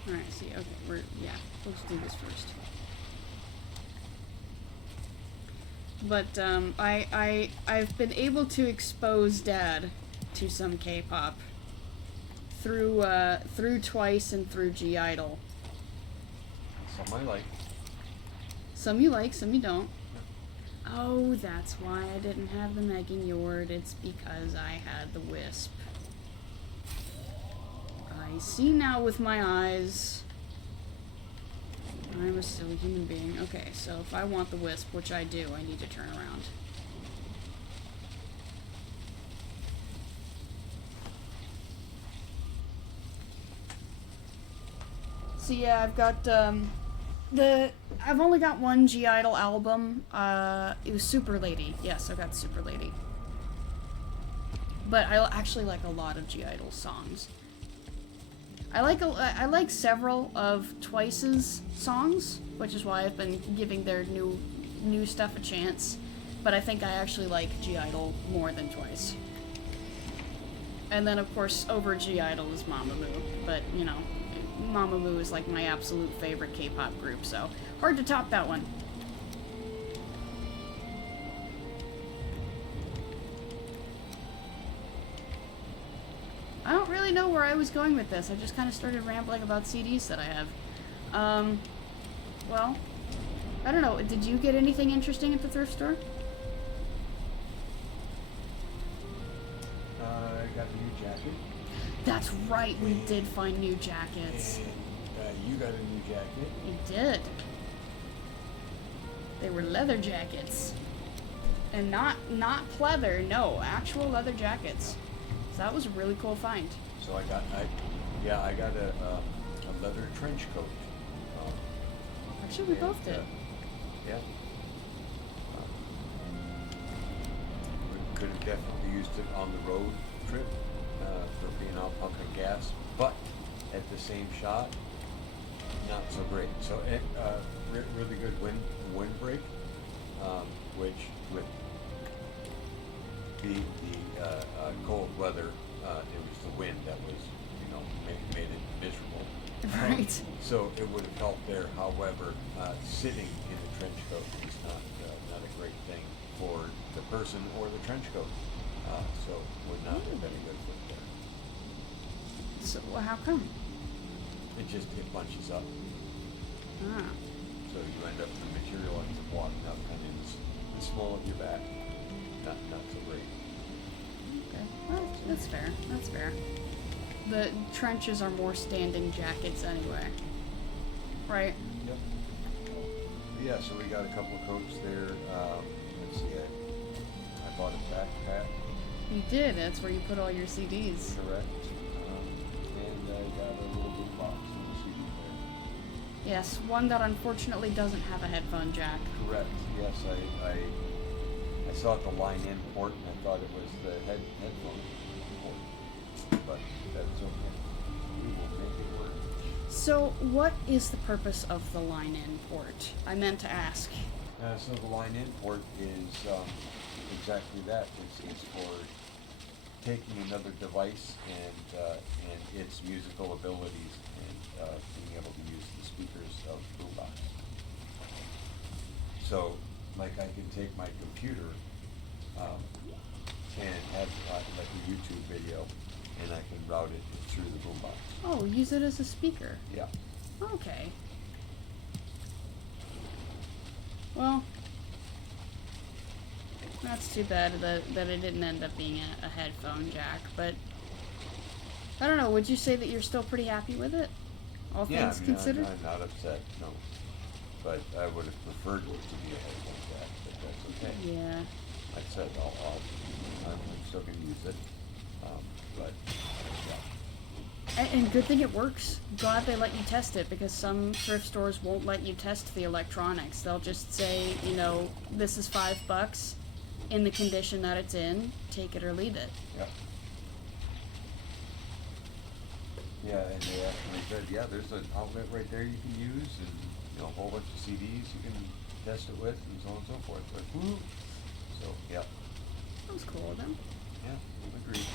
Alright, see, okay, let's do this first. But, I've been able to expose Dad to some K-pop through Twice and through G-Idol. Some I like. Some you like, some you don't. Oh, that's why I didn't have the Megan Yord. It's because I had the Wisp. I see now with my eyes. I'm a silly human being. Okay, so if I want the Wisp, which I do, I need to turn around. So yeah, I've got, I've only got one G-Idol album. It was Super Lady. Yes, I got Super Lady. But I actually like a lot of G-Idol songs. I like several of Twice's songs, which is why I've been giving their new stuff a chance. But I think I actually like G-Idol more than Twice. And then of course over G-Idol is Mamamoo, but you know, Mamamoo is like my absolute favorite K-pop group, so hard to top that one. I don't really know where I was going with this. I just kind of started rambling about CDs that I have. Well, I don't know. Did you get anything interesting at the thrift store? I got a new jacket. That's right, we did find new jackets. And you got a new jacket. We did. They were leather jackets. And not pleather, no, actual leather jackets. So that was a really cool find. So I got a leather trench coat. Actually, we both did. Yeah. We could have definitely used it on the road trip for being out pumping gas, but at the same shot, not so great. So it really good windbreak, which with the cold weather, it was the wind that was, made it miserable. Right. So it would have helped there. However, sitting in a trench coat is not a great thing for the person or the trench coat. So would not have been a good fit there. So how come? It bunches up. Ah. So you end up the material ends up walking up kind of in the small of your back. Not so great. Okay. Well, that's fair. That's fair. The trenches are more standing jackets anyway. Right? Yep. Yeah, so we got a couple of coats there. Let's see, I bought a backpack. You did. That's where you put all your CDs. Correct. And I got a little book box with the CD there. Yes, one that unfortunately doesn't have a headphone jack. Correct. Yes, I saw the line-in port and I thought it was the headphone port, but that's okay. We will make it work. So, what is the purpose of the line-in port? I meant to ask. So the line-in port is exactly that. It's for taking another device and its musical abilities and being able to use the speakers of the boombox. So, like I can take my computer and have like a YouTube video, and I can route it through the boombox. Oh, use it as a speaker. Yeah. Okay. Well, that's too bad that it didn't end up being a headphone jack, but I don't know, would you say that you're still pretty happy with it? All things considered? I'm not upset, no. But I would have preferred it to be a headphone jack, but that's okay. Yeah. Like I said, I'm still going to use it, but yeah. And good thing it works. Glad they let you test it, because some thrift stores won't let you test the electronics. They'll just say, this is $5 in the condition that it's in. Take it or leave it. Yeah. Yeah, and they actually said, there's an outlet right there you can use, and a whole bunch of CDs you can test it with, and so on and so forth. Like, woo! So, yeah. That was cool of them. Yeah, agreed.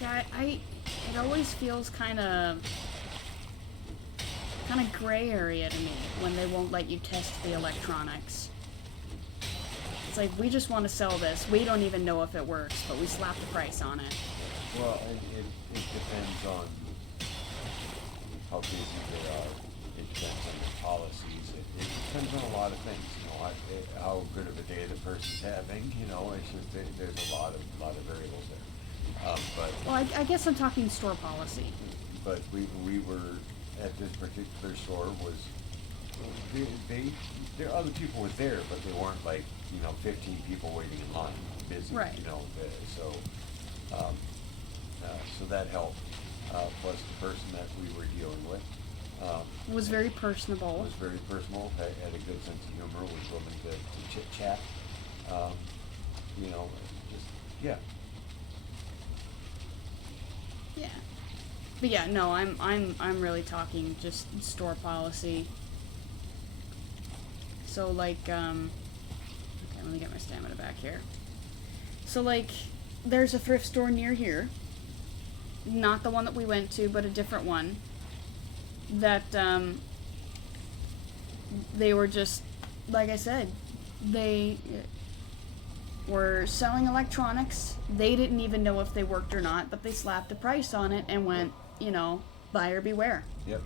Yeah, it always feels kind of gray area to me when they won't let you test the electronics. It's like, we just want to sell this. We don't even know if it works, but we slap the price on it. Well, it depends on how busy they are. It depends on their policies. It depends on a lot of things. How good of a day the person's having. It's just there's a lot of variables there. Well, I guess I'm talking store policy. But we were at this particular store there other people were there, but they weren't like 15 people waiting in line, busy. Right. So that helped. Plus the person that we were dealing with Was very personable. Was very personal. Had a good sense of humor. Was willing to chit chat. Yeah. But yeah, no, I'm really talking just store policy. So like, okay, let me get my stamina back here. So like, there's a thrift store near here. Not the one that we went to, but a different one. That, they were just, like I said, they were selling electronics. They didn't even know if they worked or not, but they slapped a price on it and went, you know, buyer beware. Yep.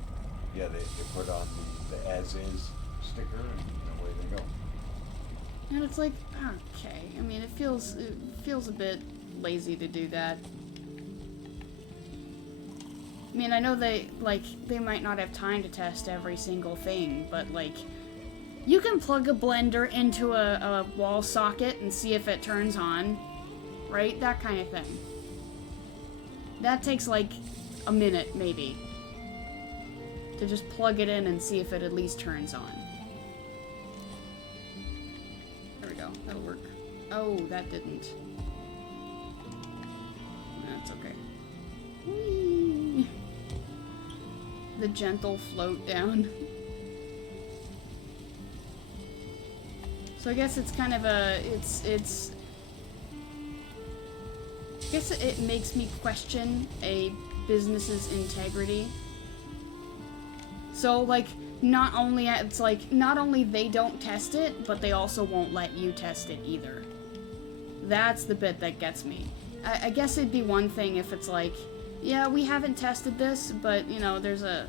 Yeah, they put on the as-is sticker and away they go. And it's like, okay. I mean, it feels a bit lazy to do that. I mean, I know they might not have time to test every single thing, but like, you can plug a blender into a wall socket and see if it turns on, right? That kind of thing. That takes like a minute, maybe, to just plug it in and see if it at least turns on. There we go. That'll work. Oh, that didn't. That's okay. Whee! The gentle float down. So I guess it's kind of a, it's I guess it makes me question a business's integrity. So like, not only they don't test it, but they also won't let you test it either. That's the bit that gets me. I guess it'd be one thing if it's like, yeah, we haven't tested this, but you know, there's a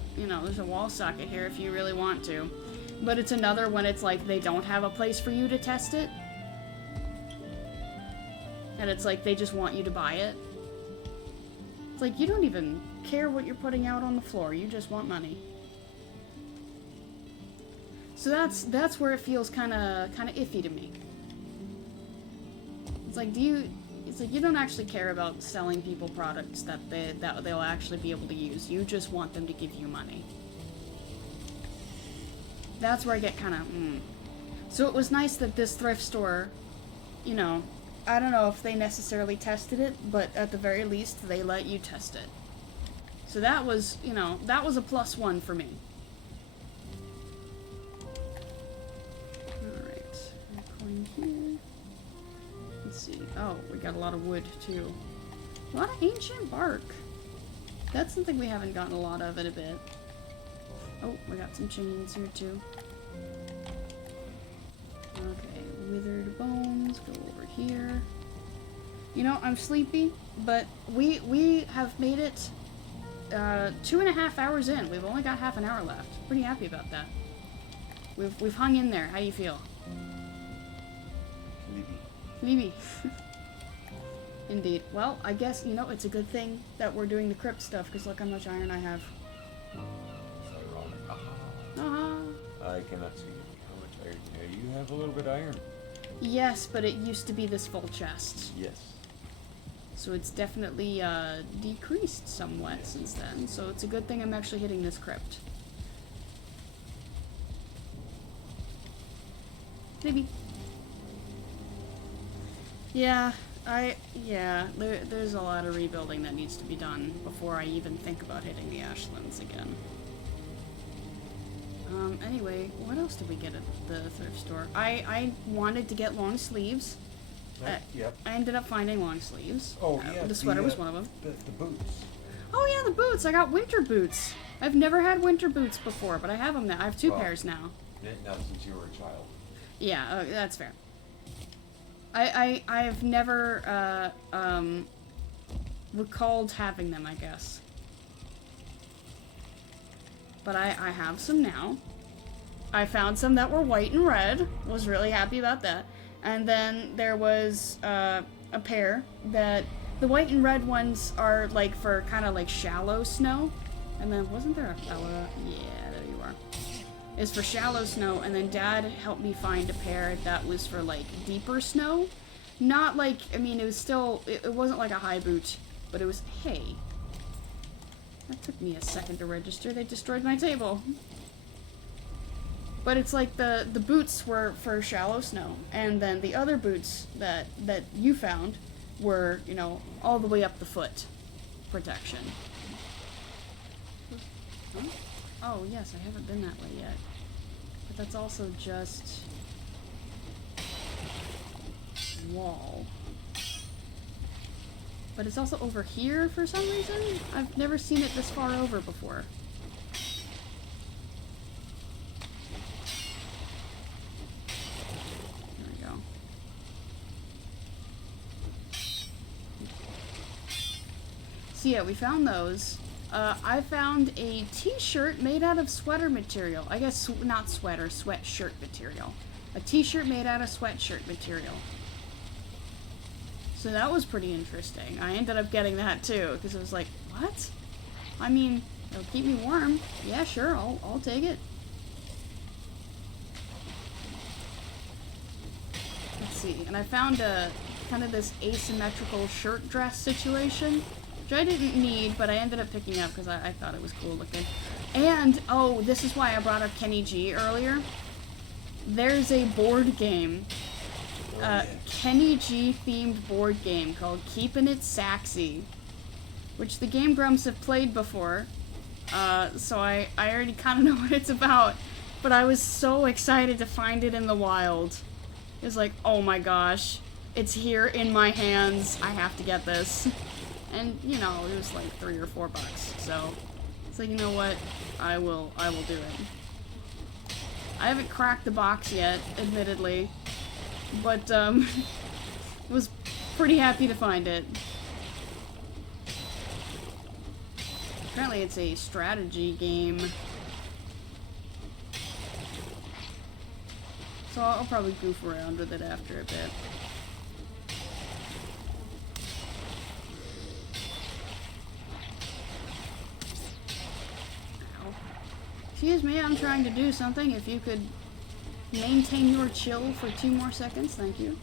wall socket here if you really want to. But it's another when it's like they don't have a place for you to test it. And it's like they just want you to buy it. It's like you don't even care what you're putting out on the floor, you just want money. So that's where it feels kind of iffy to me. It's like you don't actually care about selling people products that they'll actually be able to use. You just want them to give you money. That's where I get kind of, So it was nice that this thrift store, you know, I don't know if they necessarily tested it, but at the very least, they let you test it. So that was, you know, that was a +1 for me. Alright, coin here. Let's see. Oh, we got a lot of wood, too. A lot of ancient bark. That's something we haven't gotten a lot of in a bit. Oh, we got some chains here too. Okay, withered bones, go over here. You know, I'm sleepy, but we have made it 2.5 hours in. We've only got half an hour left. Pretty happy about that. We've hung in there. How you feel? Sleepy. Indeed. Well, I guess, you know, it's a good thing that we're doing the crypt stuff, because look how much iron I have. I cannot see how much iron you have. A little bit of iron. Yes, but it used to be this full chest. Yes. So it's definitely decreased somewhat since then. So it's a good thing I'm actually hitting this crypt. Maybe. Yeah, there's a lot of rebuilding that needs to be done before I even think about hitting the Ashlands again. Anyway, what else did we get at the thrift store? I wanted to get long sleeves. Yep. I ended up finding long sleeves. Oh, yeah. The sweater was one of them. The boots. Oh, yeah, the boots. I got winter boots. I've never had winter boots before, but I have them now. I have two pairs now. Not since you were a child. Yeah, that's fair. I've never, recalled having them, I guess. But I have some now. I found some that were white and red. Was really happy about that. And then there was a pair that the white and red ones are like for kind of like shallow snow. And then wasn't there a fella? Yeah, there you are. Is for shallow snow. And then Dad helped me find a pair that was for like deeper snow. Not like, I mean, it was still, it wasn't like a high boot, but it was, hey. That took me a second to register. They destroyed my table. But it's like the boots were for shallow snow, and then the other boots that you found were, you know, all the way up the foot protection. Huh? Oh, yes, I haven't been that way yet. But that's also just... wall. But it's also over here for some reason? I've never seen it this far over before. There we go. So yeah, we found those. I found a t-shirt made out of sweater material. I guess not sweater, sweatshirt material. A t-shirt made out of sweatshirt material. So that was pretty interesting. I ended up getting that too, because it was like, what? I mean, it'll keep me warm. Yeah, sure, I'll take it. Let's see, and I found a kind of this asymmetrical shirt dress situation, which I didn't need, but I ended up picking up because I thought it was cool looking. And, oh, this is why I brought up Kenny G earlier. There's a board game. Kenny G themed board game called Keepin' It Saxy, which the Game Grumps have played before, so I already kind of know what it's about, but I was so excited to find it in the wild. It was like, oh my gosh, it's here in my hands, I have to get this. And, you know, it was like $3 or $4, so it's like, you know what, I will do it. I haven't cracked the box yet, admittedly. But, was pretty happy to find it. Apparently it's a strategy game. So I'll probably goof around with it after a bit. Ow. Excuse me, I'm trying to do something. If you could maintain your chill for 2 more seconds, thank you.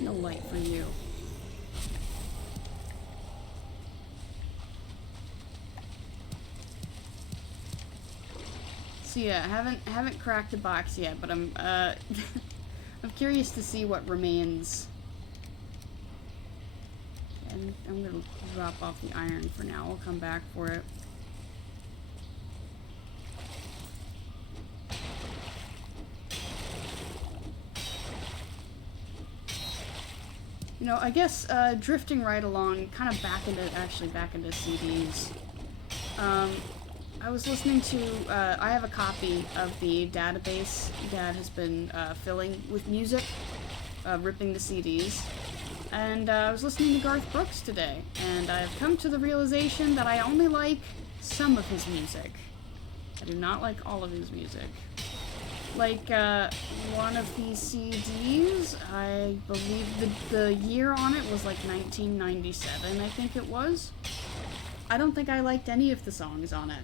No light for you. So yeah, I haven't cracked the box yet, but I'm I'm curious to see what remains. And I'm gonna drop off the iron for now. I'll come back for it. You know, I guess drifting right along, kind of back into CDs. I was listening to, I have a copy of the database Dad has been filling with music, ripping the CDs, and I was listening to Garth Brooks today, and I've come to the realization that I only like some of his music. I do not like all of his music. Like, one of these CDs, I believe the year on it was like 1997, I think it was. I don't think I liked any of the songs on it.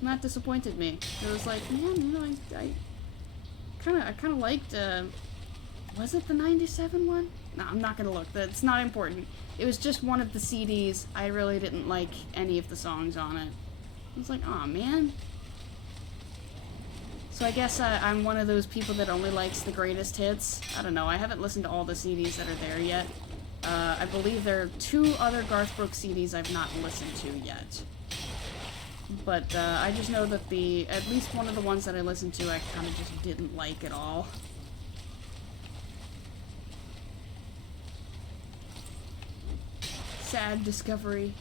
And that disappointed me. It was like, man, you know, I kind of liked, was it the 97 one? No, I'm not gonna look. That's not important. It was just one of the CDs. I really didn't like any of the songs on it. I was like, aw, man. So I guess I'm one of those people that only likes the greatest hits. I don't know, I haven't listened to all the CDs that are there yet. I believe there are 2 other Garth Brooks CDs I've not listened to yet. But I just know that at least one of the ones that I listened to I kind of just didn't like at all. Sad discovery.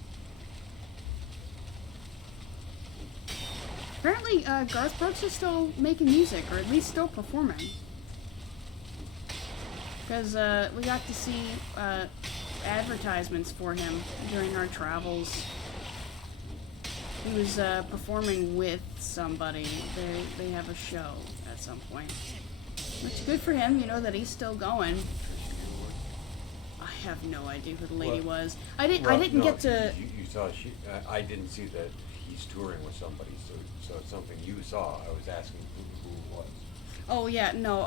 Apparently, Garth Brooks is still making music, or at least still performing. Because we got to see advertisements for him during our travels. He was performing with somebody. They have a show at some point. Which, good for him, you know, that he's still going. I have no idea who the lady was. I didn't get to... You saw I didn't see that he's touring with somebody, so it's something you saw. I was asking who it was. Oh yeah, no,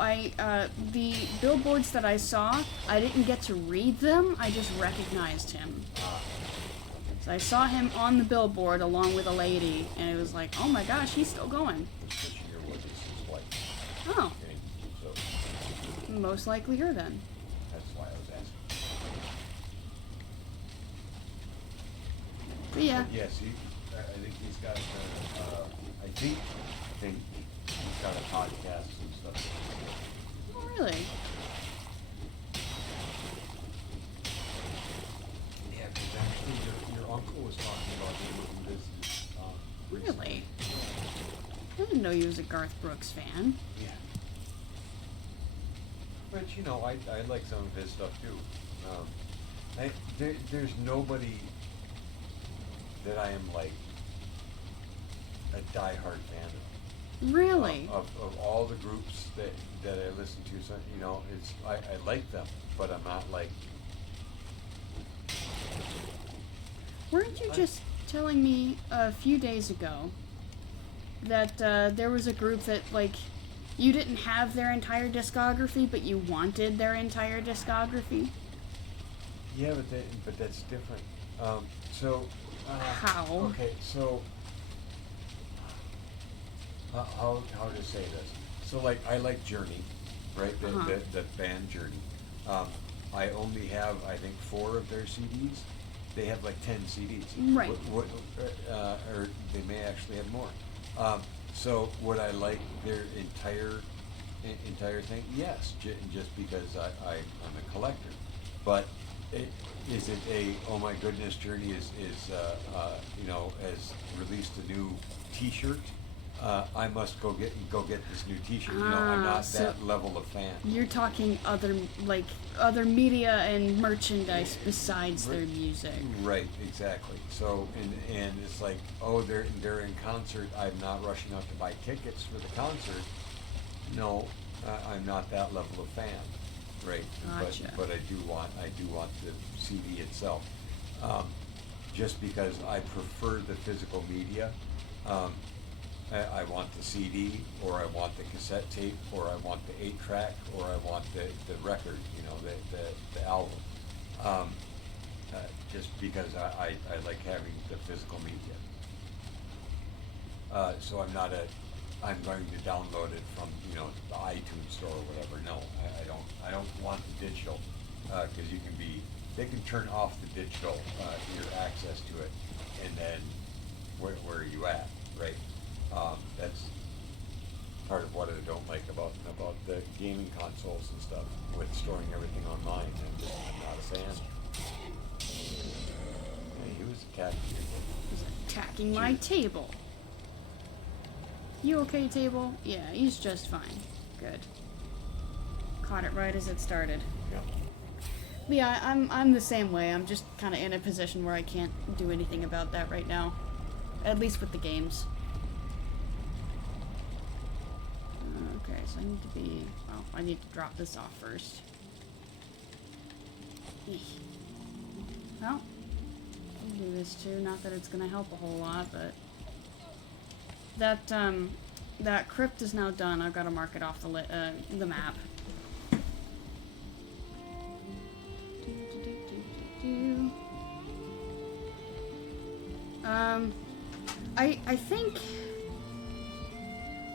the billboards that I saw, I didn't get to read them, I just recognized him. So I saw him on the billboard along with a lady, and it was like, oh my gosh, he's still going. Oh. Most likely her then. That's why I was asking. But yeah. But yes, I think he's got. I think he's got a podcast and stuff. Oh, really? Yeah, because actually your uncle was talking about him and business. Really? I didn't know you was a Garth Brooks fan. Yeah. But you know, I like some of his stuff too. There's nobody that I am like a diehard fan of. Really? Of all the groups that I listen to, so, you know, I like them, but I'm not like. Weren't you just telling me a few days ago that there was a group that, like, you didn't have their entire discography, but you wanted their entire discography? Yeah, but that's different. So. How? Okay, so. How to say this? So like I like Journey, right? The band Journey. I only have I think 4 of their CDs. They have like 10 CDs. Right. Or they may actually have more. So would I like their entire thing? Yes, just because I'm a collector. But is it a oh my goodness? Journey is you know, has released a new T-shirt. I must go get this new T-shirt. You know, I'm not so that level of fan. You're talking other media and merchandise besides their music. Right, exactly. So and it's like, oh, they're in concert. I'm not rushing out to buy tickets for the concert. No, I'm not that level of fan. Right. Gotcha. But I do want the CD itself. Just because I prefer the physical media. I want the CD, or I want the cassette tape, or I want the 8-track, or I want the record, you know, the album. Just because I like having the physical media. So I'm going to download it from, you know, the iTunes store or whatever. No, I don't want the digital, because they can turn off the digital, your access to it, and then where are you at, right? That's part of what I don't like about the gaming consoles and stuff, with storing everything online. I'm not a fan. Hey, he was attacking people. He's attacking my table. You okay, table? Yeah, he's just fine. Good. Caught it right as it started. Yeah. But yeah, I'm the same way. I'm just kind of in a position where I can't do anything about that right now. At least with the games. Okay, so I need to be... Oh, I need to drop this off first. Eek. Well, I'll do this too. Not that it's gonna help a whole lot, but... That crypt is now done. I've got to mark it off the map. I think...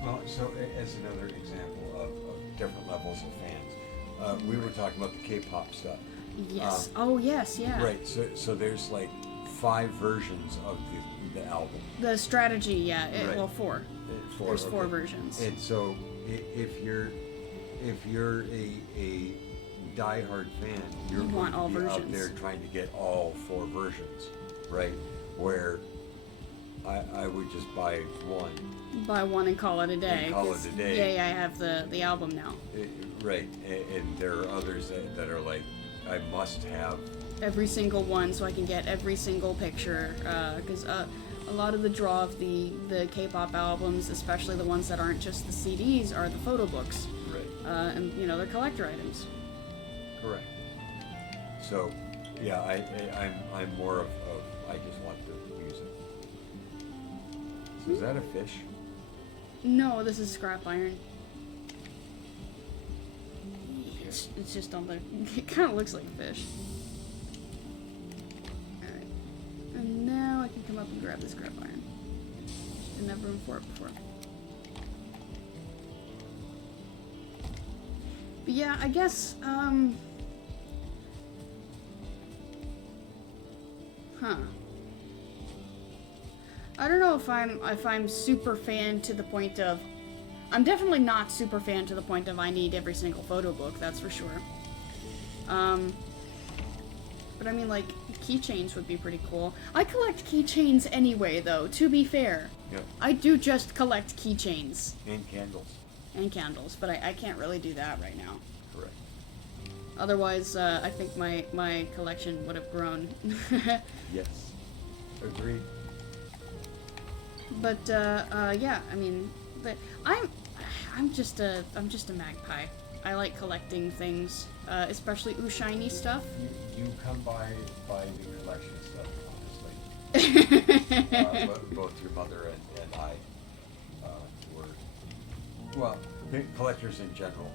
Well, so as another example of different levels of fans, we were talking about the K-pop stuff. Yes. Oh, yes, yeah. Right. So there's like 5 versions of the album. The strategy, yeah. Right. Well, 4. There's 4 versions. And so if you're a diehard fan, you're want all going to be versions. out there trying to get all 4 versions, right? Where I would just buy one. Buy one and call it a day. And call it a day. Yeah, I have the album now. Right. And there are others that are like, I must have every single one so I can get every single picture, because a lot of the draw of the K-pop albums, especially the ones that aren't just the CDs, are the photo books. Right. And you know, they're collector items. Correct. So, yeah, I'm more of I just want the music. So is that a fish? No, this is scrap iron. It's just on the... It kind of looks like a fish. Alright. And now I can come up and grab the scrap iron. Didn't have room for it before. But yeah, I guess, Huh. I don't know if I'm super fan to the point of. I'm definitely not super fan to the point of I need every single photo book. That's for sure. But I mean, like, keychains would be pretty cool. I collect keychains anyway, though. To be fair. Yep. I do just collect keychains. And candles. And candles, but I can't really do that right now. Correct. Otherwise, I think my collection would have grown. Yes. Agreed. But yeah, I mean, I'm just a magpie. I like collecting things, especially shiny stuff. You come by the collection stuff, honestly. Both your mother and I were, well, collectors in general.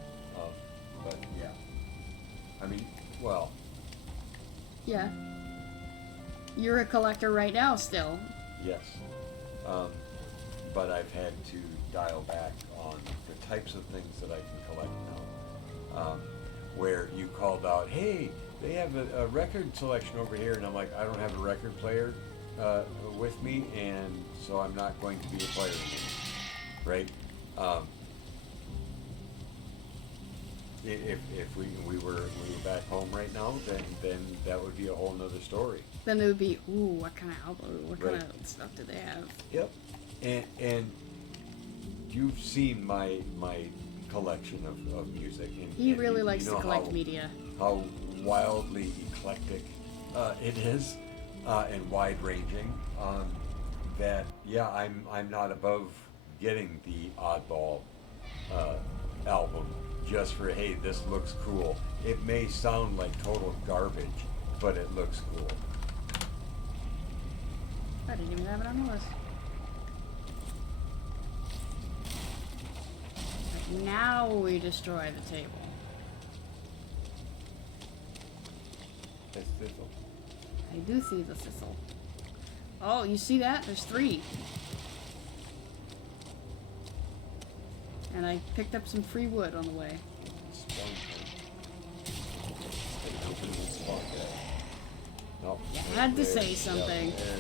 But yeah, I mean, well. Yeah. You're a collector right now, still. Yes. But I've had to dial back on the types of things that I can collect now. Where you called out, hey, they have a record selection over here, and I'm like, I don't have a record player with me, and so I'm not going to be a player anymore, right? If we were back home right now, then that would be a whole nother story. Then it would be, ooh, what kind of album, what kind Right. of stuff do they have? Yep. And you've seen my collection of music. And, He and really you likes to know collect media. How wildly eclectic it is, and wide ranging. That yeah, I'm not above getting the oddball album just for, hey, this looks cool. It may sound like total garbage, but it looks cool. I didn't even have it on the list. But now we destroy the table. That's fizzle. I do see the thistle. Oh, you see that? There's 3. And I picked up some free wood on the way. Spawn point. They open the spawn there. Nope. You had to say something. Yeah, there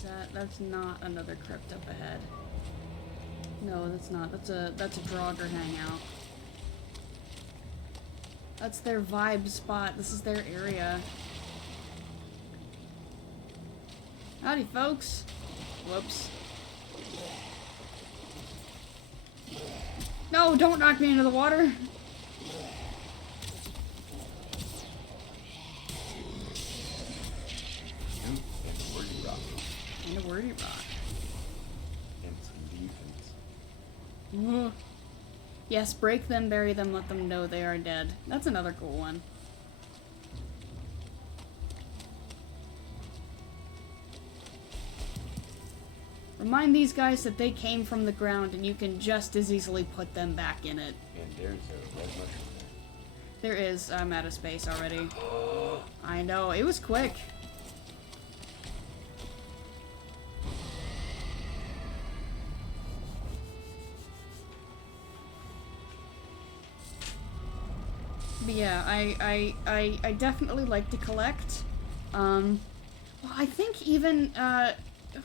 Okay, that's not another crypt up ahead. No, that's not. That's a Draugr hangout. That's their vibe spot. This is their area. Howdy, folks. Whoops. No, don't knock me into the water. And a wordy rock. And a wordy rock. And some defense. Ugh. Yes, break them, bury them, let them know they are dead. That's another cool one. Remind these guys that they came from the ground and you can just as easily put them back in it. And there's a red mushroom There is. I'm out of space already. I know. It was quick. But yeah, I definitely like to collect. Well, I think even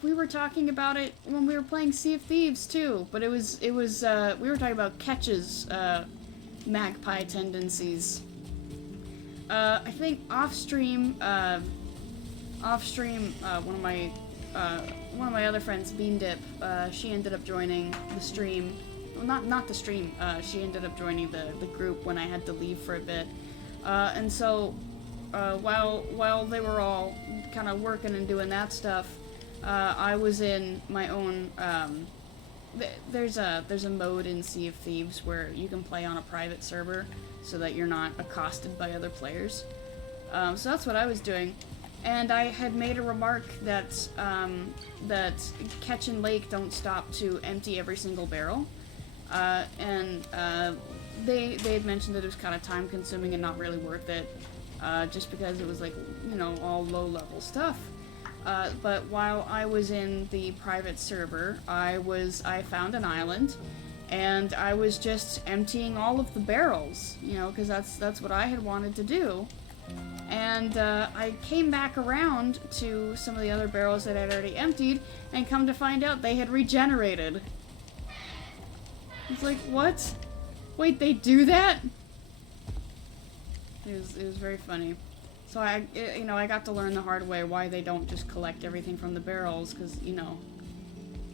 we were talking about it when we were playing Sea of Thieves too. But it was we were talking about Ketch's magpie tendencies. I think off stream, one of my other friends, Bean Dip, she ended up joining the stream. Well, not the stream. She ended up joining the group when I had to leave for a bit, and so while they were all kind of working and doing that stuff, I was in my own. There's a mode in Sea of Thieves where you can play on a private server so that you're not accosted by other players. So that's what I was doing. And I had made a remark that that Ketch and Lake don't stop to empty every single barrel. And they had mentioned that it was kind of time consuming and not really worth it, just because it was like, you know, all low level stuff. But while I was in the private server, I found an island, and I was just emptying all of the barrels, you know, because that's what I had wanted to do. And I came back around to some of the other barrels that I'd already emptied, and come to find out they had regenerated. It's like, what? Wait, they do that? It was very funny. So I got to learn the hard way why they don't just collect everything from the barrels, because, you know,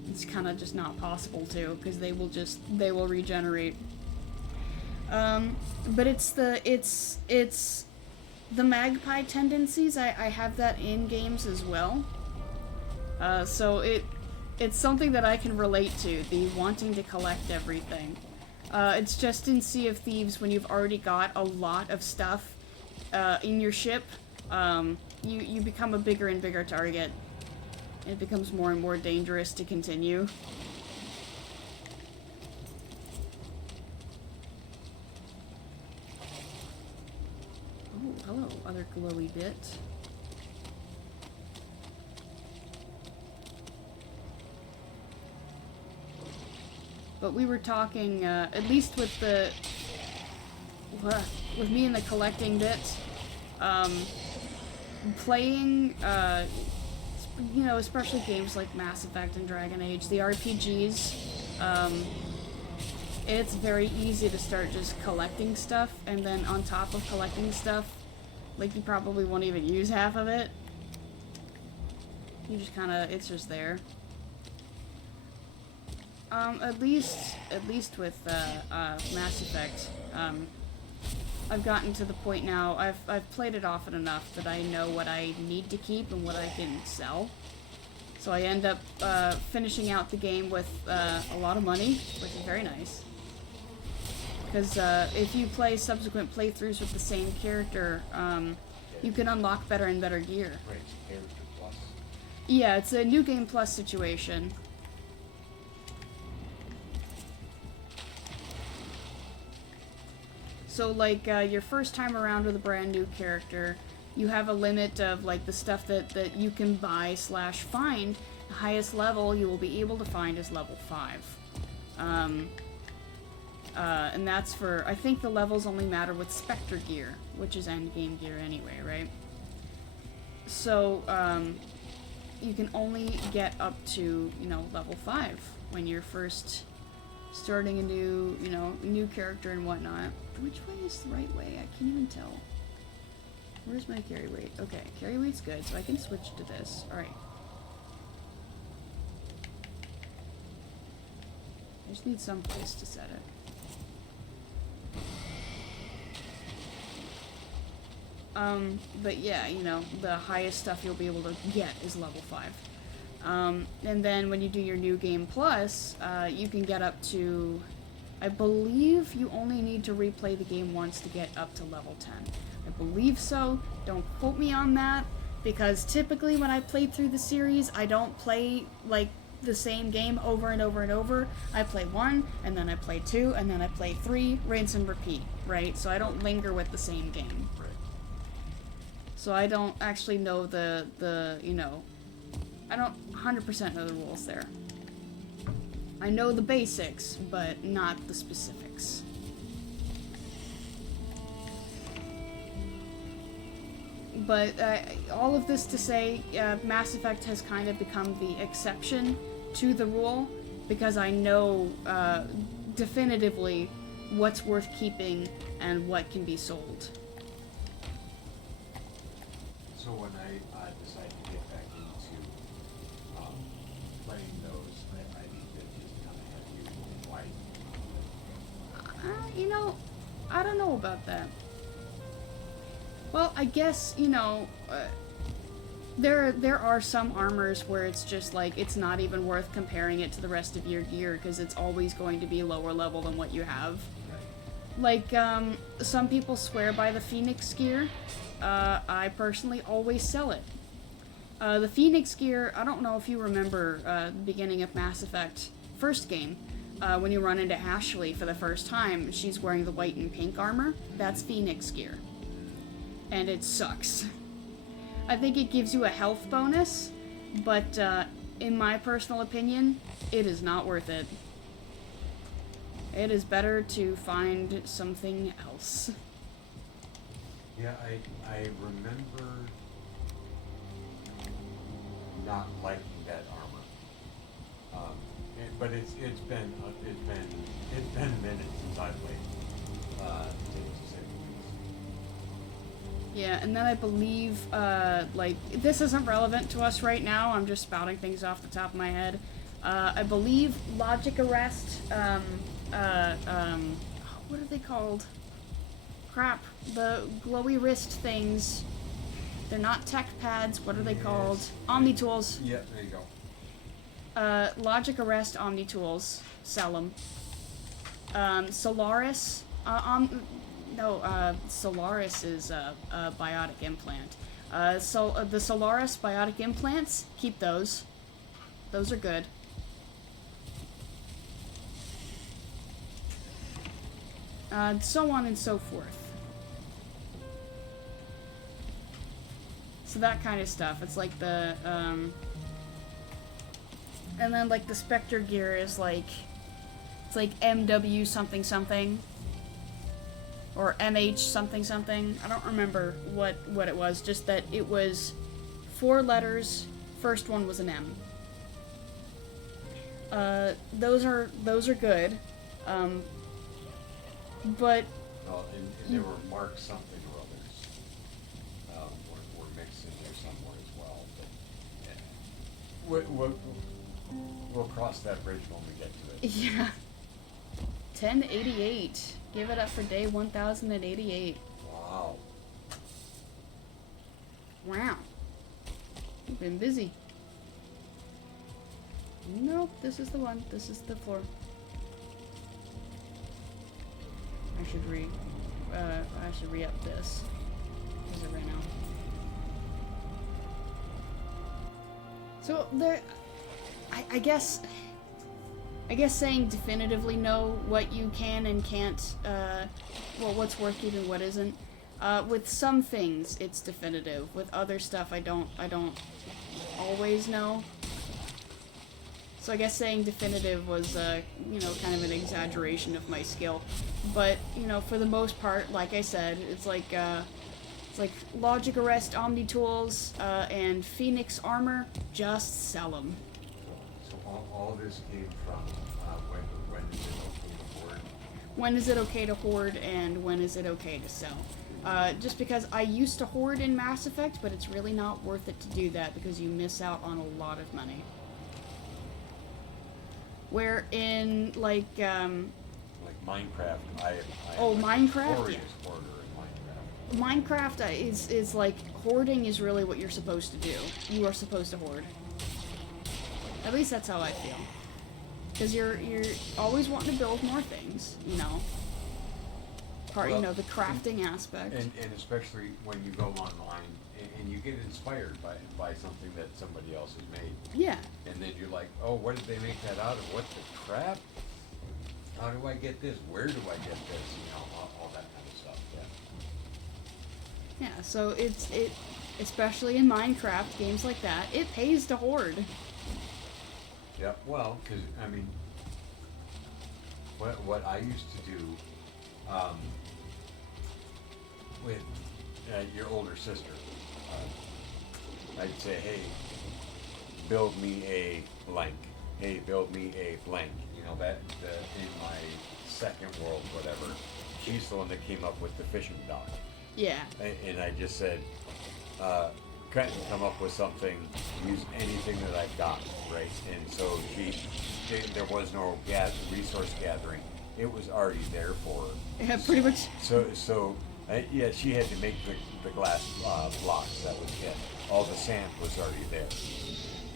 it's kind of just not possible to, because they will regenerate. But it's the magpie tendencies. I have that in games as well. So it's something that I can relate to, the wanting to collect everything. It's just in Sea of Thieves, when you've already got a lot of stuff in your ship, you become a bigger and bigger target. It becomes more and more dangerous to continue. Oh, hello, other glowy bit. But we were talking, at least with with me and the collecting bit, playing, you know, especially games like Mass Effect and Dragon Age, the RPGs, it's very easy to start just collecting stuff, and then on top of collecting stuff, like, you probably won't even use half of it. You just kinda, it's just there. At least with, Mass Effect, I've gotten to the point now, I've played it often enough that I know what I need to keep and what I can sell. So I end up, finishing out the game with, a lot of money, which is very nice. Because, if you play subsequent playthroughs with the same character, you can unlock better and better gear. Right, character plus. Yeah, it's a New Game Plus situation. So, like, your first time around with a brand new character, you have a limit of, like, the stuff that you can buy / find. The highest level you will be able to find is level 5. And that's for, I think the levels only matter with Spectre gear, which is endgame gear anyway, right? So, you can only get up to, you know, level 5 when you're first starting a new, you know, new character and whatnot. Which way is the right way? I can't even tell. Where's my carry weight? Okay, carry weight's good, so I can switch to this. Alright. I just need some place to set it. But yeah, you know, the highest stuff you'll be able to get is level 5. And then when you do your New Game Plus, you can get up to, I believe you only need to replay the game once to get up to level 10. I believe so. Don't quote me on that, because typically when I played through the series, I don't play, like, the same game over and over and over. I play 1, and then I play 2, and then I play 3, rinse and repeat, right? So I don't linger with the same game. Right. So I don't actually know the you know, I don't 100% know the rules there. I know the basics, but not the specifics. But all of this to say, Mass Effect has kind of become the exception to the rule, because I know definitively what's worth keeping and what can be sold. So when I decide to get back into playing those, I need to just kind of have you white. You know, I don't know about that. Well, I guess, you know, there are some armors where it's just like, it's not even worth comparing it to the rest of your gear, because it's always going to be lower level than what you have. Like, some people swear by the Phoenix gear. I personally always sell it. The Phoenix gear, I don't know if you remember the beginning of Mass Effect first game, when you run into Ashley for the first time, she's wearing the white and pink armor. That's Phoenix gear. And it sucks. I think it gives you a health bonus, but in my personal opinion, it is not worth it. It is better to find something else. Yeah, I remember not liking that armor. But it's been minutes since I played Tales of City. Yeah, and then I believe, like, this isn't relevant to us right now, I'm just spouting things off the top of my head. I believe Logic Arrest, what are they called? Crap, the glowy wrist things. They're not tech pads, what are they called? Omni Tools. Yeah, there you go. Logic Arrest Omni Tools, sell them. Solaris, Solaris is a biotic implant. The Solaris biotic implants, keep those. Those are good. So on and so forth. So that kind of stuff. It's like the, and then like the Spectre gear is like, it's like MW something something. Or MH something something. I don't remember what it was, just that it was 4 letters, first one was an M. Those are good. But Oh, and there were marked something or others. Were mixed in there somewhere as well. But yeah. We'll cross that bridge when we get to it. yeah. 1088. Give it up for day 1088. Wow. Wow. You've been busy. Nope, this is the one. This is the floor. I should re-up this. Is it right now? So there, I guess saying definitively know what you can and can't, well, what's worth keeping, what isn't. With some things, it's definitive. With other stuff, I don't always know. So I guess saying definitive was, you know, kind of an exaggeration of my skill. But, you know, for the most part, like I said, it's like Logic Arrest Omni Tools, and Phoenix Armor, just sell them. So all this came from when is it okay to hoard? When is it okay to hoard and when is it okay to sell? Just because I used to hoard in Mass Effect, but it's really not worth it to do that because you miss out on a lot of money. Where in, like Minecraft, Minecraft? Glorious Yeah. hoarder in Minecraft. Minecraft is like, hoarding is really what you're supposed to do. You are supposed to hoard. At least that's how I feel. Because you're always wanting to build more things, you know. You know, the crafting aspect. And especially when you go online and you get inspired by something that somebody else has made. Yeah. And then you're like, oh, what did they make that out of? What the crap? How do I get this? Where do I get this? You know, all that kind of stuff. Yeah. Yeah, so it especially in Minecraft, games like that, it pays to hoard. Yeah, well, because, I mean, what I used to do with your older sister, I'd say, hey, build me a blank. Hey, build me a blank. You know, in my second world, whatever, she's the one that came up with the fishing dock. Yeah. And I just said, come up with something, use anything that I've got, right? And so there was no resource gathering. It was already there for her. Yeah, pretty much. So yeah, she had to make the glass blocks. That was it. All the sand was already there.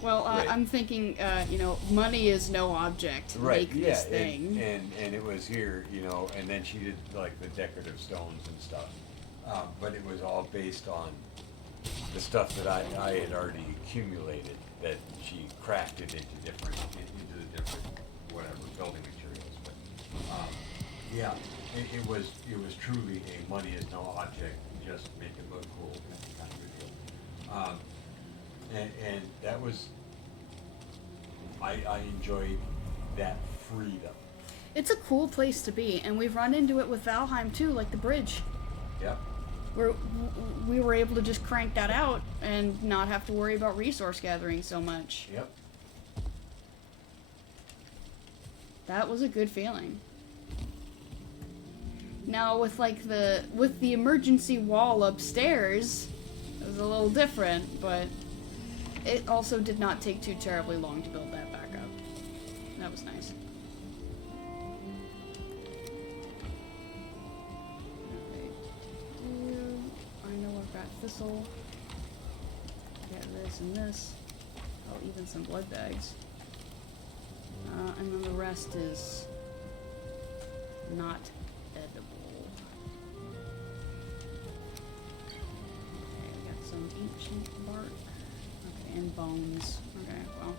Well, right. I'm thinking, you know, money is no object. Right. Make this thing. And it was here, you know, and then she did like the decorative stones and stuff. But it was all based on the stuff that I had already accumulated that she crafted into the different whatever building materials. But yeah, it was truly a money is no object, just make it look cool kind of a deal. And that was I enjoyed that freedom. It's a cool place to be, and we've run into it with Valheim too, like the bridge. Yep. Where we were able to just crank that out and not have to worry about resource gathering so much. Yep. That was a good feeling. Now with the emergency wall upstairs, it was a little different, but it also did not take too terribly long to build that back up. That was nice. I know I've got thistle. Get this and this. Oh, even some blood bags. And then the rest is not edible. Okay, we got some ancient bark. Okay, and bones. Okay, well.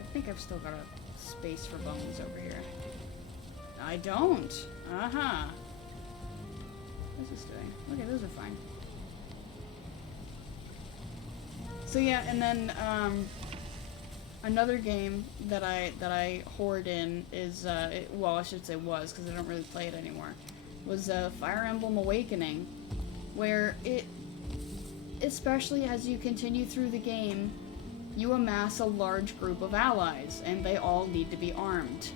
I think I've still got a space for bones over here. I don't! Uh-huh. What's this doing? Okay, those are fine. So yeah, and then, another game that I hoard in is, well, I should say was, because I don't really play it anymore, was Fire Emblem Awakening, where it, especially as you continue through the game, you amass a large group of allies, and they all need to be armed.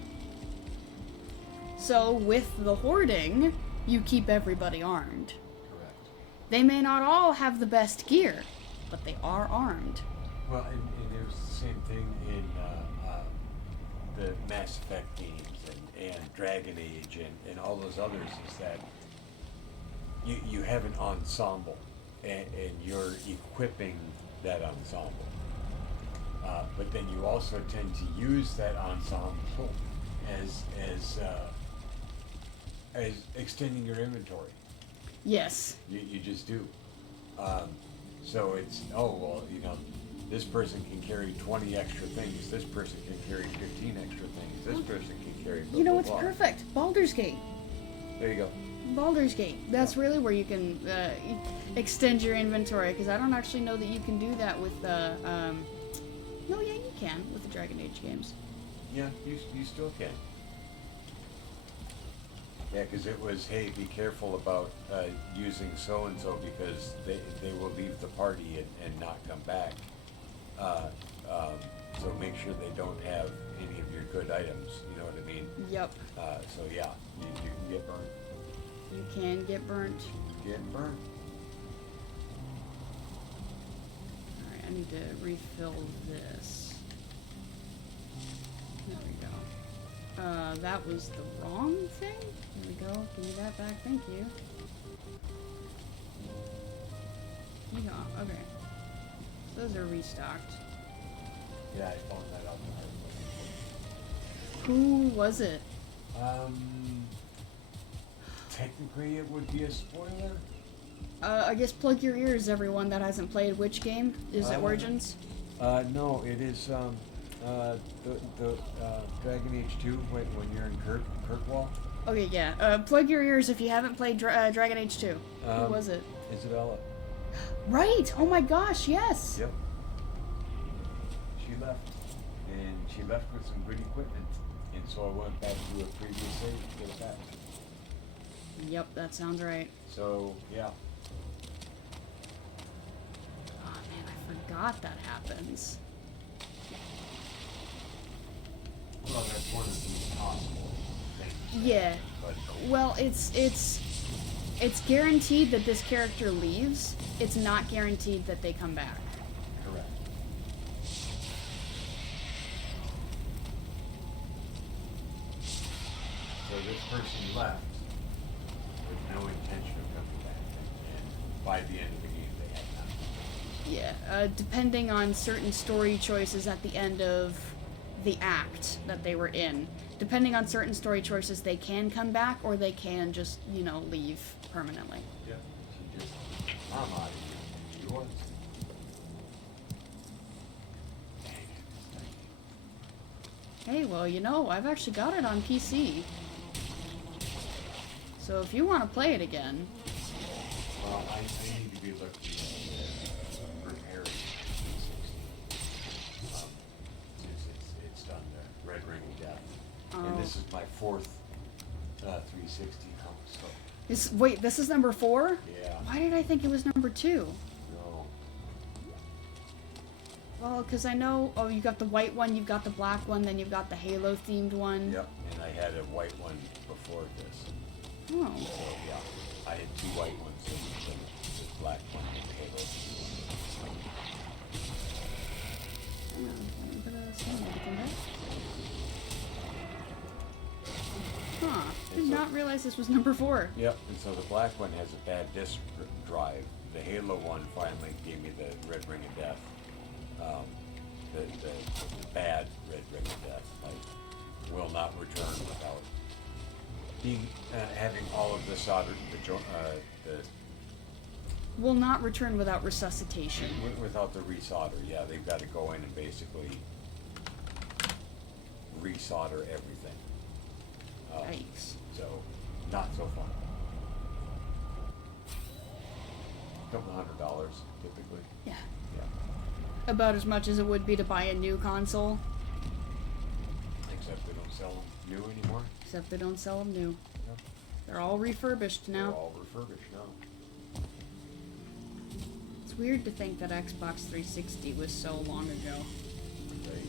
So, with the hoarding, you keep everybody armed. Correct. They may not all have the best gear, but they are armed. Well, and it was the same thing in the Mass Effect games and Dragon Age and all those others, is that you have an ensemble and you're equipping that ensemble. But then you also tend to use that ensemble as extending your inventory. Yes. You just do. So it's, oh, well, you know, this person can carry 20 extra things, this person can carry 15 extra things, this person can carry blah, You know blah, what's blah. perfect? Baldur's Gate. There you go. Baldur's Gate. That's really where you can extend your inventory, because I don't actually know that you can do that with no, yeah, you can with the Dragon Age games. Yeah, you still can. Yeah, because it was, hey, be careful about using so-and-so because they will leave the party and not come back. So make sure they don't have any of your good items, you know what I mean? Yep. So yeah, you can get burnt. You can get burnt. Get burnt. Alright, I need to refill this. There we go. That was the wrong thing? There we go. Give me that back. Thank you. You go. Okay. Those are restocked. Yeah, I found that out. Who was it? Technically it would be a spoiler. I guess plug your ears, everyone that hasn't played which game. Is it Origins? No, it is the Dragon Age 2 when you're in Kirkwall. Okay, yeah. Plug your ears if you haven't played Dragon Age 2. Who was it? Isabella. Right! Oh my gosh, yes! Yep. She left. And she left with some good equipment. And so I went back to a previous save to get it back. Yep, that sounds right. So, yeah. Oh man, I forgot that happens. Well, that's one of the possible things. Yeah. But Well, it's guaranteed that this character leaves. It's not guaranteed that they come back. correct. So this person left with no intention of coming back. And by the end of the game, they had none. Yeah, depending on certain story choices at the end of the act that they were in. Depending on certain story choices, they can come back, or they can just, you know, leave permanently. Yeah. She just, I'm out of here. She was. Dang it. Hey, well, you know, I've actually got it on PC. So if you want to play it again, Well, I need to be looking at repairing since it's done the Red Ring of Death. Oh. And this is my fourth 360 console. Wait, this is number 4? Yeah. Why did I think it was number 2? No. Well, because I know, oh, you got the white one, you've got the black one, then you've got the Halo themed one. Yep, and I had a white one before this. Oh. So yeah, I had 2 white ones and the black one and the Halo. Huh. Did not realize this was number 4. Yep, and so the black one has a bad disk drive. The Halo one finally gave me the red ring of death. The bad red ring of death. I will not return without having all of the solder, Will not return without resuscitation. without the resolder. Yeah, they've got to go in and basically resolder everything. Yikes. So, not so fun. $200 typically. Yeah. Yeah. About as much as it would be to buy a new console. Except they don't sell them new anymore. Except they don't sell them new. Yep. They're all refurbished They're now. all refurbished now. It's weird to think that Xbox 360 was so long ago. They,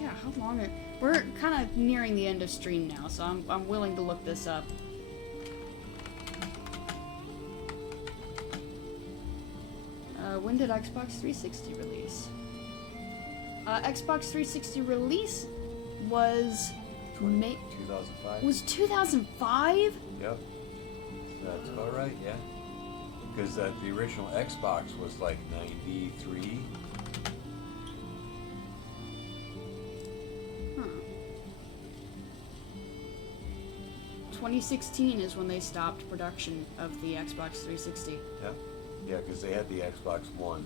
Yeah, how long it... We're kind of nearing the end of stream now, so I'm willing to look this up. When did Xbox 360 release? Xbox 360 release was... 2005? Was 2005? Yep. That's about right, yeah. Because the original Xbox was like 93. Huh. 2016 is when they stopped production of the Xbox 360. Yep. Yeah, because they had the Xbox One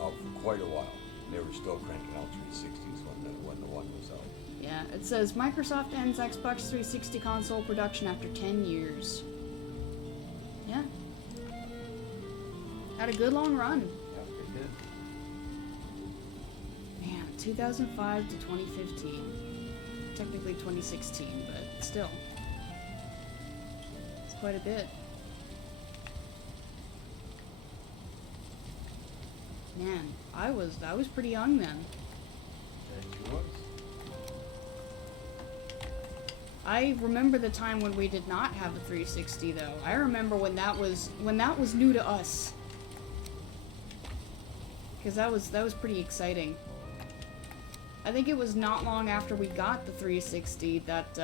out for quite a while. They were still cranking out 360s when the one was out. Yeah, it says Microsoft ends Xbox 360 console production after 10 years. Yeah. Had a good long run. Yep, they did. Man, 2005 to 2015. Technically 2016, but still. It's quite a bit. Man, I was pretty young then. And you was? I remember the time when we did not have a 360 though. I remember when that was new to us. Cuz that was pretty exciting. I think it was not long after we got the 360 that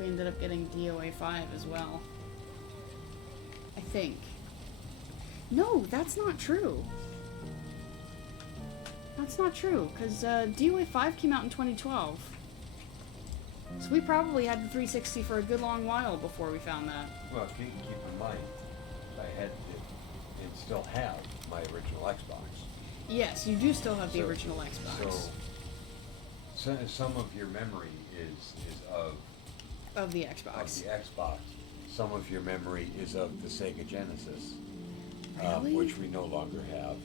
we ended up getting DOA 5 as well. I think. No, that's not true. That's not true, because DOA 5 came out in 2012. So we probably had the 360 for a good long while before we found that. Well, keep in mind, I had and still have my original Xbox. Yes, you do still have the original Xbox. So some of your memory is Of the Xbox. of the Xbox. Some of your memory is of the Sega Genesis, Really? which we no longer have.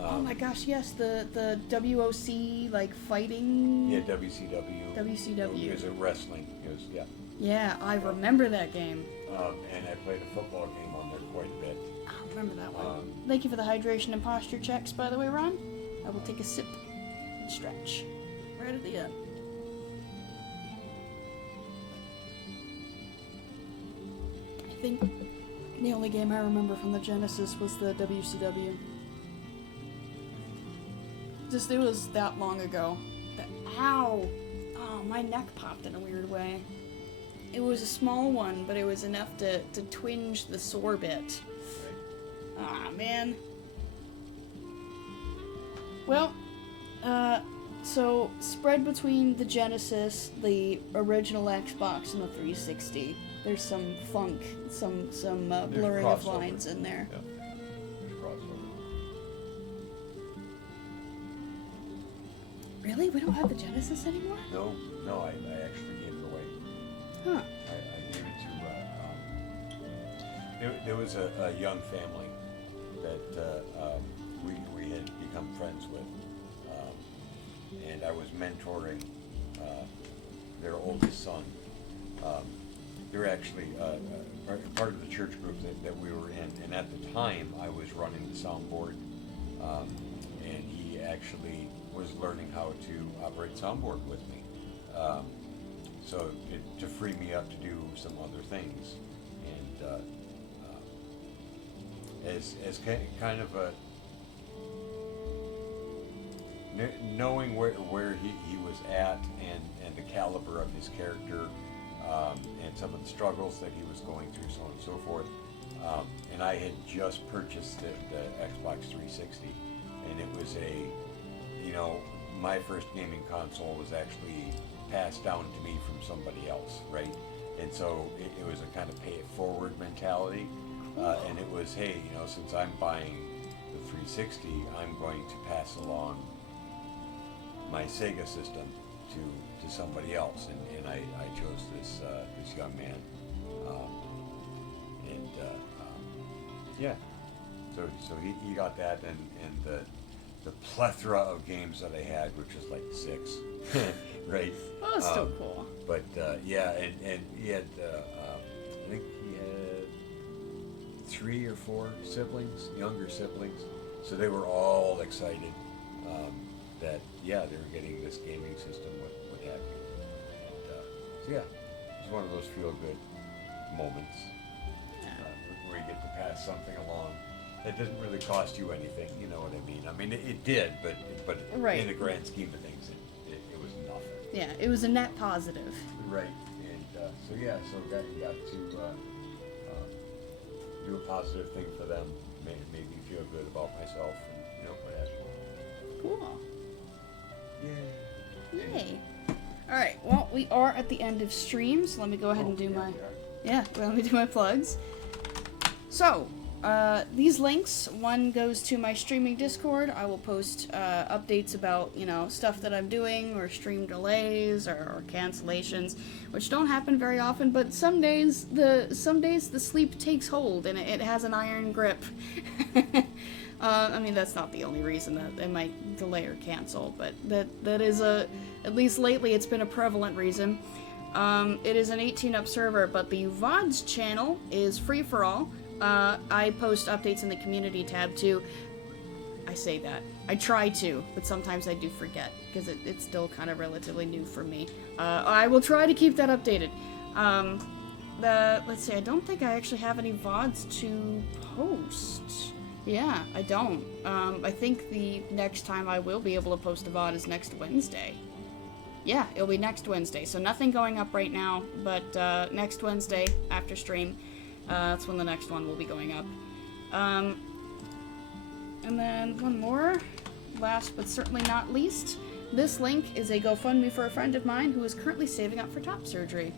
Oh my gosh, yes, the WOC, like, fighting... Yeah, WCW. WCW. It was a wrestling. It was, yeah. Yeah, I remember that game. And I played a football game on there quite a bit. I remember that one. Thank you for the hydration and posture checks, by the way, Ron. I will take a sip and stretch right at the end. I think the only game I remember from the Genesis was the WCW. Just, it was that long ago. Ow! Oh, my neck popped in a weird way. It was a small one, but it was enough to twinge the sore bit. Ah, man. Well, so spread between the Genesis, the original Xbox, and the 360, there's some funk, some blurring of lines in there. Yeah. There's crossover. Really? We don't have the Genesis anymore? No, I actually gave it away. Huh. I gave it to, there was a young family that we had become friends with. and I was mentoring their oldest son. Um, they were actually part of the church group that we were in, and at the time I was running the soundboard, and he actually was learning how to operate soundboard with me. So to free me up to do some other things, and as kind of a knowing where he was at, and the caliber of his character, and some of the struggles that he was going through, so on and so forth. And I had just purchased the Xbox 360, and it was my first gaming console was actually passed down to me from somebody else, right? And so it was a kind of pay it forward mentality, and it was, hey, since I'm buying the 360, I'm going to pass along my Sega system to somebody else, and I chose this young man, and yeah, so he got that, and the plethora of games that I had, which was like 6, right? Oh, that's still cool. But yeah, and he had I think he had 3 or 4 siblings, younger siblings, so they were all excited that they were getting this gaming system, what have you. And, so yeah, it was one of those feel good moments where you get to pass something along that doesn't really cost you anything. You know what I mean? I mean it did, but right. In the grand scheme of things, it was nothing. Yeah, it was a net positive. Right, and so got to do a positive thing for them, made me feel good about myself, and what have you. Cool. Yay. Yay. Alright, well, we are at the end of stream, so let me go ahead and do let me do my plugs. So, these links, one goes to my streaming Discord. I will post updates about, stuff that I'm doing, or stream delays, or cancellations, which don't happen very often, but some days the sleep takes hold, and it has an iron grip. I mean, that's not the only reason that it might delay or cancel, but that is at least lately, it's been a prevalent reason. It is an 18-up server, but the VODs channel is free for all. I post updates in the community tab too. I say that. I try to, but sometimes I do forget, because it's still kind of relatively new for me. I will try to keep that updated. Let's see, I don't think I actually have any VODs to post. Yeah, I don't. I think the next time I will be able to post a VOD is next Wednesday. Yeah, it'll be next Wednesday, so nothing going up right now, but next Wednesday, after stream, that's when the next one will be going up. And then one more, last but certainly not least, this link is a GoFundMe for a friend of mine who is currently saving up for top surgery.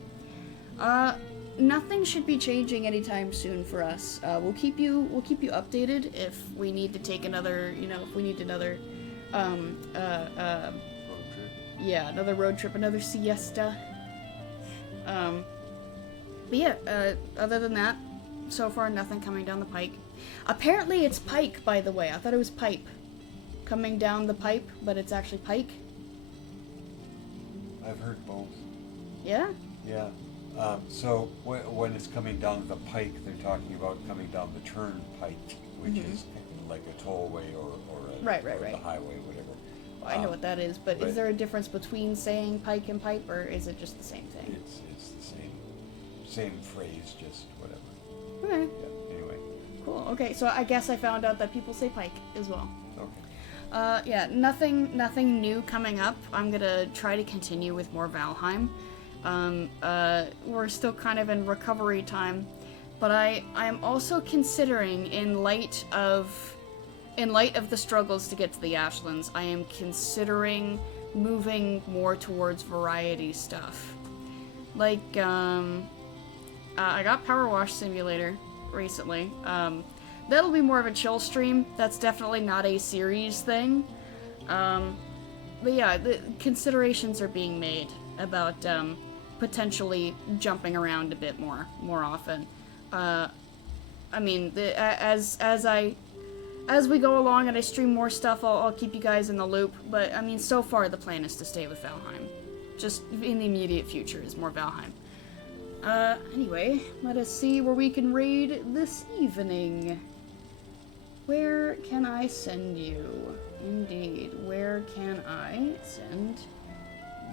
Nothing should be changing anytime soon for us. We'll keep you updated if we need to take another, if we need another, another road trip, another siesta. But yeah, other than that, so far nothing coming down the pike. Apparently it's pike, by the way. I thought it was pipe coming down the pipe, but it's actually pike. I've heard both. Yeah? Yeah. So when it's coming down the pike, they're talking about coming down the turnpike, which is like a tollway or right. the highway, whatever. Well, I know what that is, but is there a difference between saying pike and pipe, or is it just the same thing? It's the same phrase, just whatever. Okay. Yeah. Anyway. Cool. Okay, so I guess I found out that people say pike as well. Okay. Yeah, nothing new coming up. I'm gonna try to continue with more Valheim. We're still kind of in recovery time, but I am also considering, in light of the struggles to get to the Ashlands, I am considering moving more towards variety stuff. Like, I got Power Wash Simulator recently. That'll be more of a chill stream. That's definitely not a series thing. But yeah, the considerations are being made about, potentially jumping around a bit more often. I mean, as as we go along and I stream more stuff, I'll keep you guys in the loop. But, I mean, so far the plan is to stay with Valheim. Just in the immediate future is more Valheim. Anyway, let us see where we can raid this evening. Where can I send you? Indeed, where can I send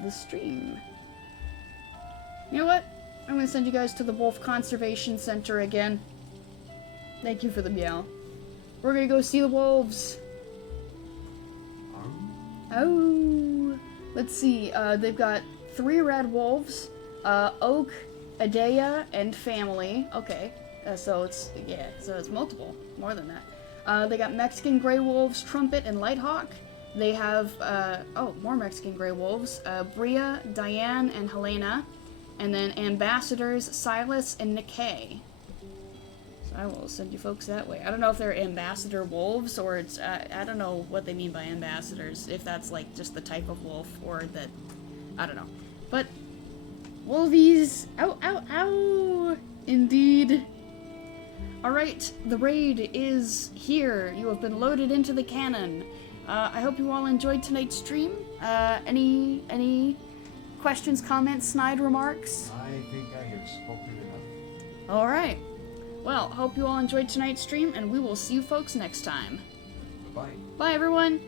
the stream? You know what? I'm gonna send you guys to the Wolf Conservation Center again. Thank you for the meow. We're gonna go see the wolves. Oh, let's see. They've got 3 red wolves, Oak, Adea, and family. Okay, so it's multiple, more than that. They got Mexican gray wolves, Trumpet, and Lighthawk. They have more Mexican gray wolves, Bria, Diane, and Helena, and then ambassadors Silas and Nikkei. I will send you folks that way. I don't know if they're ambassador wolves or it's, I don't know what they mean by ambassadors. If that's like just the type of wolf or that, I don't know. But, wolvies, ow, ow, ow, indeed. Alright, the raid is here. You have been loaded into the cannon. I hope you all enjoyed tonight's stream. Any questions, comments, snide remarks? I think I have spoken enough. Alright. Well, hope you all enjoyed tonight's stream, and we will see you folks next time. Bye-bye. Bye, everyone!